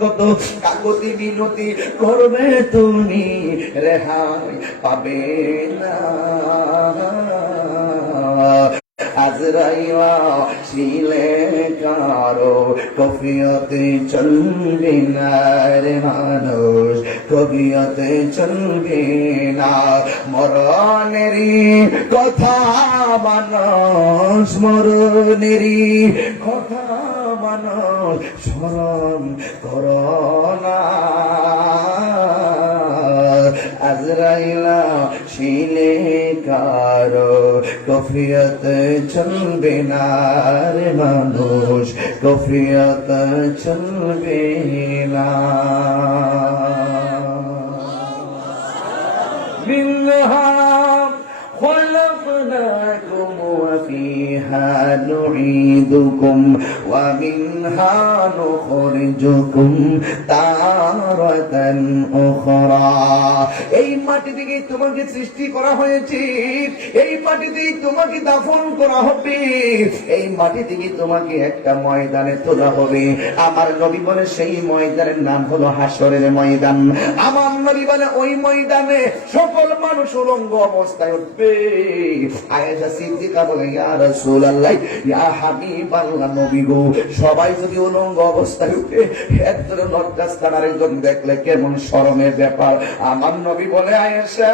কত কাকুতি মিনতি করবে তুমি, রেহাই পাবে না। আজরাইলা শিলে কারো কফিয়তে চলবে না রে মানুষ, কফিয়তে চলবে না। মরণেরই কথা মানুষ, মরণেরই কথা মানুষ স্মরণ করোনা। আজরাইলা শিলে কারো কফিয়ত চলবে না রে মানুষ, কফিয়ত চলবে না। মিনহা خلقناكم وفيها نعيدكم ومنها نخرجكم تارة أخرى। এই মাটি থেকে তোমাকে সৃষ্টি করা হয়েছে, এই মাটিতেই তোমাকে দাফন করা হবে, এই মাটি থেকে তোমাকে একটা ময়দানে তোলা হবে। আমার নবী বলে সেই ময়দানের নাম হলো হাসরের ময়দান। আমার নবী বলে ওই ময়দানে সকল মানুষ উলঙ্গ অবস্থায় উঠবে। আয়েশা সিদ্দিকা বলে ইয়া রাসূলুল্লাহ, ইয়া হাবিবাল্লাহ, নবী গো, সবাই যদি উলঙ্গ অবস্থায় উঠে একজনের লজ্জাস্থান আরেকজন দেখলে কেমন শরমের ব্যাপার। আমার নবী বলে আয়েশা,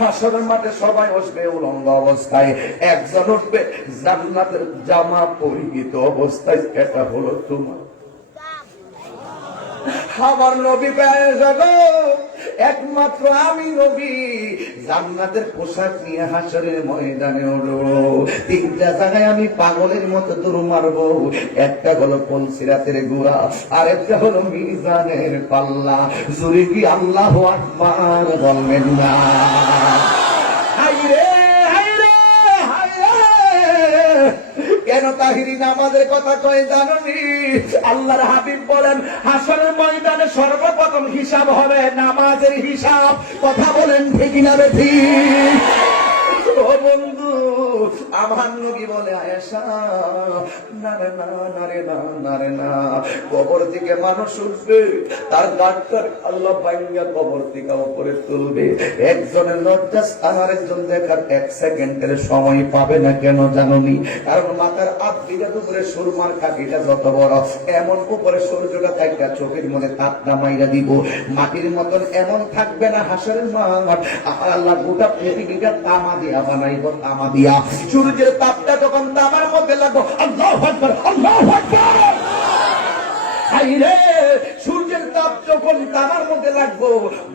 হাসরের মাঠে সবাই বসবে উলঙ্গ অবস্থায়, একজন উঠবে জান্নাতের জামা পরিহিত অবস্থায়, এটা হলো তোমার। আমার নবী গো, একমাত্র আমি নবী জান্নাতের পোশাক নিয়ে হাসরের ময়দানে হলো। তিনটা জায়গায় আমি পাগলের মতো দৌড় মারবো, একটা হলো পুলসিরাতের গুড়া, আর একটা হলো মিজানের পাল্লা। জোরে কি আল্লাহু আকবার বলবেন না? কেন তাহিরি নামাজের কথা কয় জানি? আল্লাহর হাবিব বলেন হাসরের ময়দানে সর্বপ্রথম হিসাব হবে নামাজের হিসাব। কথা বলেন ঠিক না বেঠিক? ও বন্ধু, আমার নবী বলে আয়েশা, না রে না, না রে না, না রে না, কবর থেকে মানুষ উঠবে, তার গাঁটটার আল্লাহ ভাঙ্গা কবর থেকে উপরে তুলবে। একজনের লজ্জাস্থান আরেকজন দেখার 1 সেকেন্ডের সময় পাবে না। কেন জানোনি? কারণ মাথার আধা উপরে সুরমার কাঠিটা যত বড়, এমন উপরে সূর্যটা একটা চোখের মধ্যে তাপটা মাইরা দিব, মাটির মতন এমন থাকবে না হাসরের মাঠ। আল্লাহ গোটা পৃথিবীটা তামা দিয়া বানাইব, তামা দিয়া। সূর্যের তাপটা তখন তামার মধ্যে লাগবো, আল্লাহু আকবার, আল্লাহু আকবার। আইরে সূর্যের তাপ যখন তামার মধ্যে লাগবো,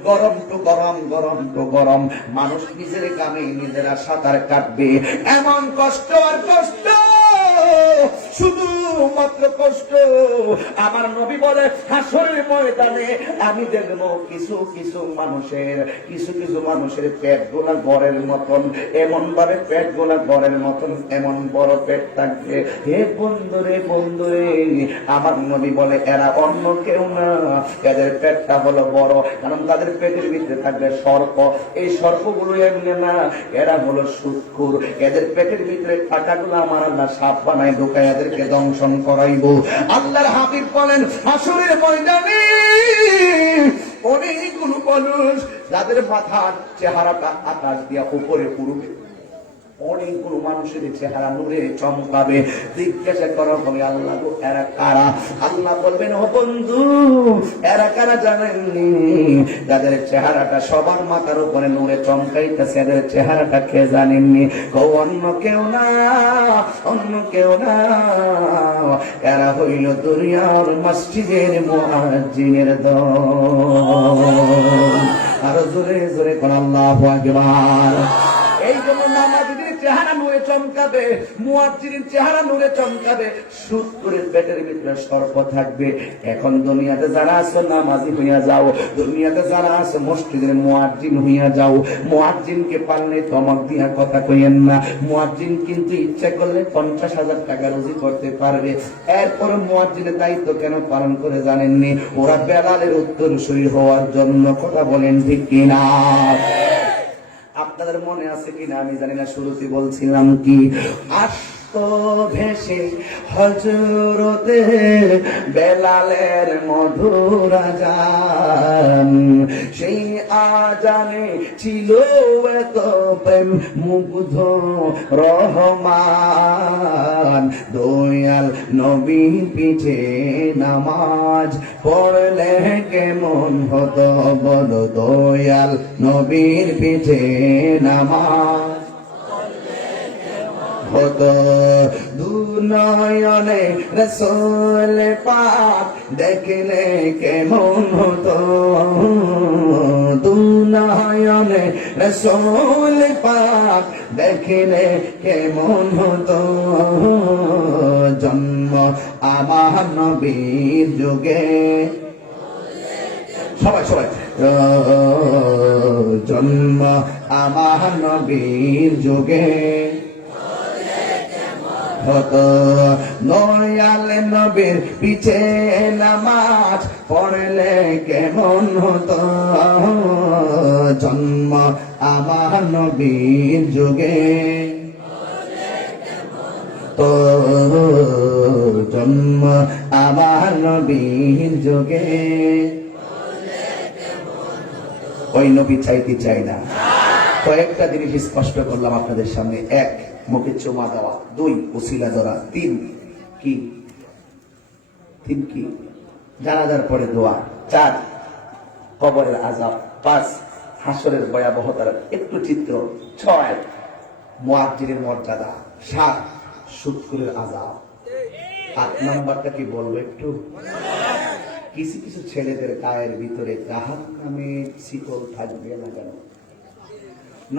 গরম তো গরম, গরম তো গরম, মানুষ নিজের কামে নিজেরা সাঁতার কাটবে। এমন কষ্ট আর কষ্ট, শুধুমাত্র কষ্ট। আমার নবী বলে হাসরের ময়দানে আমি দেখবো কিছু কিছু মানুষের পেট গোলা গড়ের মতন, এমন ভাবে পেট গোলা গড়ের মতন, এমন বড় পেট থাকবে। হে বন্ধুরে আমার নবী বলে এরা অন্য কেউ না, এদের পেটটা হলো বড়, কারণ তাদের পেটের ভিতরে থাকবে সর্প। এই সর্পগুলো এমনি না, এরা হলো সুৎখুর। এদের পেটের ভিতরে টাকাগুলো আমার আল্লাহ সাপ বানায় ঢোকায় এদেরকে দংশন করাইব। আল্লাহর হাবিব বলেন হাসরের ময়দানে অনেকগুলো মানুষ যাদের মাথার চেহারাটা আকাশ দিয়া উপরে উড়বে, অনেকগুলো মানুষের চেহারা নূরে চমকাবে। জিজ্ঞাসা করা হবে আল্লাহ গো এরা কারা? আল্লাহ বলবেন ও বন্ধু এরা কারা জানেননি? যাদের চেহারাটা সবার মাথার উপরে নূরে চমকাইতেছে, এদের চেহারাটা কে জানেননি? অন্য কেউ না, অন্য কেউ না, এরা হইল দুনিয়ার মসজিদের মুয়াজ্জিনের দল। আরো জোরে জোরে কোন আল্লাহু আকবার। এই জন্য নামাজীদের চেহারা নূরে চমকাবে, মুয়াজ্জিনের চেহারা নূরে চমকাবে, সুৎখুরের পেটের ভিতরে সর্প থাকবে। এখন দুনিয়াতে যারা আছে নামাজি হইয়া যাও, দুনিয়াতে যারা আছে মসজিদের মুয়াজ্জিন হইয়া যাও। মুয়াজ্জিনকে পারলে তমক দিয়া কথা কইেন না। মুয়াজ্জিন কিন্তু ইচ্ছা করলে 50,000 টাকা রুজি করতে পারবে। এরপর মুয়াজ্জিনের দায়িত্ব কেন পালন করে জানেননি? ওরা বেলালের উত্তরসূরি হওয়ার জন্য। কথা বলেন ঠিক কিনা? আপনাদের মনে আছে কিনা আমি জানি না, শুরুতে বলছিলাম কি আসতো ভেসে হযরতে বেলালের মধুর আযান, সেই আযানে ছিল এত প্রেম মুগ্ধ রহমান। দয়াল নবী পিছে নামাজ পড়লে কেমন হতো বলো? দয়াল নবীর পিছে নামাজ হতো দুনয়নে রাসূল পাক দেখলে কেমন হতো? দুনয়নে রাসূল পাক দেখলে কেমন হতো? জন্ম আমার নবীর যুগে, সবাই জন্ম আমার নবীর যুগে হতো। দয়াল নবীর পিছে নামাজ পড়লে কেমন হতো? জন্ম আমার নবীর যুগে তো, জন্ম আমার নবীর যুগে। ওই নবী চাইতে চাই না। কয়েকটা জিনিস স্পষ্ট করলাম আপনাদের সামনে। এক, মুখে চুমা দেওয়া। দুই, উসিলা ধরা। তিন কি জানাজার পরে দোয়া। চার, কবরের আযাব। পাঁচ, হাসরের ভয়াবহতার একটু চিত্র। ছয়, মুয়াজ্জিনের মর্যাদা। সাত, সুৎখুরের আযাব। ৮ নম্বরটা কি বলবো একটু? কিছু কিছু ছেলেদের গায়ের ভিতরে জাহান্নামের শিকল থাকবে না কেন?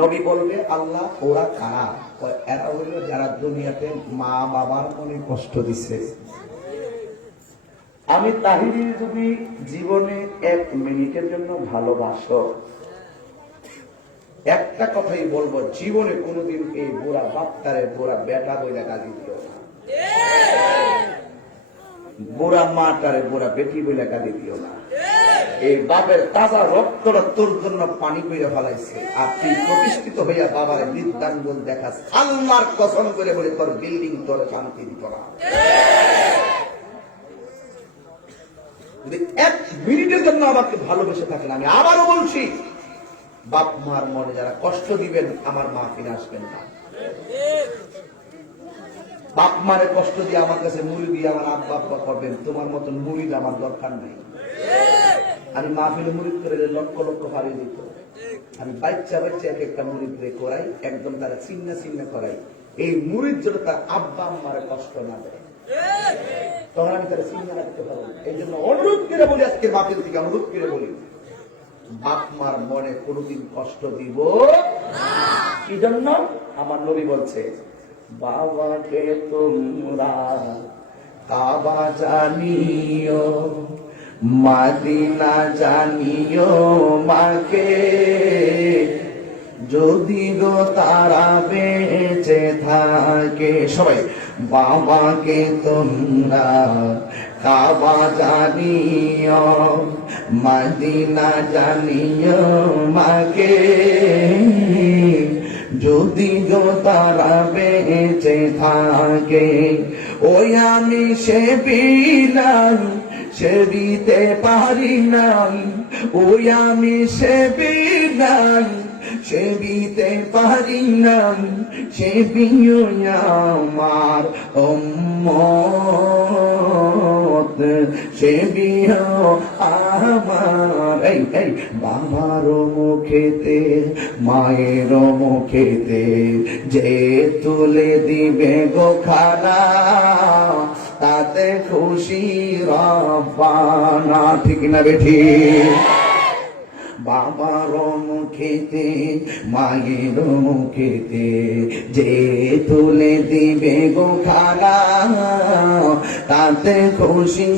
নবী বলবে আল্লাহ ওরা কারা? এরা হইল যারা দুনিয়াতে মা বাবার অনেক কষ্ট দিছে। আমি তাহিরির যদি জীবনে 1 মিনিটের জন্য ভালোবাসো, একটা কথাই বলবো, জীবনে কোনোদিন এই বুড়া বাপটারে বুড়া বেটা বইলা গালি দিও না, বুড়া মাটারে বুড়া বেটি বইলা গালি দিও না। এই বাপের তাজা রক্তটা তোর জন্য পানি কইরা ফেলাইছে, আর তুই প্রতিষ্ঠিত হইয়া বাবার বৃদ্ধাঙ্গুল দেখাস। আল্লাহর কসম করে বলে তোর বিল্ডিং তোর শান্তি দিত না। যদি 1 মিনিটের জন্য আমাকে ভালোবেসে থাকেন, আমি আবারও বলছি, বাপ মার মনে যারা কষ্ট দিবেন আমার মা ফিরে আসবেন না। বাপ মারে কষ্ট দিয়ে আমার কাছে মুড়ি দিয়ে আমার আব্বা আব্বা করবেন, তোমার মতন মুড়ির আমার দরকার নেই। আমি মাহফিলে মুড়িদ করে লক্ষ লক্ষ হারিয়ে দিত। আমি বাচ্চা এক একটা মুড়িদ রে করাই, একদম তারা চিন্না করাই, এই মুড়ির জন্য তার আব্বা আম্মারে কষ্ট না দেয়, তখন আমি তারা চিন্না রাখতে পারবো। এই জন্য অনুরোধ করে বলি, আজকে মাহফিল থেকে অনুরোধ করে বলি, বাপ মার মনে কোনোদিন কষ্ট দিব কি জন্য? আমার নবী বলছে বাবাকে তোমরা কাবা জানিও, মাদিনা জানিও মাকে, যদি গো তারা বেঁচে থাকে। সবাই বাবাকে তোমরা কাবা জানিও, মাদিনা জানিও মাকে, যদি গো তারা বেঁচে থাকে। ওই আমি সে বিনাই সেবিতে পারি নাই, ওই আমি সে বিনাই সেবিতে পারি নাই, সে বিও আমার উম্মত, সে বিও আমার। এই এই বাবার মুখেতে মায়ের মুখেতে যে তুলে দিবে গো খানা, তাতে খুশি রব্বানা। ঠিক না বেঠি? বাবার মুখেতে মায়ের মুখেতে যে তুলে দিবে গো খানা, তাতে খুশি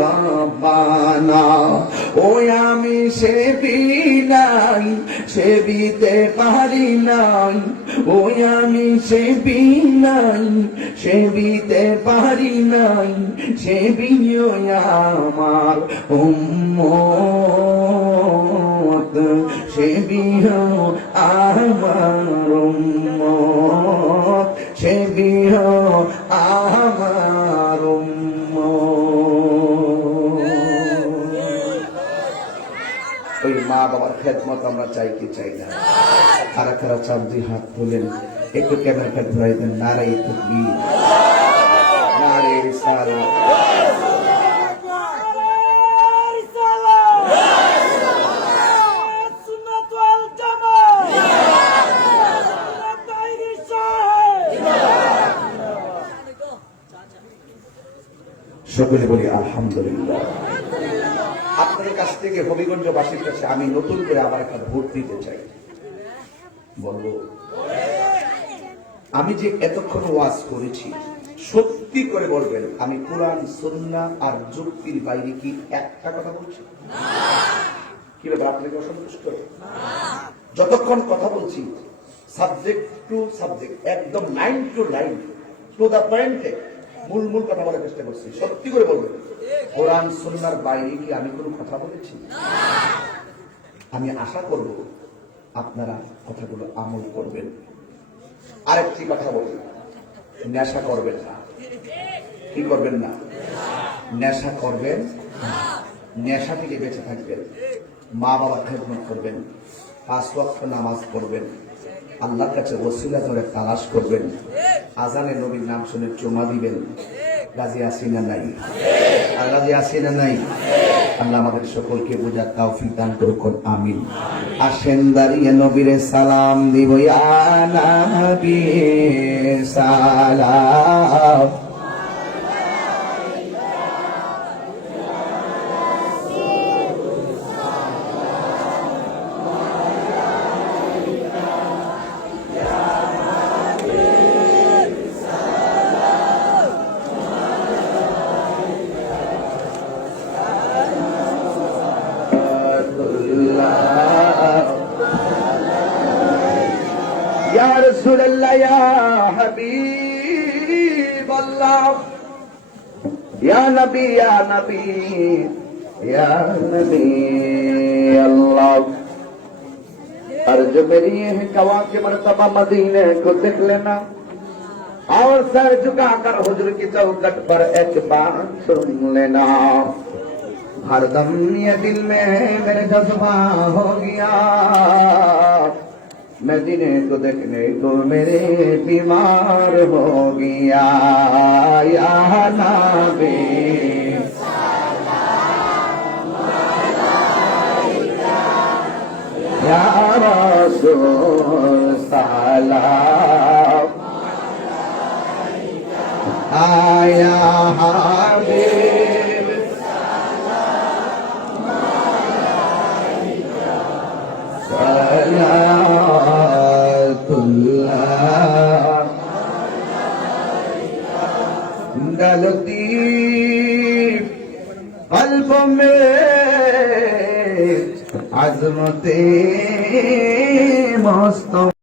রব্বানা। ওই আমি সে বিনাই সেবিতে পারি নাই, ওই আমি সে বিনাই সেবিতে পারি নাই, সে বিও আমার উম্মত, সে বিও আমার উম্মত, সে বিও আমার উম্মত। ওই মা বাবার খেদমত আমরা চাই কি চাই না? খারা খারা চাপ দিয়ে হাত তোলেন, একটু ক্যামেরাটা ঘুরাই দেন। নারে তাকবীর, নারে রিসালাত। সকলে বলি আলহামদুলিল্লাহ। আপনাদের কাছ থেকে হবিগঞ্জবাসীর কাছে আমি নতুন করে আবার একটা ভোট দিতে চাই। বলবো, আমি যে এতক্ষণ ওয়াজ করেছি, সত্যি করে বলবেন আমি কোরআন সুন্নাহ আর যুক্তির বাইরে কি একটা কথা বলছি? কি ব্যাপার, আপনাকে অসন্তুষ্ট? যতক্ষণ কথা বলছি সাবজেক্ট টু সাবজেক্ট, একদম line to line, to the পয়েন্টে মূল মূল কথা বলার চেষ্টা করছি। সত্যি করে বলবেন কোরআন সুন্নাহর বাইরে কি আমি কোনো কথা বলেছি? আমি আশা করব আপনারা কথাগুলো আমল করবেন। আরেকটি কথা বলি, নেশা করবেন না। কি করবেন না? নেশা করবেন, নেশা থেকে বেঁচে থাকবেন, মা বাবার খেদমত করবেন, 5 ওয়াক্ত নামাজ পড়বেন, আল্লাহর কাছে ওসিলা করে তালাশ করবেন, আজানে নবীর নাম শুনে চুমা দিবেন। রাজি আছি না নাই? আর রাজি আছি না নাই? আল্লাহ আমাদের সকলকে বোঝার তৌফিক দান করুন, আমিন। আসেন দাঁড়িয়ে নবীরে সালাম দিব, ইয়া নবী সালাম। या रसूल अल्लाह, या हबीब अल्लाह, या नबी, या नबी, या नबी अल्लाह। अर्ज मेरी है कवा के मर्तबा मदीने को देख लेना, और सर झुकाकर हुजूर की चौखट पर एक बात सुन लेना। हरदम ये दिल में मेरे जज्बा हो गया, मदीने को देखने को मेरे बीमार हो गया। या नबी या रसूल सलाम, आया हबीब सलाम, डलती कल्ब में अजमते मस्त